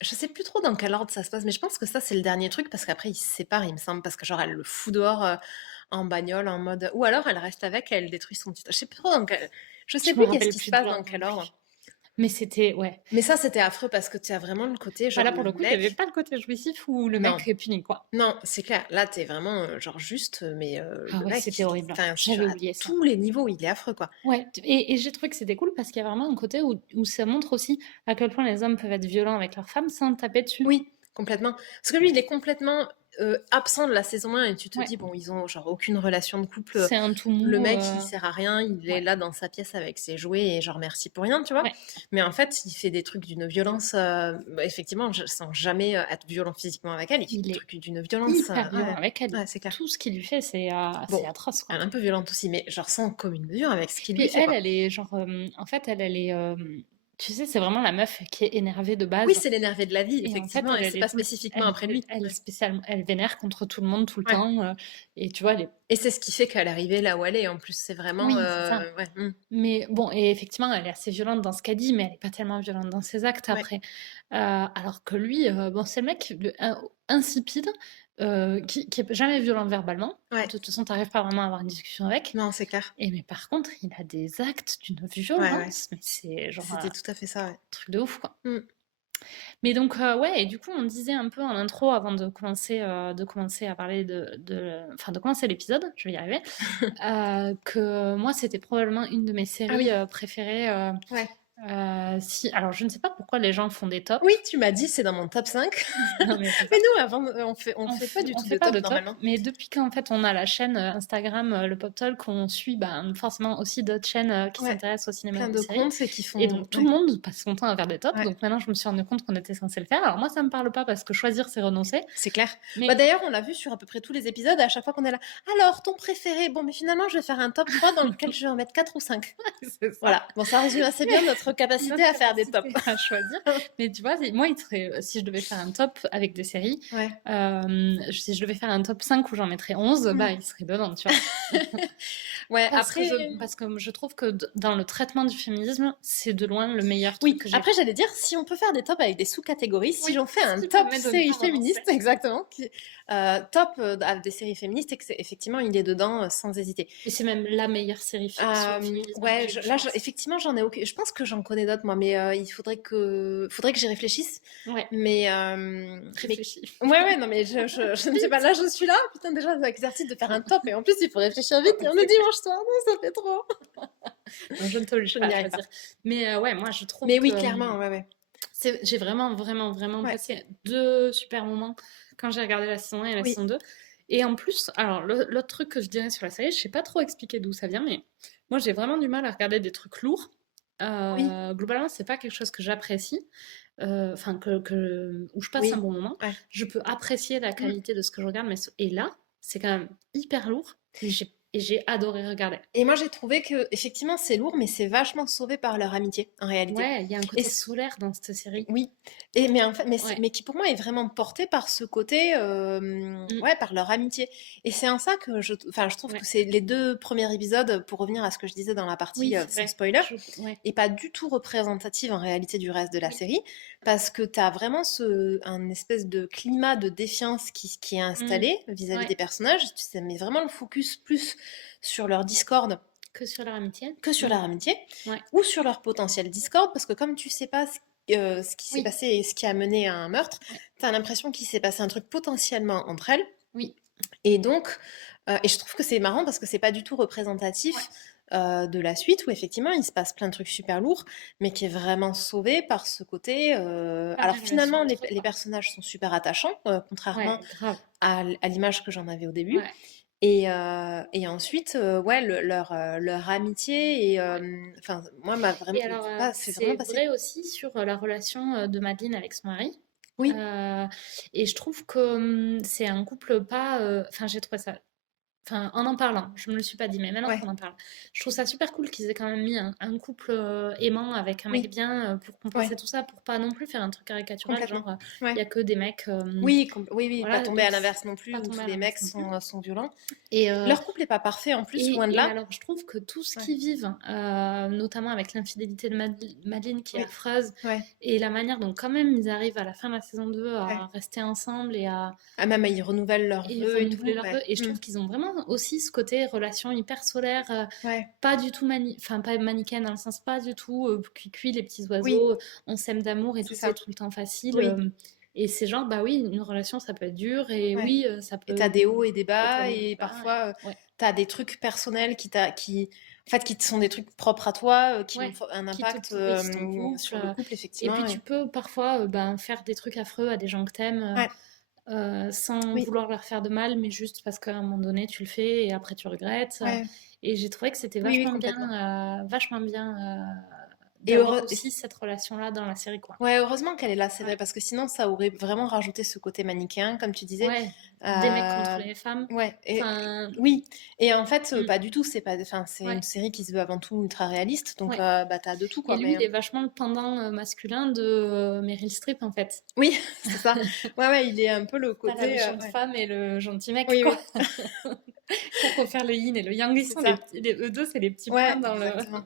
je sais plus trop dans quel ordre ça se passe, mais je pense que ça, c'est le dernier truc, parce qu'après, ils se séparent, il me semble, parce que genre, elle le fout dehors en bagnole, en mode. Ou alors, elle reste avec, elle détruit son petit. Je sais plus trop je sais Je me plus qu'est-ce rappelle qui se plus de passe dans l'ordre quel non plus. ordre. Mais c'était, ouais. Mais ça, c'était affreux parce que tu as vraiment le côté, genre, Là, pour le le coup, il n'y avait mec. pas le côté jouissif où le Non, mec est puni, quoi. non, c'est clair. Là, t'es vraiment, genre, juste, mais Ah le ouais, mec, c'était horrible. enfin, J'avais à oublié ça. tous les niveaux, il est affreux, quoi. Ouais, et j'ai trouvé que c'était cool parce qu'il y a vraiment un côté où ça montre aussi à quel point les hommes peuvent être violents avec leurs femmes sans taper dessus. Oui, complètement. Parce que lui, il est complètement absent de la saison 1 et tu te Ouais. dis, bon, ils ont genre aucune relation de couple. C'est un tout mou. Le mec, il sert à rien, il est ouais. là dans sa pièce avec ses jouets et genre merci pour rien, tu vois. Ouais. Mais en fait, il fait des trucs d'une violence. Effectivement, sans jamais être violent physiquement avec elle, il fait Il des est trucs d'une violence. hyper violent Ouais, avec elle. ouais, c'est clair. Tout ce qu'il lui fait, c'est Bon, atroce, quoi. elle est un peu violente aussi, mais genre sans commune mesure avec ce qu'il lui Puis fait, quoi. elle est genre, en fait, elle est, tu sais, c'est vraiment la meuf qui est énervée de base. Oui, c'est l'énervé de la vie, Et en fait, effectivement, et c'est pas spécifiquement après lui. Elle est spécialement, elle vénère contre tout le monde tout le Ouais. temps. Et tu vois, elle est. Et c'est ce qui fait qu'elle est arrivée là où elle est. En plus, c'est vraiment. Oui, c'est ça. Ouais. Mais bon, et effectivement, elle est assez violente dans ce qu'elle dit, mais elle n'est pas tellement violente dans ses actes Ouais. après. Alors que lui, bon, c'est le mec insipide, qui est jamais violent verbalement. Ouais. De toute façon, tu n'arrives pas vraiment à avoir une discussion avec. Non, c'est clair. Et mais par contre, il a des actes d'une violence. Mais c'est genre C'était tout à fait ça, ouais. un truc de ouf, quoi. Mm. Mais donc, ouais, et du coup, on disait un peu en intro, avant de commencer à parler enfin, de commencer l'épisode, je vais y arriver, que moi, c'était probablement une de mes séries préférées. Ouais. Alors, je ne sais pas pourquoi les gens font des tops. Oui, tu m'as dit, c'est dans mon top 5. Non, mais Mais nous, avant, on fait pas du on tout fait de pas top, de top, normalement. mais depuis qu'en fait on a la chaîne Instagram, le Pop Talk, on suit forcément aussi d'autres chaînes qui Ouais. s'intéressent au cinéma Plein et de aux séries. comptes et qui font. Et donc tout le monde passe son temps à faire des tops. Ouais. Donc maintenant je me suis rendu compte qu'on était censé le faire. Alors moi ça me parle pas parce que choisir c'est renoncer. C'est clair. Mais Bah, d'ailleurs, on l'a vu sur à peu près tous les épisodes, à chaque fois qu'on est là. Alors, ton préféré? Bon, mais finalement, je vais faire un top 3 dans lequel je vais en mettre 4 ou 5. c'est ça. Voilà. Bon, ça résume assez bien notre capacité à faire des tops. À choisir. Mais tu vois, moi, si je devais faire un top avec des séries, Ouais. si je devais faire un top 5 où j'en mettrais 11, bah, il serait dedans, tu vois. Ouais, Parce après. que je trouve que dans le traitement du féminisme, c'est de loin le meilleur Oui, truc que j'ai. après, j'allais dire, si on peut faire des tops avec des sous-catégories, si Oui, j'en fais un ce qui top permet de ne série pas renoncer. féministe, exactement, top des séries féministes et que effectivement il est dedans sans hésiter. Et c'est même la meilleure série sur le féminisme. Ouais, effectivement j'en ai aucune. Je pense que j'en connais d'autres moi, mais il faudrait que j'y réfléchisse. Ouais. Mais réfléchis. Ouais, non mais je ne sais pas. Là je suis là, putain déjà l'exercice de faire un top et en plus il faut réfléchir vite et on est dimanche soir, non ça fait trop. Non, je ne t'oblige pas à dire. Mais ouais, moi je trouve. Mais oui, clairement, ouais. J'ai vraiment passé 2 super moments quand j'ai regardé la saison 1 et la saison 2. Et en plus, alors l'autre truc que je dirais sur la série, je sais pas trop expliquer d'où ça vient, mais moi j'ai vraiment du mal à regarder des trucs lourds. Globalement, c'est pas quelque chose que j'apprécie, enfin où je passe un bon moment. Je peux apprécier la qualité de ce que je regarde, et là, c'est quand même hyper lourd. Et j'ai adoré regarder. Et moi, j'ai trouvé que effectivement, c'est lourd, mais c'est vachement sauvé par leur amitié, en réalité. Ouais, il y a un côté solaire dans cette série. Oui. Mais en fait, mais qui pour moi est vraiment porté par ce côté, par leur amitié. Et c'est en ça que je trouve que c'est les 2 premiers épisodes, pour revenir à ce que je disais dans la partie sans spoiler, et pas du tout représentative en réalité du reste de la série, parce que t'as vraiment un espèce de climat de défiance qui est installé vis-à-vis des personnages. Tu mets vraiment le focus plus sur leur discorde que sur leur amitié, ou sur leur potentiel discorde, parce que comme tu sais pas ce qui s'est passé et ce qui a mené à un meurtre, t'as l'impression qu'il s'est passé un truc potentiellement entre elles. Oui. Et donc, et je trouve que c'est marrant parce que c'est pas du tout représentatif de la suite, où effectivement il se passe plein de trucs super lourds, mais qui est vraiment sauvé par ce côté. Alors finalement, les personnages sont super attachants, contrairement à l'image que j'en avais au début. Et ensuite, leur amitié et enfin moi m'a vraiment. Et alors, c'est vrai aussi sur la relation de Madeleine avec son mari. Oui. Et je trouve que c'est un couple pas. Enfin, j'ai trouvé ça. Enfin, en parlant, je me le suis pas dit, mais maintenant qu'on en parle, je trouve ça super cool qu'ils aient quand même mis un couple aimant avec un mec bien pour compenser tout ça, pour pas non plus faire un truc caricatural, genre il y a que des mecs. Oui, voilà, pas tomber à l'inverse non plus, où tous les mecs sont violents. Et leur couple est pas parfait en plus, loin de là. Et alors, je trouve que tout ce qu'ils vivent, notamment avec l'infidélité de Madeleine qui est affreuse, et la manière dont quand même ils arrivent à la fin de la saison 2 à rester ensemble et à... même ils renouvellent leurs vœux et tout. Et je trouve qu'ils ont vraiment aussi ce côté relation hyper solaire, pas du tout pas manichéenne dans le sens pas du tout cuit les petits oiseaux, on s'aime d'amour et tout c'est tout le temps facile. Et c'est genre, bah oui, une relation, ça peut être dur, et ça peut... Et t'as des hauts et des bas, et parfois, t'as des trucs personnels qui sont des trucs propres à toi, qui ont un impact sur le couple, effectivement. Et puis tu peux parfois faire des trucs affreux à des gens que t'aimes, sans vouloir leur faire de mal, mais juste parce qu'à un moment donné, tu le fais, et après tu regrettes. Et j'ai trouvé que c'était vachement bien... Et aussi cette relation-là dans la série, quoi. Ouais, heureusement qu'elle est là, c'est vrai, parce que sinon ça aurait vraiment rajouté ce côté manichéen, comme tu disais. Des mecs contre les femmes. Oui, et en fait, pas du tout. C'est une série qui se veut avant tout ultra réaliste, donc t'as de tout, quoi. Et lui, il est vachement le pendant masculin de Meryl Streep, en fait. Oui, c'est ça. il est un peu le côté. T'as la méchante femme et le gentil mec, quoi. Pour refaire le yin et le yang, eux deux, c'est les petits points dans exactement.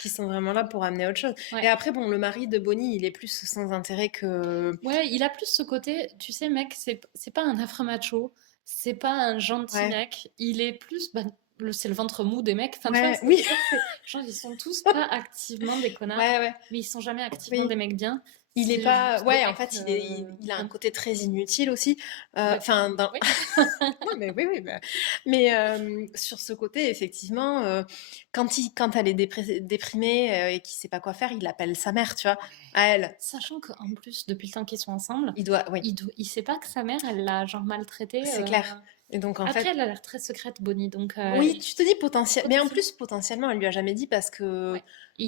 Qui sont vraiment là pour amener autre chose. Et après, bon, le mari de Bonnie, il est plus sans intérêt que... Ouais, il a plus ce côté, tu sais, mec, c'est pas un affreux macho, c'est pas un gentil mec, il est plus... c'est le ventre mou des mecs. Enfin, tu vois, genre, ils sont tous pas activement des connards, mais ils sont jamais activement des mecs bien. Il est pas... en fait, il a un côté très inutile aussi. Enfin, mais sur ce côté, effectivement, quand elle est déprimée et qu'il sait pas quoi faire, il appelle sa mère, tu vois, à elle. Sachant qu'en plus, depuis le temps qu'ils sont ensemble, il sait pas que sa mère, elle l'a genre maltraité. C'est clair. Et donc, après, elle a l'air très secrète, Bonnie. Donc, oui, tu te dis potentiellement. Mais en plus, potentiellement, elle lui a jamais dit parce que,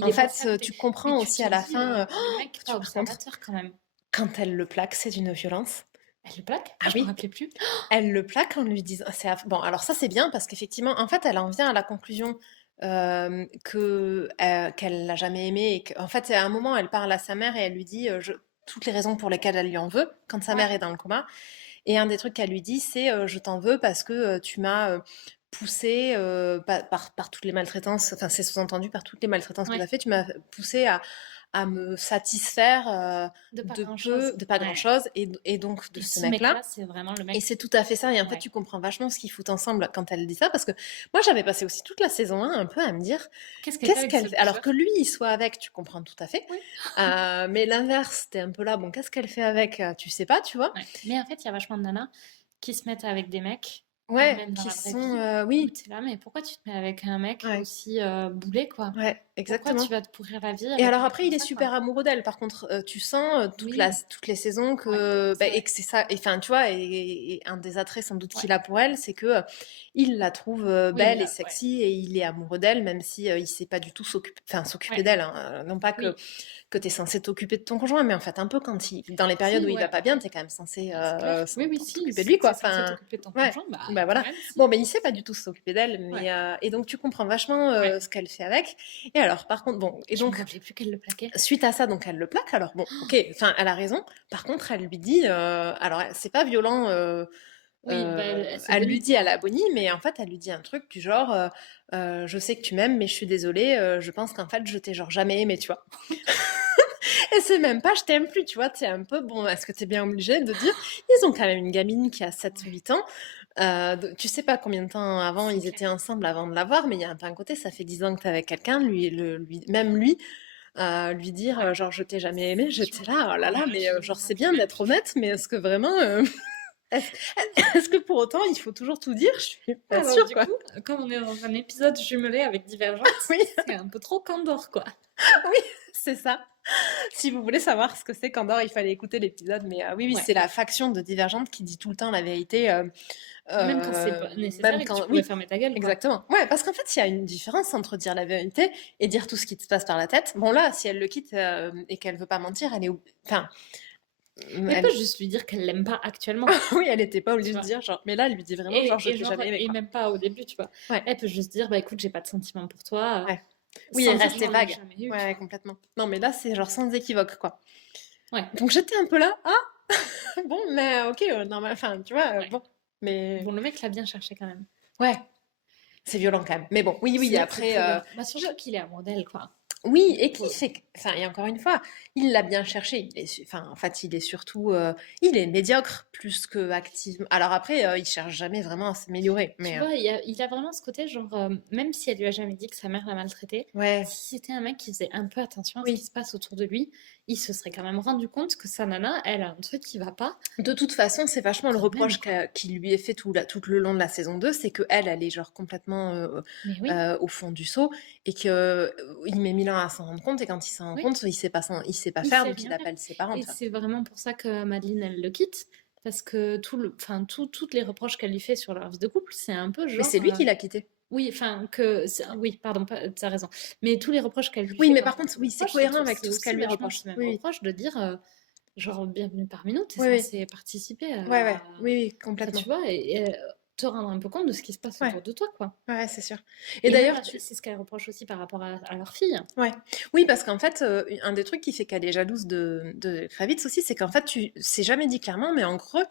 en fait, tu comprends aussi à la fin. Le mec, tu observateur quand même. Quand elle le plaque, c'est d'une violence. Elle le plaque? Je me rappelais plus. Elle le plaque en lui disant. Bon, alors ça, c'est bien parce qu'effectivement, en fait, elle en vient à la conclusion qu'elle l'a jamais aimé. Et qu'en fait, à un moment, elle parle à sa mère et elle lui dit toutes les raisons pour lesquelles elle lui en veut quand sa mère est dans le coma. Et un des trucs qu'elle lui dit, c'est je t'en veux parce que tu m'as poussé par toutes les maltraitances, enfin c'est sous-entendu par toutes les maltraitances que tu as fait, tu m'as poussé à me satisfaire De pas de grand-chose. peu, de pas Ouais. grand-chose, et donc de Et ce ce mec-là. mec-là, c'est vraiment le Et mec. c'est tout à fait ça. Et en fait, Ouais. tu comprends vachement ce qu'ils foutent ensemble quand elle dit ça, parce que moi, j'avais passé aussi toute la saison 1 un peu à me dire, Qu'est-ce qu'elle fait qu'est-ce avec ce qu'elle fait? Alors que loser? lui, il soit avec, tu comprends tout à fait. Oui. Mais l'inverse, t'es un peu là, bon, qu'est-ce qu'elle fait avec? Tu sais pas, tu vois? Ouais. Mais en fait, il y a vachement de nanas qui se mettent avec des mecs, Ouais, même dans qui la vraie sont, vie, où oui, t'es là, mais pourquoi tu te mets avec un mec ouais, aussi boulet, quoi? ouais, Pourquoi exactement. tu vas te pourrir la vie Et avec alors quelqu'un après, comme il est ça, quoi? super amoureux d'elle. Par contre, tu sens Oui, toutes les saisons ouais, c'est et vrai. que c'est ça. Enfin, tu vois, et un des attraits sans doute Ouais. qu'il a pour elle, c'est que il la trouve Oui, belle et sexy, et il est amoureux d'elle, même si il sait pas du tout s'occuper ouais, d'elle. Hein. Non pas oui, que tu es censé t'occuper de ton conjoint, mais en fait un peu dans les périodes si, où il va ouais, pas bien, tu es quand même censé c'est clair. Oui, oui, si, t'occuper de si lui, quoi. t'es censé Enfin, t'occuper de ton ouais. conjoint, Bah quand voilà. même, si. Bon, mais il sait pas du tout s'occuper d'elle, Ouais, et donc tu comprends vachement ouais. ce qu'elle fait avec. Et alors, par contre, bon, et Je me donc rappelais plus qu'elle le plaquait. suite à ça, donc elle le plaque. Alors bon, ok, enfin, elle a raison. Par contre, elle lui dit, alors c'est pas violent, Oui, bah, c'est elle lui Bonnie, dit à quoi. la Bonnie, mais en fait, elle lui dit un truc du genre, je sais que tu m'aimes, mais je suis désolée, je pense qu'en fait, je t'ai genre jamais aimé, tu vois. Et c'est même pas je t'aime plus, tu vois, c'est un peu, bon, est-ce que t'es bien obligé de dire, ils ont quand même une gamine qui a 7 ou 8 Ouais, ans, tu sais pas combien de temps avant c'est ils clair. étaient ensemble avant de l'avoir, mais il y a un côté, ça fait 10 ans que t'es avec quelqu'un, même lui, lui dire, Ouais. genre, je t'ai jamais aimé, Je j'étais me là, oh là là, mais je genre, m'en c'est bien rappelais même d'être plus. honnête, mais est-ce que vraiment, est-ce, est-ce que pour autant il faut toujours tout dire? Je suis pas Alors sûre, du quoi. coup, comme on est dans un épisode jumelé avec Divergente, Oui, c'est un peu trop Candor, quoi. oui, c'est ça. Si vous voulez savoir ce que c'est qu'Andorre, il fallait écouter l'épisode. Mais oui, oui, Ouais. c'est la faction de Divergente qui dit tout le temps la vérité. Même quand c'est pas nécessaire Même et que tu quand. pourrais Oui, fermer ta gueule, quoi. exactement. Ouais, parce qu'en fait, il y a une différence entre dire la vérité et dire tout ce qui te passe par la tête. Bon, là, si elle le quitte et qu'elle veut pas mentir, elle est. Enfin, Elle peut elle. juste lui dire qu'elle l'aime pas actuellement, Oui, elle était pas tu obligée de vois. dire, genre. Mais là, elle lui dit vraiment, genre, je Et t'ai genre, jamais aimé, et quoi. même pas au début, tu vois. Ouais, Elle peut juste dire, bah écoute, j'ai pas de sentiments pour toi, ouais. Oui, sans elle dire restait j'en ai vague. jamais eu, tu Ouais, vois. complètement. Non, mais là, c'est genre sans équivoque, quoi. Ouais, Donc j'étais un peu là, ah, bon, mais ok, normal, enfin, tu vois, ouais. bon. Mais Bon, le mec l'a bien cherché quand même. ouais, c'est violent quand même. Mais bon, oui, oui, C'est après, très violent. Bah surtout qu'il est amoureux d'elle, quoi. oui, et qui Pour le fait coup. que, enfin, et encore une fois, il l'a bien cherché. Enfin, en fait, il est surtout, il est médiocre plus que actif. Alors après, il cherche jamais vraiment à s'améliorer. Tu Mais vois, il a vraiment ce côté, genre, même si elle lui a jamais dit que sa mère l'a maltraité, ouais, si c'était un mec qui faisait un peu attention à ce qui oui. se passe autour de lui, il se serait quand même rendu compte que sa nana, elle a un truc qui va pas, De toute façon, c'est vachement le quand même, reproche quoi. qui lui est fait tout le long de la saison 2, c'est que elle est genre complètement Mais oui, au fond du seau, et que il met 1000 ans à s'en rendre compte, et quand il s'en rend oui, compte, il sait pas il faire, sait donc il rien faire. appelle ses parents, Et tu vois. c'est vraiment pour ça que Madeleine, elle le quitte, parce que toutes les reproches qu'elle lui fait sur leur vie de couple, c'est un peu Mais genre, c'est lui qui l'a quitté. oui, oui, pardon, t'as raison. Mais tous les reproches qu'elle lui Oui, fait mais comme par contre, oui, c'est contre-reproche, cohérent avec c'est tout ce qu'elle aussi lui vachement reproche. ce même Oui, oui. reproche de dire, genre, bienvenue parmi nous, t'es Oui, oui. censé participer Ouais, ouais. à. Oui, oui, Enfin, complètement. tu vois, et te rendre un peu compte de ce qui se passe Ouais, autour de toi, quoi. ouais, c'est sûr. Et Et même, d'ailleurs, c'est ce qu'elle reproche aussi par rapport à leur fille. ouais. Oui, parce qu'en fait, un des trucs qui fait qu'elle est jalouse de Kravitz aussi, c'est qu'en fait, c'est jamais dit clairement, mais en gros,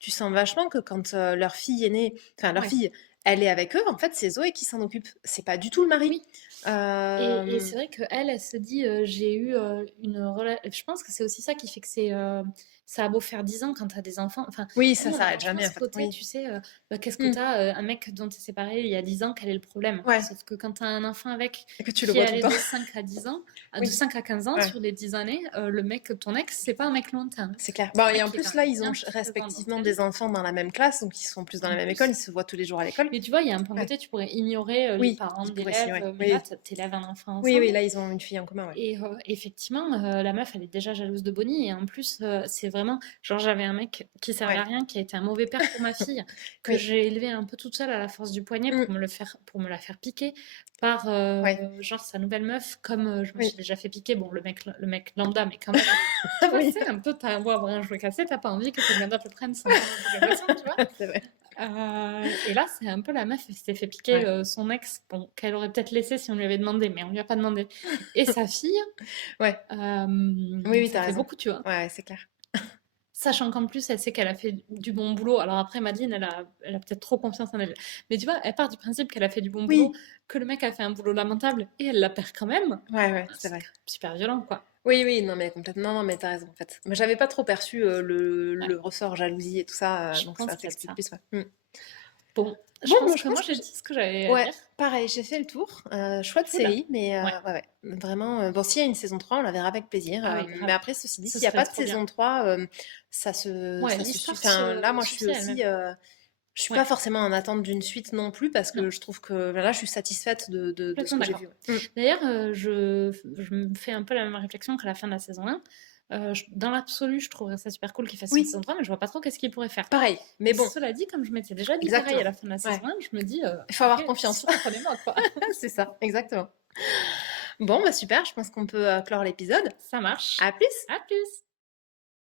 tu sens vachement que quand leur fille est née, enfin, leur Ouais, fille, elle est avec eux, en fait, c'est Zoé qui s'en occupe. C'est pas du tout le mari. oui. Et Euh, c'est vrai qu'elle, elle se dit, j'ai eu une relation. Je pense que c'est aussi ça qui fait que ça a beau faire 10 ans quand t'as des enfants. Enfin, Oui, ça elle, on a s'arrête vachement jamais, en ce fait. côté, Oui. tu sais, bah, qu'est-ce que Hmm. t'as, un mec dont t'es séparé il y a 10 ans, quel est le problème? Ouais. Sauf que quand t'as un enfant avec Et que tu le qui est vois tout le allé temps. de 5 à 10 ans, de Oui. 5 à 15 ans Ouais. sur les 10 années, le mec, ton ex, c'est pas un mec lointain. C'est clair. C'est Bon, un et mec en qui est quand plus, là, même ils ont bien présent dans respectivement ta vie, des enfants dans la même classe, donc ils sont plus dans en la même école, ils plus. se voient tous les jours à l'école. Mais tu vois, il y a un point Ouais. côté, tu pourrais ignorer les Oui, parents ils pourraient si, d'élèves, ouais. mais là, Oui. t'élèves un enfant Oui, oui, ensemble. là, ils ont une fille en commun, ouais. Et effectivement, la meuf, elle est déjà jalouse de Bonnie. Et en plus, c'est vraiment. Genre, j'avais un mec qui servait à Ouais. rien, qui a été un mauvais père pour ma fille, que Oui. j'ai élevé un peu toute seule à la force du poignet Mm. pour me la faire piquer par Ouais. genre sa nouvelle meuf, comme je me Oui. suis déjà fait piquer. Bon, le mec lambda, mais quand même. Tu vois, Oui. c'est un peu, t'as beau avoir un jouet cassé, t'as pas envie que quelqu'un d'autre le prenne sans ton jouet cassé, tu vois. C'est vrai. Et là, c'est un peu la meuf, elle s'était fait piquer Ouais. son ex, bon, qu'elle aurait peut-être laissé si on lui avait demandé, mais on lui a pas demandé. Et sa fille, Ouais. Oui, oui, ça t'as fait raison. beaucoup, tu vois. Ouais, c'est clair. Sachant qu'en plus, elle sait qu'elle a fait du bon boulot. Alors après, Madeleine, elle a peut-être trop confiance en elle. Mais tu vois, elle part du principe qu'elle a fait du bon boulot, que le mec a fait un boulot lamentable, et elle la perd quand même. Ouais, c'est vrai. Super violent, quoi. Oui, non, mais complètement, non, mais t'as raison, en fait. Mais j'avais pas trop perçu le ressort jalousie et tout ça, Je donc pense ça qu'il y a de s'explique ça. plus. Bon, je pense que moi, j'ai dit ce que j'avais à Ouais, dire. pareil, j'ai fait le tour. Chouette Cool. série, mais Ouais. vraiment. Bon, s'il y a une saison 3, on la verra avec plaisir. Ah oui, grave. Mais après, ceci dit, Ce s'il n'y a serait pas de trop bien. saison 3, ça se Ouais, suit. l'histoire Enfin, là, moi, je suis suffit aussi. elle-même. Je suis Ouais. pas forcément en attente d'une suite non plus parce que Non. je trouve que là, je suis satisfaite de ce Complètement que j'ai d'accord. vu. D'ailleurs, je me fais un peu la même réflexion qu'à la fin de la saison 1. Dans l'absolu, je trouverais ça super cool qu'il fasse une saison 3, mais je vois pas trop qu'est-ce qu'il pourrait faire. Pareil, mais bon. Cela dit, comme je m'étais déjà dit Exactement. pareil à la fin de la saison 1, je me dis... il faut avoir confiance. Surprenez-moi, quoi. C'est ça, exactement. Bon, bah super, je pense qu'on peut clore l'épisode. Ça marche. À plus. À plus.